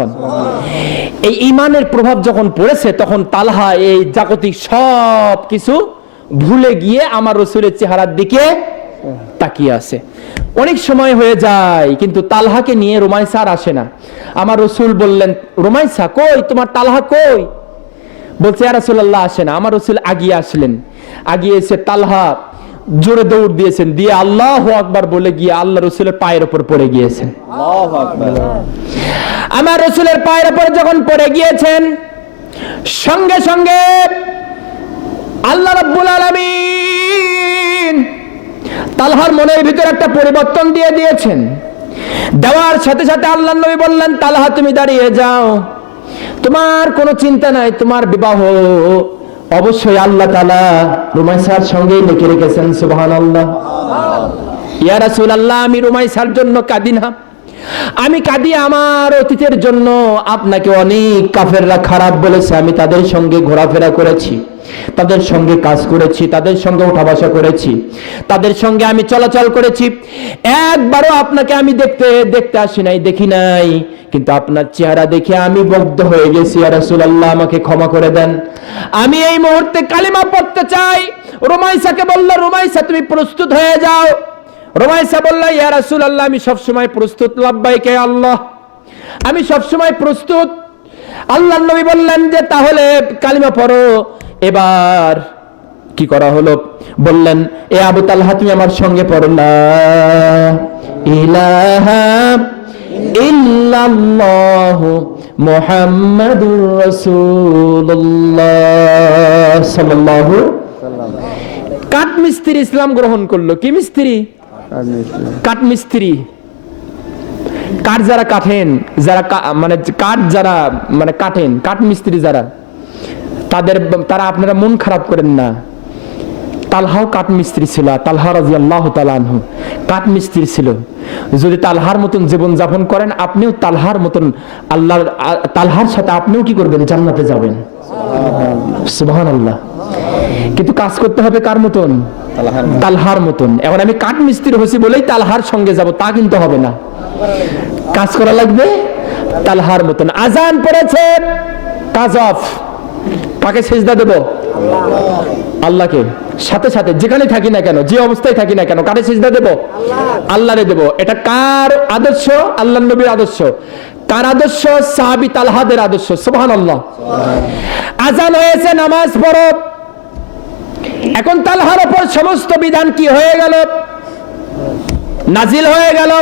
এই ইমানের প্রভাব যখন পড়েছে তখন তালহা এই জাগতিক সব কিছু ভুলে গিয়ে আমার রসুলের চেহারার দিকে তাকিয়ে আছে। অনেক সময় হয়ে যায় কিন্তু তালহাকে নিয়ে রুমাইসা আর আসে না। আমার রসুল বললেন, রুমাইসা কই, তোমার তালহা কই? বলছে, ইয়া রাসূলুল্লাহ আসে না। আমার রসুল আগিয়ে আসলেন, আগিয়ে এসে তালহা জোরে দৌড় দিয়েছেন, দিয়ে আল্লাহু আকবার বলে গিয়ে আল্লাহ রসুলের পায়ের উপর পড়ে গিয়েছেন। আল্লাহু আকবার। আমার রসুলের পায়ের উপর যখন পড়ে গিয়েছেন সঙ্গে সঙ্গে আল্লাহ রাব্বুল আলামিন তালহার মনের ভিতরে একটা পরিবর্তন দিয়ে দিয়েছেন। দেওয়ার সাথে সাথে আল্লাহর নবী বললেন, তালহা তুমি দাঁড়িয়ে যাও, তোমার কোনো চিন্তা নাই, তোমার বিবাহ অবশ্যই আল্লাহ তাআলা রুমাইসার সঙ্গেই লিখে রেখেছেন। সুবহানাল্লাহ। ইয়া রাসূলুল্লাহ, আমি রুমাইসার জন্য কাঁদি না, আমি কাঁদি আমার অতীতের জন্য। আপনাকে অনেক কাফেররা খারাপ বলেছে, আমি তাদের সঙ্গে ঘোরাফেরা করেছি, তাদের সঙ্গে কাজ করেছি, তাদের সঙ্গে উঠা বসা করেছি, তাদের সঙ্গে আমি চলাচল করেছি। একবারও আপনাকে আমি দেখতে আসি নাই, দেখি নাই, কিন্তু আপনার চেহারা দেখে আমি মুগ্ধ হয়ে গেছি। ইয়া রাসূলুল্লাহ, আমাকে ক্ষমা করে দেন, আমি এই মুহূর্তে কালিমা পড়তে চাই। রুমাইসাকে বলল, রুমাইসা তুমি প্রস্তুত হয়ে যাও। রুমাইসা বলল, ইয়া রাসূলুল্লাহ, আমি সব সময় প্রস্তুত। লাব্বাইক ইয়া আল্লাহ, আমি সব সময় প্রস্তুত। আল্লাহর নবী বললেন যে তাহলে কালিমা পড়ো। এবার কি করা হলো? বললেন, এ আবু তালহা তুমি আমার সঙ্গে পড়ো, লা ইলাহা ইল্লাল্লাহু মুহাম্মাদুর রাসূলুল্লাহ সাল্লাল্লাহু কাঠ মিস্ত্রি ইসলাম গ্রহণ করলো। কি মিস্ত্রি? কাঠ মিস্ত্রি। কাঠ যারা কাটেন, যারা মানে কাঠ যারা মানে কাটেন, কাঠ মিস্ত্রি যারা, তারা আপনারা মন খারাপ করেন না। তালহাও কাঠ মিস্ত্রি ছিল। তালহা রাদিয়াল্লাহু তাআলা আনহু কাঠ মিস্ত্রি ছিল। যদি তালহার মতন জীবন যাপন করেন, আপনিও তালহার মতন তালহার সাথে আপনিও কি করবেন? জান্নাতে যাবেন। সুবহানাল্লাহ। কিন্তু কাজ করতে হবে কার মতন? তালহার মতন। এখন আমি কাঠ মিস্ত্রি হয়েছি বলেই তালহার সঙ্গে যাব তা কিন্তু হবে না। কাজ করা লাগবে তালহার মতন। আজান পড়েছে, কাজ অফ। কাকে সিজদা দেব? আল্লাহকে। সাথে সাথে যেখানে থাকি না কেন, যে অবস্থায় থাকি না কেন, কারে সিজদা দেব? আল্লাহরে দেব। এটা কার আদর্শ? আল্লাহর নবীর আদর্শ। কার আদর্শ? সাহাবী তালহাদের আদর্শ। সুবহানাল্লাহ। আজান হয়েছে, নামাজ পড়ো। এখন তালহার উপর সমস্ত বিধান কি হয়ে গেল? নাজিল হয়ে গেল।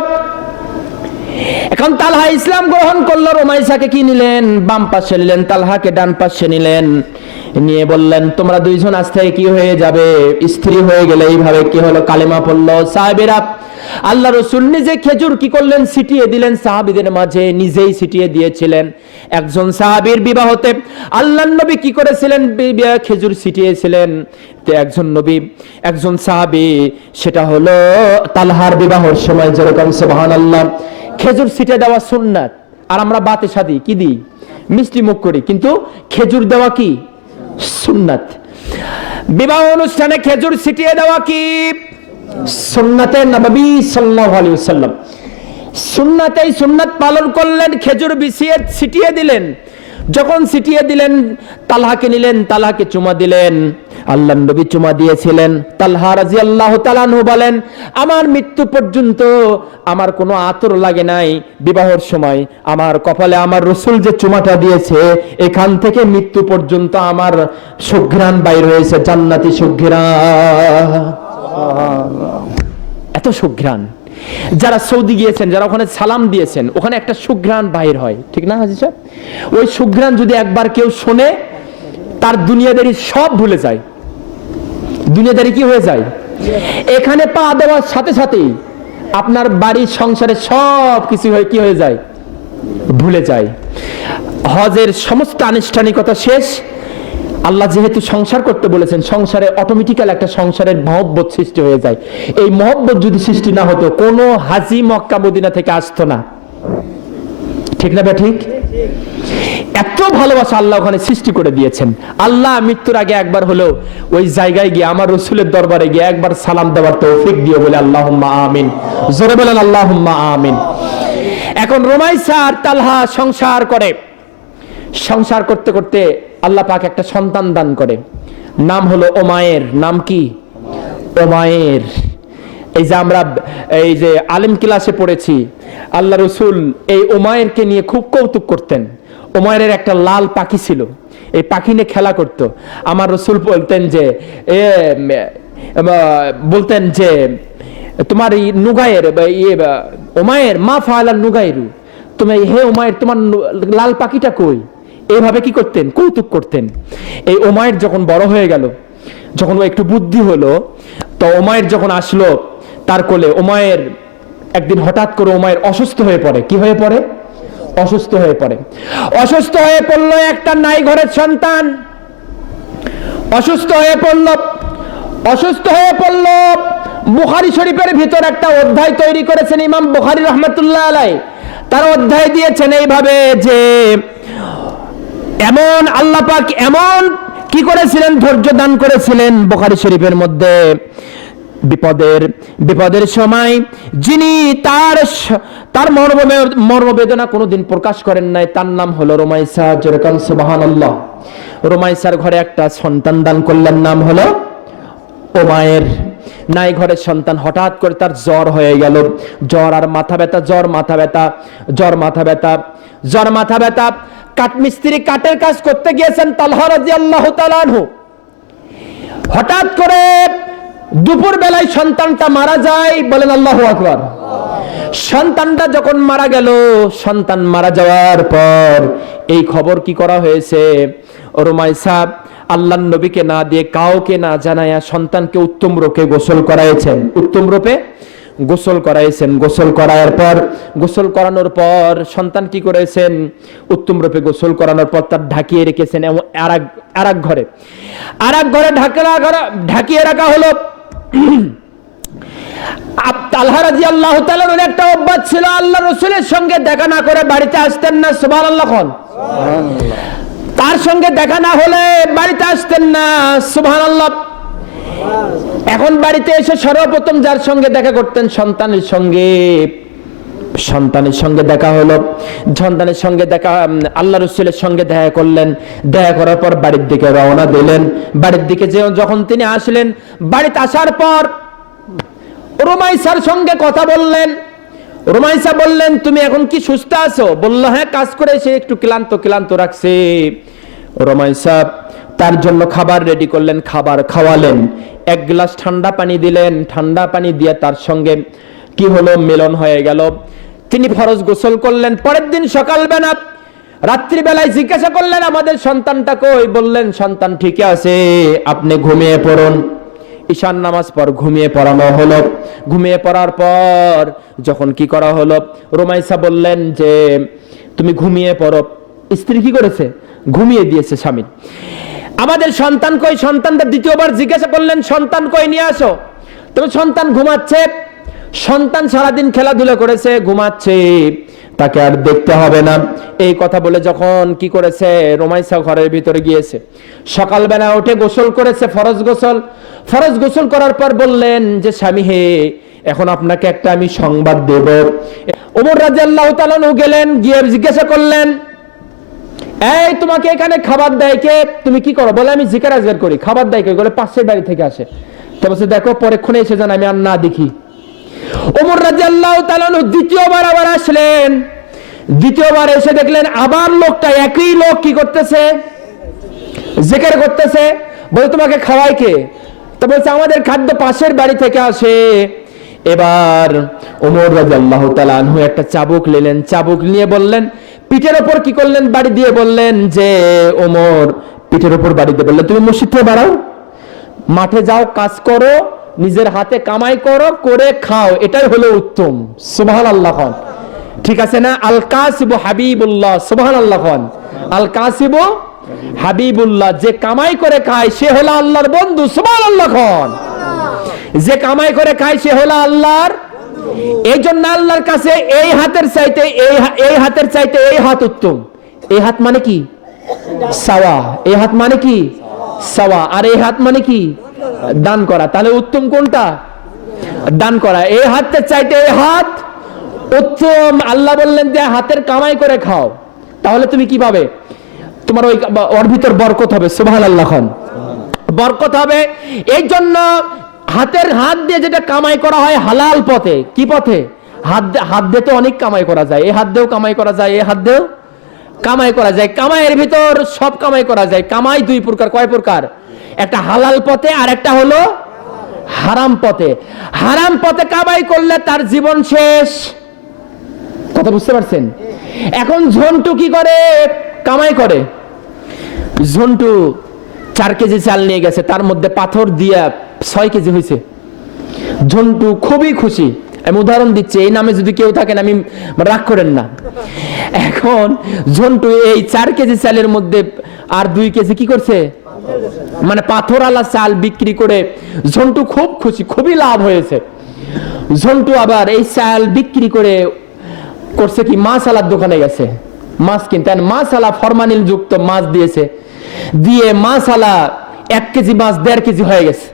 এখন তালহা ইসলাম গ্রহণ করলো। রুমাইসাকে কি নিলেন? বাম পাশে নিলেন। তালহাকে ডান পাশে নিলেন। নিয়ে বললেন, তোমরা দুইজন আজ থেকে কি হয়ে যাবে? স্ত্রী হয়ে গেলে। এইভাবে কি হলো? কালেমা পড়লো। সাহাবীরা, আল্লাহ রাসূল নিজে খেজুর কি করলেন? ছিটিয়ে দিলেন সাহাবীদের মাঝে। নিজেই ছিটিয়ে দিয়েছিলেন। একজন সাহাবীর বিবাহতে আল্লাহর নবী কি করেছিলেন? খেজুর ছিটিয়েছিলেন। তো একজন নবী, একজন সাহাবী, সেটা হলো তালহার বিবাহের সময় যেরকম সুবহানাল্লাহ খেজুর ছিটিয়ে দেওয়া সুন্নাত। আর আমরা বাতে শাদি কি দিই? মিষ্টি মুখ করি। কিন্তু খেজুর দেওয়া কি সুন্নাত। বিবাহ অনুষ্ঠানে খেজুর ছিটিয়ে দেওয়া কি সুন্নাতে নববী সাল্লাল্লাহু আলাইহি ওয়াসাল্লাম। সুন্নাতেই সুন্নাত পালন করলেন। খেজুর বিছিয়ে ছিটিয়ে দিলেন। যখন ছিটিয়ে দিলেন, তালহাকে নিলেন, তালহাকে চুমা দিলেন। আল্লাহর নবী চুমা দিয়েছিলেন। তালহা রাদিয়াল্লাহু তাআলা আনহু বলেন, আমার মৃত্যু পর্যন্ত আমার কোনো আতর লাগে নাই। বিবাহের সময় আমার কপালে আমার রাসূল যে চুমাটা দিয়েছে, এখান থেকে মৃত্যু পর্যন্ত আমার সুঘ্রাণ বাইর হয়েছে, জান্নাতি সুঘ্রাণ। এত সুঘ্রাণ। যারা সৌদি গিয়েছেন, যারা ওখানে সালাম দিয়েছেন, ওখানে একটা সুঘ্রাণ বাহির হয়, ঠিক না হাজী সাহেব? ওই সুঘ্রাণ যদি একবার কেউ শোনে, তার দুনিয়াদারি সব ভুলে যায়। দুনিয়াদারি কি হয়ে যায়? এখানে পা দেওয়ার সাথে সাথেই আপনার বাড়ির সংসারে সব কিছু কি হয়ে যায়? ভুলে যায়। হজের সমস্ত আনুষ্ঠানিকতা শেষ। আল্লাহ যেহেতু সংসার করতে বলেছেন, সংসারে অটোমেটিক্যাল একটা সংসারের মহব্বত সৃষ্টি হয়ে যায়। এই মহব্বত যদি সৃষ্টি না হতো, কোনো হাজী মক্কা মদিনা থেকে আসতো না, ঠিক না? ঠিক। এত ভালোবাসা আল্লাহ ওখানে সৃষ্টি করে দিয়েছেন। আল্লাহ মৃত্যুর আগে একবার হলেও ওই জায়গায় গিয়ে আমার রাসূলের দরবারে গিয়ে একবার সালাম দেওয়ার তৌফিক দিও বলে আল্লাহুম্মা আমিন। জোরে বলেন আল্লাহুম্মা আমিন। এখন রুমাইসা আর তালহা সংসার করে। সংসার করতে করতে আল্লাহ পাক একটা সন্তান দান করে। নাম হলো ওমায়ের। নাম কি? ওমায়ের। এই যে আমরা এই যে আলিম ক্লাসে পড়েছি, আল্লাহ রাসূল এই ওমায়েরকে নিয়ে খুব কৌতুক করতেন। ওমায়ের একটা লাল পাখি ছিল। এই পাখি নিয়ে খেলা করত। আমার রাসূল বলতেন যে তোমার এই নুগায়ের ওমায়ের মা ফাআলা নুগাইরু, তুমি হে ওমায়ের তোমার লাল পাখিটা কই? এইভাবে কি করতেন? কৌতুক করতেন। এই ওমায়ের যখন বড় হয়ে গেল, যখন ও একটু বুদ্ধি হলো, তো ওমায়ের যখন আসলো তার কোলে, ওমায়ের একদিন হঠাৎ করে ওমায়ের অসুস্থ হয়ে পড়ে। কি হয়ে পড়ে? অসুস্থ হয়ে পড়ে। অসুস্থ হয়ে পড়লো একটা নাই ঘরের সন্তান। অসুস্থ হয়ে পড়লো। অসুস্থ হয়ে পড়লো। বুখারী শরীফের ভিতর একটা অধ্যায় তৈরি করেছেন ইমাম বুখারী রাহমাতুল্লাহ আলাইহি। তার অধ্যায় দিয়েছেন এইভাবে যে এমন আল্লাহ পাক এমন কি করেছিলেন, ধৈর্য দান করেছিলেন বুখারী শরীফের মধ্যে। বিপদের সময় যিনি তার মর্মবেদনা কোনোদিন প্রকাশ করেন নাই, তার নাম হলো রুমাইসা। যেরকম সুবহানাল্লাহ। রুমাইসার ঘরে একটা সন্তান দান করলেন, নাম হলো ওমায়ের। নাই ঘরের সন্তান। হঠাৎ করে তার জ্বর হয়ে গেল। জ্বর আর মাথা ব্যথা, জ্বর মাথা ব্যথা, জ্বর মাথা ব্যথা, জ্বর মাথা ব্যথা। কাঠ মিস্ত্রি কাঠের কাজ করতে গিয়েছেন তালহা রাদিয়াল্লাহু তাআলা আনহু। হঠাৎ করে দুপুর বেলায় সন্তানটা মারা যায়। বলেন আল্লাহু আকবার। সন্তানটা যখন মারা গেল, সন্তান মারা যাওয়ার পর এই খবর কি করা হয়েছে? রুমাইসা আল্লাহর নবীকে না দিয়ে কাউকে না জানায়া সন্তানকে উত্তম রূপে গোসল করাইছেন, উত্তম রূপে গোসল করাইছেন। গোসল করানোর পর সন্তান কি করেছেন, উত্তম রূপে গোসল করানোর পর তার ঢাকিয়ে রেখেছেন আর এক ঘরে ঢাকিয়ে রাখা হলো। তালহা রাদিয়াল্লাহু তাআলার একটা অভ্যাস ছিল, আল্লাহ রাসূলের সঙ্গে দেখা না করে বাড়িতে আসতেন না। সুবহানাল্লাহ। তার সঙ্গে দেখা না হলে বাড়িতে আসতেন না। সুবহানাল্লাহ। এখন বাড়িতে এসে সর্বপ্রথম যার সঙ্গে দেখা করতেন, সন্তানের সঙ্গে দেখা হলো। সন্তানের সঙ্গে দেখা, আল্লাহ রাসূলের সঙ্গে দেখা করলেন। দেখা করার পর বাড়ির দিকে রওনা দিলেন। বাড়ির দিকে যখন তিনি আসলেন, বাড়িতে আসার পর রুমাইসার সঙ্গে কথা বললেন। রুমাইসা বললেন, তুমি এখন কি সুস্থ আছো? বলল, হ্যাঁ, কাজ করে এসে একটু ক্লান্ত রাখছে। রুমাইসা তার জন্য খাবার রেডি করলেন, খাবার খাওয়ালেন। এক গ্লাস ঠান্ডা পানি দিলেন। ঠান্ডা পানি দিয়ে তার সঙ্গে কি হলো, মিলন হয়ে গেল। তিনি ফরজ গোসল করলেন। পরের দিন সকালবেলা রাত্রিবেলায় জিজ্ঞাসা করলেন, আমাদের সন্তানটা কই? বললেন, সন্তান ঠিক আছে, আপনি ঘুমিয়ে পড়ুন। ঈশান নামাজ পর ঘুমিয়ে পড়ানো হলো। ঘুমিয়ে পড়ার পর যখন কি করা হলো, রুমাইসা বললেন যে তুমি ঘুমিয়ে পড়ো। স্ত্রী কি করেছে? ঘুমিয়ে দিয়েছে স্বামী। আমাদের সন্তান কই? সন্তানটা দ্বিতীয়বার জিজ্ঞাসা করলেন, সন্তান কই, নিয়ে আসো। তবে সন্তান ঘুমাচ্ছে। সন্তান সারাদিন খেলাধুলা করেছে, ঘুমাচ্ছে, তাকে আর দেখতে হবে না। এই কথা বলে যখন কি করেছে, রুমাইসা ঘরের ভিতরে গিয়েছে। সকালবেলা উঠে গোসল করেছে, ফরজ গোসল করার পর বললেন যে স্বামী হে, এখন আপনাকে একটা আমি সংবাদ দেব। ওমর রাদিয়াল্লাহু তাআলা গেলেন, গিয়ে জিজ্ঞাসা করলেন, এই তোমাকে এখানে খাবার দেয় কে? তুমি কি করো? বলে, আমি জিকির আজকার করি। খাবার দেয় কে? বলে, পাশের বাড়ি থেকে আসে। তো বলছে, দেখো পরেক্ষণে এসে যান, আমি আর না দেখি। ওমর রাদিয়াল্লাহু তাআলা দ্বিতীয়বার আবার আসলেন। দ্বিতীয়বার এসে দেখলেন আবার লোকটা, একই লোক কি করতেছে, জিকির করতেছে। বলে, তোমাকে খাওয়ায় কে? তো বলছে, আমাদের খাদ্য পাশের বাড়ি থেকে আসে। এবার ওমর রাদিয়াল্লাহু তাআলা আনহু একটা চাবুক নিলেন। চাবুক নিয়ে বললেন, পিঠের ওপর কি করলেন, বাড়ি দিয়ে বললেন যে ওমর, পিঠের ওপর বাড়ি দিয়ে বললেন, তুমি মসজিদ থেকে বাড়াও, মাঠে যাও, কাজ করো, নিজের হাতে কামাই করো, করে খাও, এটাই হলো উত্তম। সুবহানাল্লাহ। ঠিক আছে না? আল কাসিবু হাবিবুল্লাহ। সুবহানাল্লাহ। আল কাসিবু হাবিবুল্লাহ, যে কামাই করে খায় সে হলো আল্লাহর বন্ধু। সুবহানাল্লাহ। যে কামাই করে খায় সে হলো আল্লাহর। এই জন্য আল্লাহর কাছে এই হাতের চাইতে এই হাত উত্তম। এই হাত মানে কি? সাওয়া। এই হাত মানে কি? সাওয়া। আর এই হাত মানে কি? দান করা। তাহলে উত্তম কোনটা? দান করা। এই হাতের চাইতে এই হাত উত্তম। আল্লাহ বললেন যে হাতের কামাই করে খাও, তাহলে তুমি কি পাবে? তোমার ওর ভিতর বরকত হবে। সুবহানাল্লাহ। বরকত হবে। এই জন্য হাত দিয়ে যেটা কামাই করা হয় হালাল পথে। কি পথে? হাত দিয়ে তো অনেক কামাই করা যায়। এই হাত দিয়েও কামাই করা যায়, এই হাত দিয়েও কামাই করা যায়। কামাইয়ের ভিতর সব কামাই করা যায়। কামাই দুই প্রকার। কয় প্রকার? একটা হালাল পথে আর একটা হলো হারাম পথে। হারাম পথে কামাই করলে তার জীবন শেষ। কথা বুঝতে পারছেন? এখন ঝন্টু কি করে? কামাই করে। ঝন্টু 4 কেজি চাল নিয়ে গেছে, তার মধ্যে পাথর দিয়া 6 কেজি হয়েছে। ঝন্টু খুবই খুশি। আমি উদাহরণ দিচ্ছি, এই নামে যদি কেউ থাকেন আমি রাগ করেন না। এখন ঝন্টু এই 4 কেজি চালের মধ্যে আর 2 কেজি কি করছে, মানে পাথরওয়ালা চাল বিক্রি করে ঝন্টু খুব খুশি, খুবই লাভ হয়েছে। ঝন্টু আবার এই চাল বিক্রি করে করছে কি, মাছ আলার দোকানে গেছে মাছ কিনতে। মাছ আলা ফরমালিন যুক্ত মাছ দিয়েছে, দিয়ে মাছ আলা 1 কেজি মাছ 1.5 কেজি হয়ে গেছে।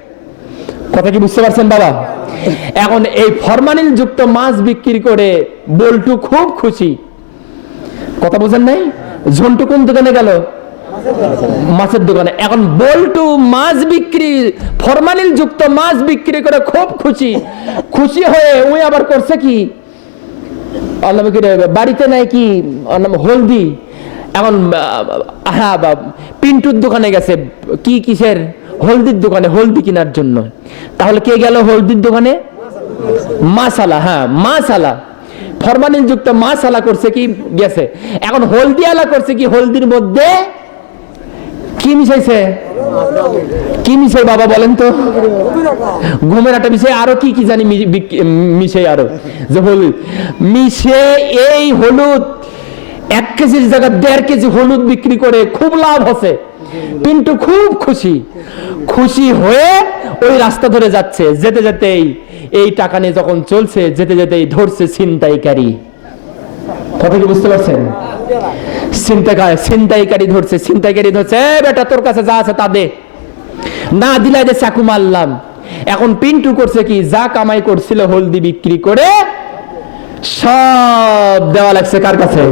কথা কি বুঝতে পারছেন বাবা? এখন এই ফরমালিন যুক্ত মাছ বিক্রি করে বল্টু খুব খুশি। কথা বুঝেন নাই? ঝন্টু কোন দোকানে গেল? মাছের দোকানে। এখন বল্টু মাছ বিক্রি, ফরমালিন যুক্ত মাছ বিক্রি করে খুব খুশি। খুশি হয়ে ওই আবার করছে কি, বাড়িতে নাই কি হলদি। এখন হ্যাঁ, পিন্টুর দোকানে গেছে। কি কিসের? হলদির দোকানে, হলদি কেনার জন্য। তাহলে কে গেল হলদির দোকানে? মাসালা। হ্যাঁ, মাসালা ফরমালিন যুক্ত মাসালা করছে কি, গেছে। এখন হলদি আলা করছে কি, হলদির মধ্যে কি মিশাইছে? কি মিশাই বাবা বলেন তো? গমের আটা মিশে, আরো কি কি জানি মিশে, আরো যে হলুদ মিশে। এই হলুদ 1 কেজির জায়গায় 1.5 কেজি হলুদ বিক্রি করে খুব লাভ হচ্ছে। পিন্টু খুব খুশি, খুশি হয়ে ওই রাস্তা ধরে যাচ্ছে। যেতে যেতেই এই টাকা নিয়ে যখন চলছে, যেতে যেতেই ধরছে ছিনতাইকারী। কথা কি বুঝতে পারছেন? ছিনতাইকারী ধরছে, ছিনতাইকারী ধরছে, বেটা তোর কাছে যা আছে তা দে, না দিলাই যে চাকু মারলাম। এখন পিন্টু করছে কি, যা কামাই করছিল হলদি বিক্রি করে সব দেওয়া লাগছে কার কাছে?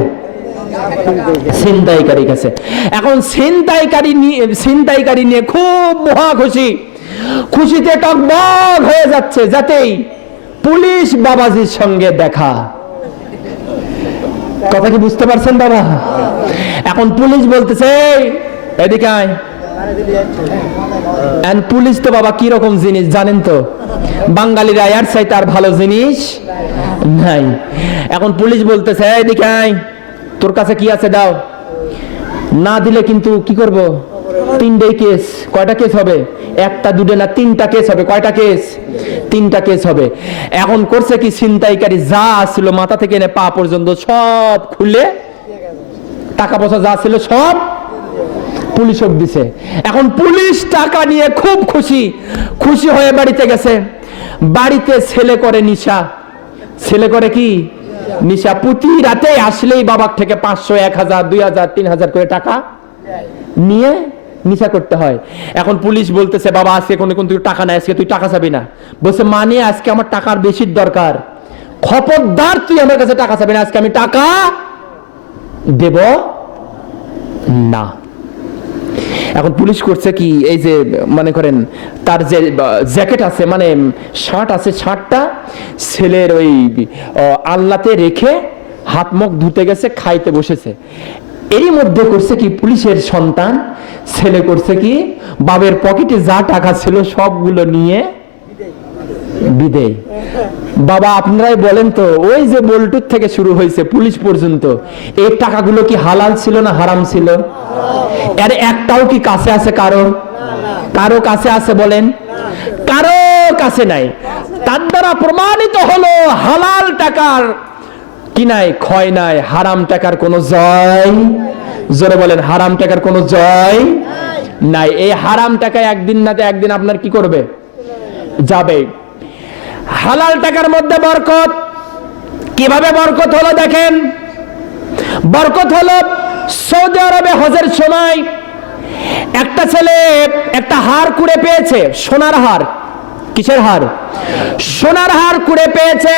ছিনতাইকারীর কাছে। এখন ছিনতাইকারী নিয়ে খুব মহা খুশি, খুশিতে টকবক হয়ে যাচ্ছে, যাতেই পুলিশ বাবাজির সঙ্গে দেখা। কথা কি বুঝতে পারছেন বাবা? এখন পুলিশ বলতেছে এদিকে আয়। পুলিশ তো বাবা কি রকম জিনিস জানেন তো, বাঙালিরা এর চাইতে আর ভালো জিনিস নাই। এখন পুলিশ বলতেছে এদিকে আয়, তোর কাছে কি আছে দাও, না দিলে কিন্তু কি করব? 3টে কেস। কয়টা কেস হবে? 1টা 2টা না 3টা কেস হবে। কয়টা কেস? 3টা কেস হবে। এখন করছে কি, ছিনতাইকারী যা ছিল মাথা থেকে এনে পা পর্যন্ত সব খুলে টাকা পয়সা যা ছিল সব পুলিশক দিছে। এখন পুলিশ টাকা নিয়ে খুব খুশি, খুশি হয়ে বাড়িতে গেছে। বাড়িতে ছেলে করে নিশা। ছেলে করে কি? নিশা। প্রতি রাতে আসলেই বাবার থেকে 500, 1000, 2000, 3000 করে টাকা নিয়ে নিশা করতে হয়। এখন পুলিশ বলতেছে বাবা আজকে কোনো তুই টাকা নাই, আজকে তুই টাকা চাবি না। বলছে মানে আজকে আমার টাকার বেশির দরকার, খবরদার তুই আমার কাছে টাকা চাবি না, আজকে আমি টাকা দেব না। এখন পুলিশ করছে কি, এই যে মনে করেন তার যে জ্যাকেট আছে, মানে শার্ট আছে, শার্টটা ছেলের ওই আলনাতে রেখে হাত মুখ ধুতে গেছে, খাইতে বসেছে। এরই মধ্যে করছে কি, পুলিশের সন্তান ছেলে করছে কি, বাবের পকেটে যা টাকা ছিল সবগুলো নিয়ে বিদেয়। বাবা আপনারাই বলেন তো, ওই যে বল্টুর থেকে শুরু হয়েছে পুলিশ পর্যন্ত, এই টাকাগুলো কি হালাল ছিল না হারাম ছিল? এর একটাও কি কাছে আছে কারো? কারো কাছে আছে বলেন? কারো কাছে নাই। তার দ্বারা প্রমাণিত হলো হালাল টাকার কি নাই, ক্ষয় নাই, হারাম টাকার কোনো জয়। জোরে বলেন, হারাম টাকার কোনো জয় নাই। এই হারাম টাকায় একদিন না একদিন আপনার কি করবে? যাবে। হালাল টাকার মধ্যে বরকত। কিভাবে বরকত হলো দেখেন। বরকত হলো সৌদি আরবে হজের সময় একটা ছেলে একটা হার কুড়ে পেয়েছে, সোনার হার। কিসের হার? সোনার হার কুড়ে পেয়েছে।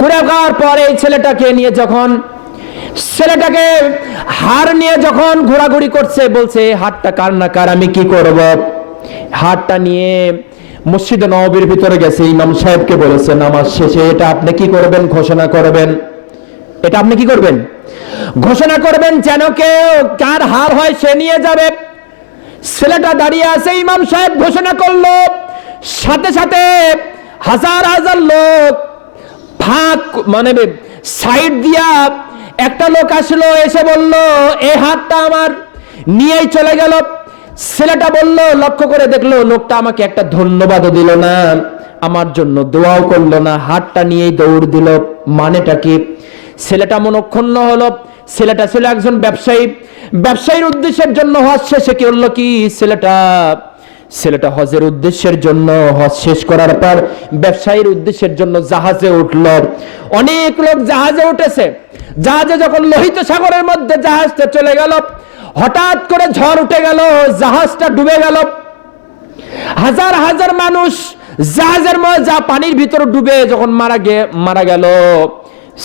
কুড়ে পাওয়ার পরে এই ছেলেটাকে হার নিয়ে যখন ঘোরাঘুরি করছে, বলছে হারটা কার না কার, আমি কি করব? হারটা নিয়ে মসজিদে নববীর ভিতরে গেছে, ইমাম সাহেবকে বলেছে নামাজ শেষে এটা আপনি কি করবেন? ঘোষণা করবেন। এটা আপনি কি করবেন? ঘোষণা করবেন, যেন কেউ কার হার হয় সে নিয়ে যাবে। ছেলেটা দাঁড়িয়ে আছে, ইমাম সাহেব ঘোষণা করলো, সাথে সাথে হাজার হাজার লোক ফাঁক মানে সাইড দিয়া একটা লোক আসলো, এসে বলল এই হাতটা আমার, নিয়েই চলে গেল। ছেলেটা বলল, লক্ষ্য করে দেখলো লোকটা আমাকে একটা ধন্যবাদও দিল না, আমার জন্য দোয়াও করলো না, হাতটা নিয়েই দৌড় দিল। মানেটা কি? ছেলেটা মনক্ষুণ্ণ হলো। ছেলেটা ছিল একজন ব্যবসায়ী, ব্যবসায়ীর উদ্দেশ্যের জন্য হজ শেষে কি হলো কি, ছেলেটা হজের উদ্দেশ্যের জন্য হজ শেষ করার পর ব্যবসায়ীর উদ্দেশ্যের জন্য জাহাজে উঠল। অনেক লোক জাহাজে উঠেছে। জাহাজে যখন লোহিত সাগরের মধ্যে জাহাজটা চলে গেল, হঠাৎ করে ঝড় উঠে গেল, জাহাজটা ডুবে গেল। হাজার হাজার মানুষ জাহাজের মধ্যে পানির ভিতর ডুবে যখন মারা গেল।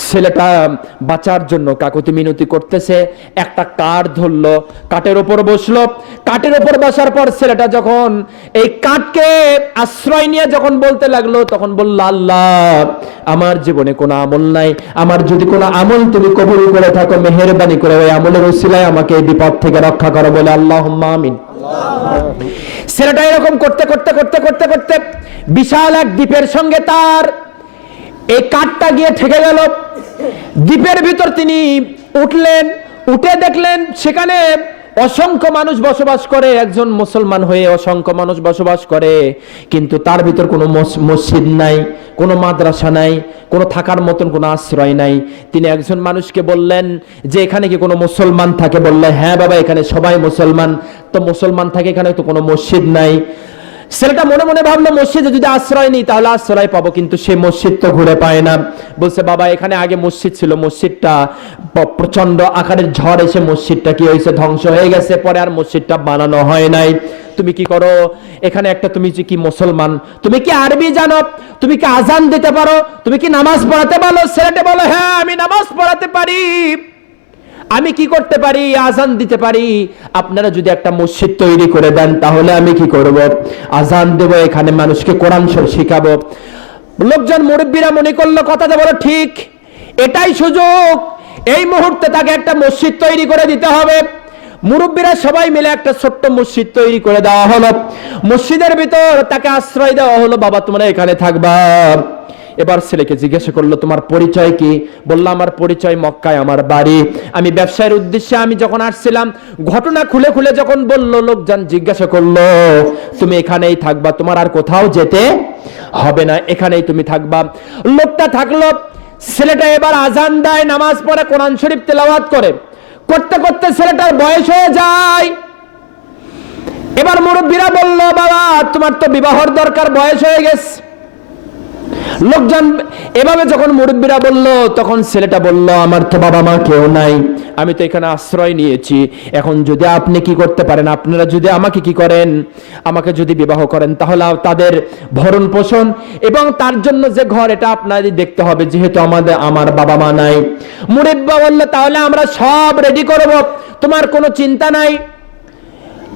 ছেলেটা বাঁচার জন্য কাকুতি মিনতি করতেছে, একটা কাঠ ধরলো, কাঠের উপর বসলো। কাঠের উপর বসার পর ছেলেটা যখন এই কাঠকে আশ্রয় নিয়ে যখন বলতে লাগলো, তখন বলল, আল্লাহ আমার জীবনে কোনো আমল নাই, আমার যদি কোনো আমল তুমি কবুল করে থাকো, মেহেরবানি করে ওই আমলের উসিলায় আমাকে এই বিপদ থেকে রক্ষা করো, বলে আল্লাহুম্মা আমিন। ছেলেটা এরকম করতে করতে করতে করতে করতে বিশাল এক দ্বীপের সঙ্গে তার এই কাঠটা গিয়ে ঠেকে গেল। দ্বীপের ভিতর তিনি উঠলেন, উঠে দেখলেন সেখানে অসংখ্য মানুষ বসবাস করে, একজন মুসলমান হয়ে অসংখ্য মানুষ বসবাস করে, কিন্তু তার ভিতর কোনো মসজিদ নাই, কোনো মাদ্রাসা নাই, কোনো থাকার মতন কোনো আশ্রয় নাই। তিনি একজন মানুষকে বললেন যে এখানে কি কোনো মুসলমান থাকে? বললে হ্যাঁ বাবা, এখানে সবাই মুসলমান। তো মুসলমান থাকে, এখানে তো কোনো মসজিদ নাই। ছেলেটা মনে মনে ভাবলো মসজিদে যদি আশ্রয় নিই তাহলে আশ্রয় পাবো, কিন্তু সে মসজিদ তো ঘুরে পায় না। বলছে বাবা এখানে আগে মসজিদ ছিল, মসজিদটা প্রচন্ড আকারের ঝড় এসে মসজিদটা কি হয়েছে, ধ্বংস হয়ে গেছে, পরে আর মসজিদটা বানানো হয় নাই। তুমি কি করো এখানে একটা, তুমি কি মুসলমান, তুমি কি আরবি জানো, তুমি কি আজান দিতে পারো, তুমি কি নামাজ পড়াতে পারো? ছেলেটা বলো হ্যাঁ আমি নামাজ পড়াতে পারি, আমি কি করতে পারি, আজান দিতে পারি। আপনারা যদি একটা মসজিদ তৈরি করে দেন তাহলে আমি কি করব, আজান দেব, এখানে মানুষকে কোরআন শরীফ শিখাবো। লোকজন মুরব্বীরা মনে করলো কথাটা বলো ঠিক, এটাই সুযোগ, এই মুহূর্তে তাকে একটা মসজিদ তৈরি করে দিতে হবে। মুরব্বীরা সবাই মিলে একটা ছোট্ট মসজিদ তৈরি করে দেওয়া হলো। মসজিদের ভিতর তাকে আশ্রয় দেওয়া হলো, বাবা তোমরা এখানে থাকবা। এবার ছেলেকে জিজ্ঞাসা করলো তোমার পরিচয় কি? বললো আমার পরিচয় মক্কায় আমার বাড়ি, আমি ব্যবসায়ের উদ্দেশ্যে আমি যখন আসছিলাম। ঘটনা খুলে খুলে যখন বললো, লোকজন জিজ্ঞাসা করলো তুমি এখানেই থাকবা, তোমার আর কোথাও যেতে হবে না, এখানেই তুমি থাকবা। লোকটা থাকলো। ছেলেটা এবার আজান দেয়, নামাজ পড়ে, কোরআন শরীফ তেলাওয়াত করে, করতে করতে ছেলেটার বয়স হয়ে যায়। এবার মুরব্বীরা বলল বাবা তোমার তো বিবাহর দরকার, বয়স হয়ে গেছে। লোকজন এভাবে যখন মুরব্বীরা বলল, তখন ছেলেটা বলল আমার তো বাবা মা কেউ নাই, আমি তো এখানে আশ্রয় নিয়েছি। এখন যদি আপনি কি করতে পারেন, আপনারা যদি আমাকে কি করেন, আমাকে যদি বিবাহ করেন তাহলে তাদের ভরণ পোষণ এবং তার জন্য যে ঘর এটা আপনাদের দেখতে হবে, যেহেতু আমার বাবা মা নাই। মুরব্বী বলল তাহলে আমরা সব রেডি করব, তোমার কোনো চিন্তা নাই।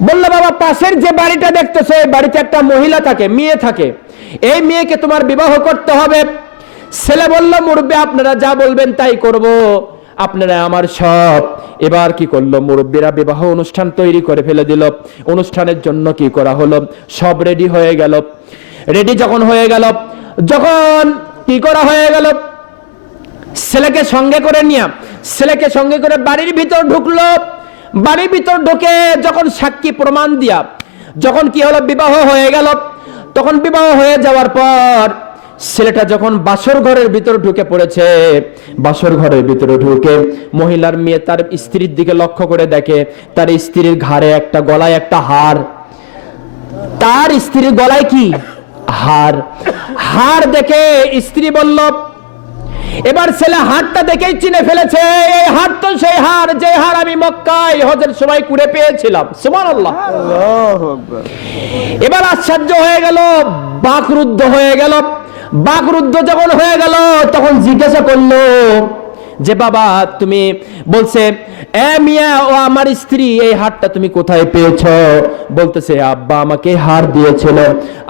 বললো বাবা পাশের যে বাড়িটা দেখতেছো এই বাড়িতে একটা মহিলা থাকে, মেয়ে থাকে, এই মেয়েকে তোমার বিবাহ করতে হবে। ছেলে বলল মুরব্বী আপনারা যা বলবেন তাই করব, আপনারা আমার সব। এবার কি করলো মুরব্বীরা, বিবাহ অনুষ্ঠান তৈরি করে ফেলে দিল। অনুষ্ঠানের জন্য কি করা হলো, সব রেডি হয়ে গেল। রেডি যখন হয়ে গেল, যখন কি করা হয়ে গেল, ছেলেকে সঙ্গে করে নিয়ে, ছেলেকে সঙ্গে করে বাড়ির ভিতর ঢুকলো। বাড়ির ভিতর ঢুকে যখন সাক্ষী প্রমাণ দিয়া যখন কি হলো, বিবাহ হয়ে গেল। তখন বিবাহ হয়ে যাওয়ার পর ছেলেটা যখন বাসর ঘরের ভিতর ঢুকে পড়েছে, বাসর ঘরের ভিতরে ঢুকে মহিলার মেয়ে তার স্ত্রীর দিকে লক্ষ্য করে দেখে তার স্ত্রীর ঘাড়ে একটা, গলায় একটা হার, তার স্ত্রীর গলায় কি হার। হার দেখে স্ত্রী বলল, এবার ছেলে হারটা দেখেই চিনে ফেলেছে, এই হার তো সেই হার যে হার আমি মক্কায় হজের সময় কুড়ে পেয়েছিলাম। সুবহানাল্লাহ। এবার আশ্চর্য হয়ে গেল, বাকরুদ্ধ হয়ে গেল। বাকরুদ্ধ যখন হয়ে গেল তখন জিজ্ঞাসা করলো যে বাবা তুমি, বলছে এ মিয়া ও আমার স্ত্রী এই হারটা তুমি কোথায় পেয়েছো? বলতেছে আব্বা আমাকে হার দিয়েছিল,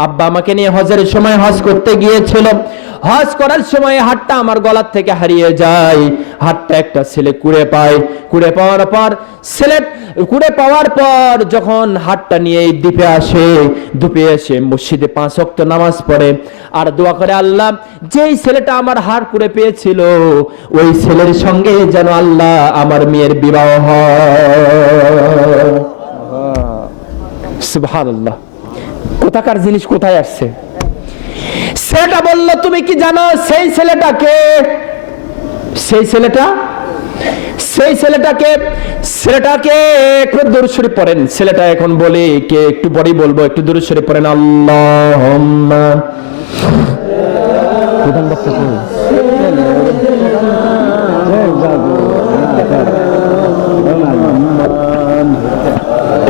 আব্বা আমাকে নিয়ে হজের সময় হজ করতে গিয়েছিল, হজ করার সময় হাতটা আমার গলার থেকে হারিয়ে যায়। হাতটা একটা ছেলে কুড়ে পায়, কুড়ে পাওয়ার পর ছেলে কুড়ে পাওয়ার পর যখন হাতটা নিয়ে এই দ্বীপে আসে, দ্বীপে এসে মসজিদে 5 ওয়াক্ত নামাজ পড়ে আর দোয়া করে আল্লাহ যেই ছেলেটা আমার হার কুড়ে পেয়েছিল ওই ছেলের সঙ্গে যেন আল্লাহ আমার মেয়ের বিবাহ হয়। সুবহানাল্লাহ। কোথাকার জিনিস কোথায় আসছে? ছেলেটা বলল তুমি কি জানো সেই ছেলেটাকে, সেই ছেলেটাকে একটু দুরূদ শরীফ পড়েন। ছেলেটা এখন বলে কে, একটু পরেই বলবো, একটু দুরূদ শরীফ পড়েন। আল্লাহুম্মা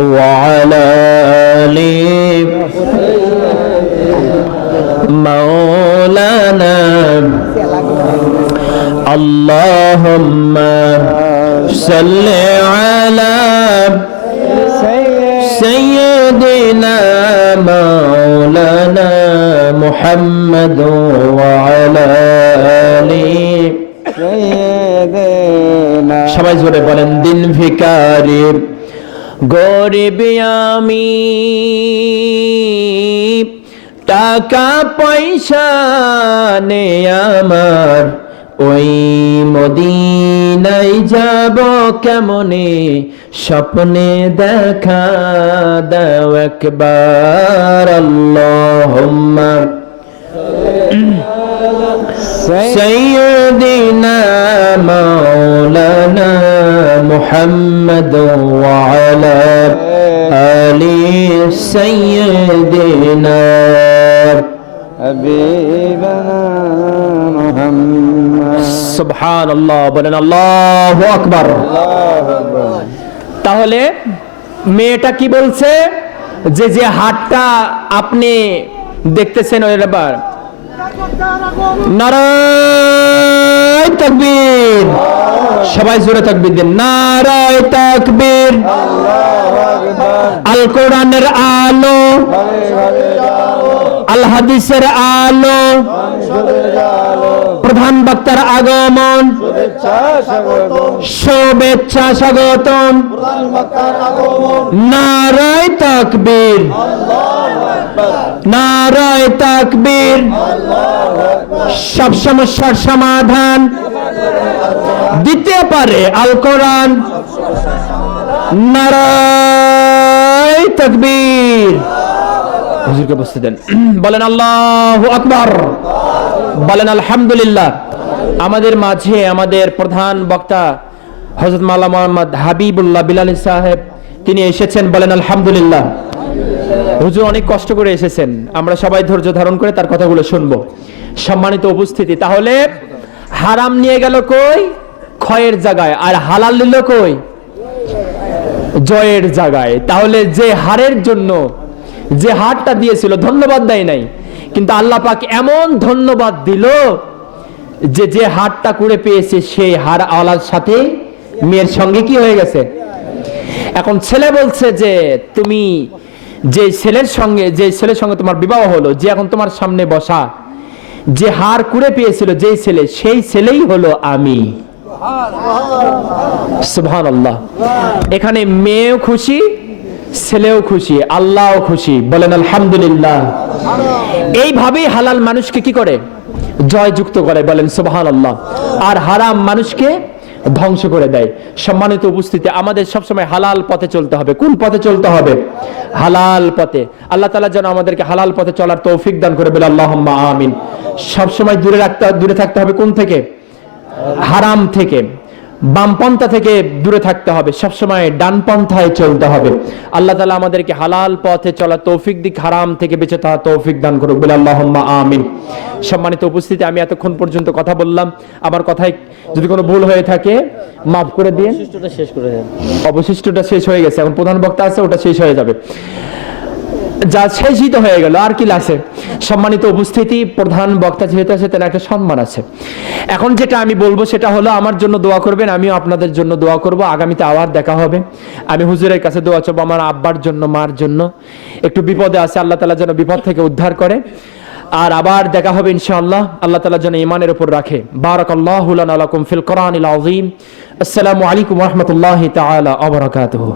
ওয়া আলা আলি مولانا اللهم صل على سيدنا مولانا محمد وعلى آله সবাই জোরে বলেন দিন ভিখারি গরিব আমি, টাকা পয়সা নেই আমার, ওই মদিনায় যাব কেমনে, স্বপ্নে দেখা দাও একবার আল্লাহুম্মা সাইয়্যিদিনা মাওলানা মুহাম্মদ ওয়া আলা আলি সাইয়্যিদিনা হাবিবানা মুহাম্মদ। সুবহানাল্লাহ, বলেন আল্লাহু আকবার। তাহলে মেয়েটা কি বলছে, যে যে হাতটা আপনি দেখতেছেন ওই ব্যাপার, নারায়ে তাকবীর, সবাই জোরে তাকবীর দেন, নারায়ে তাকবীর। আল কোরআনের আলো, আল হাদিসের আলো, প্রধান বক্তার আগমন, শুভেচ্ছা স্বাগতম, নারায়ে তাকবীর, নারায়ে তাকবীর। সব সমস্যার সমাধান দিতে পারে আল কোরআন, নারায়ে তাকবীর। হুজুরকে বসতে দেন, বলেন আল্লাহু আকবার, বলেন আলহামদুলিল্লাহ। আমাদের মাঝে আমাদের প্রধান বক্তা হযরত মাওলানা মুহাম্মদ হাবিবুল্লাহ বিলালী সাহেব তিনি এসেছেন, বলেন আলহামদুলিল্লাহ। হুজুর অনেক কষ্ট করে এসেছেন, আমরা সবাই ধৈর্য ধারণ করে তার কথাগুলো শুনবো। সম্মানিত উপস্থিতি, তাহলে হারাম নিয়ে গেল কই? ক্ষয়ের জায়গায়। আর হালাল নিল কই? জয়ের জায়গায়। তাহলে যে হারের জন্য যে হারটা দিয়েছিল, ধন্যবাদ দেয় নাই, কিন্তু আল্লাহ পাক এমন ধন্যবাদ দিল যে যে হারটা করে পেয়েছে সেই হার আওলার সাথে মেয়ের সঙ্গে কি হয়ে গেছে। এখন ছেলে বলছে যে তুমি যে ছেলের সঙ্গে তোমার বিবাহ হলো, যে এখন তোমার সামনে বসা, যে হার কুড়ে পেয়েছিল যেই ছেলে, সেই ছেলেই হলো আমি। সুবহানাল্লাহ। এখানে মেয়েও খুশি, ছেলেও খুশি, আল্লাহও খুশি, বলেন আলহামদুলিল্লাহ। এইভাবেই হালাল মানুষকে কি করে? জয়যুক্ত করে, বলেন সুবহানাল্লাহ। আর হারাম মানুষকে ধ্বংস করে দেয়। সম্মানিত উপস্থিতি, আমাদের সবসময় হালাল পথে চলতে হবে। কোন পথে চলতে হবে? হালাল পথে। আল্লাহ তাআলা যেন আমাদেরকে হালাল পথে চলার তৌফিক দান করে, বলে আল্লাহুম্মা আমিন। সবসময় দূরে থাকতে হবে কোন থেকে? হারাম থেকে। বামপন্থা থেকে দূরে থাকতে হবে, সবসময় ডান পন্থায় চলতে হবে। আল্লাহ তাআলা আমাদেরকে হালাল পথে চলার তৌফিক দিক, হারাম থেকে বেঁচে থাকার তৌফিক দান করুক, বলে আল্লাহুম্মা আমিন। সম্মানিত উপস্থিতি, আমি এতক্ষণ পর্যন্ত কথা বললাম, আমার কথায় যদি কোনো ভুল হয়ে থাকে মাফ করে দিয়ে। অবশিষ্টটা শেষ হয়ে গেছে, এখন প্রধান বক্তা আছে, ওটা শেষ হয়ে যাবে। যা শেষই তো হয়ে গেল, আর কি আছে। সম্মানিত উপস্থিতি, প্রধান বক্তা যেহেতু আছে তার একটা সম্মান আছে। এখন যেটা আমি বলবো সেটা হলো, আমার জন্য দোয়া করবেন, আমিও আপনাদের জন্য দোয়া করব। আগামীতে আবার দেখা হবে। আমি হুজুরের কাছে দোয়া চাবো আমার আব্বার জন্য, মার জন্য, একটু বিপদে আছে, আল্লাহ তাআলা যেন বিপদ থেকে উদ্ধার করে। আর আবার দেখা হবে ইনশাআল্লাহ, আল্লাহ তাআলা যেন ঈমানের উপর রাখে। বারাকাল্লাহু লানা ওয়া লাকুম ফিল কোরআনিল আযীম। আসসালামু আলাইকুম ওয়া রাহমাতুল্লাহি তাআলা ওয়া বারাকাতুহু।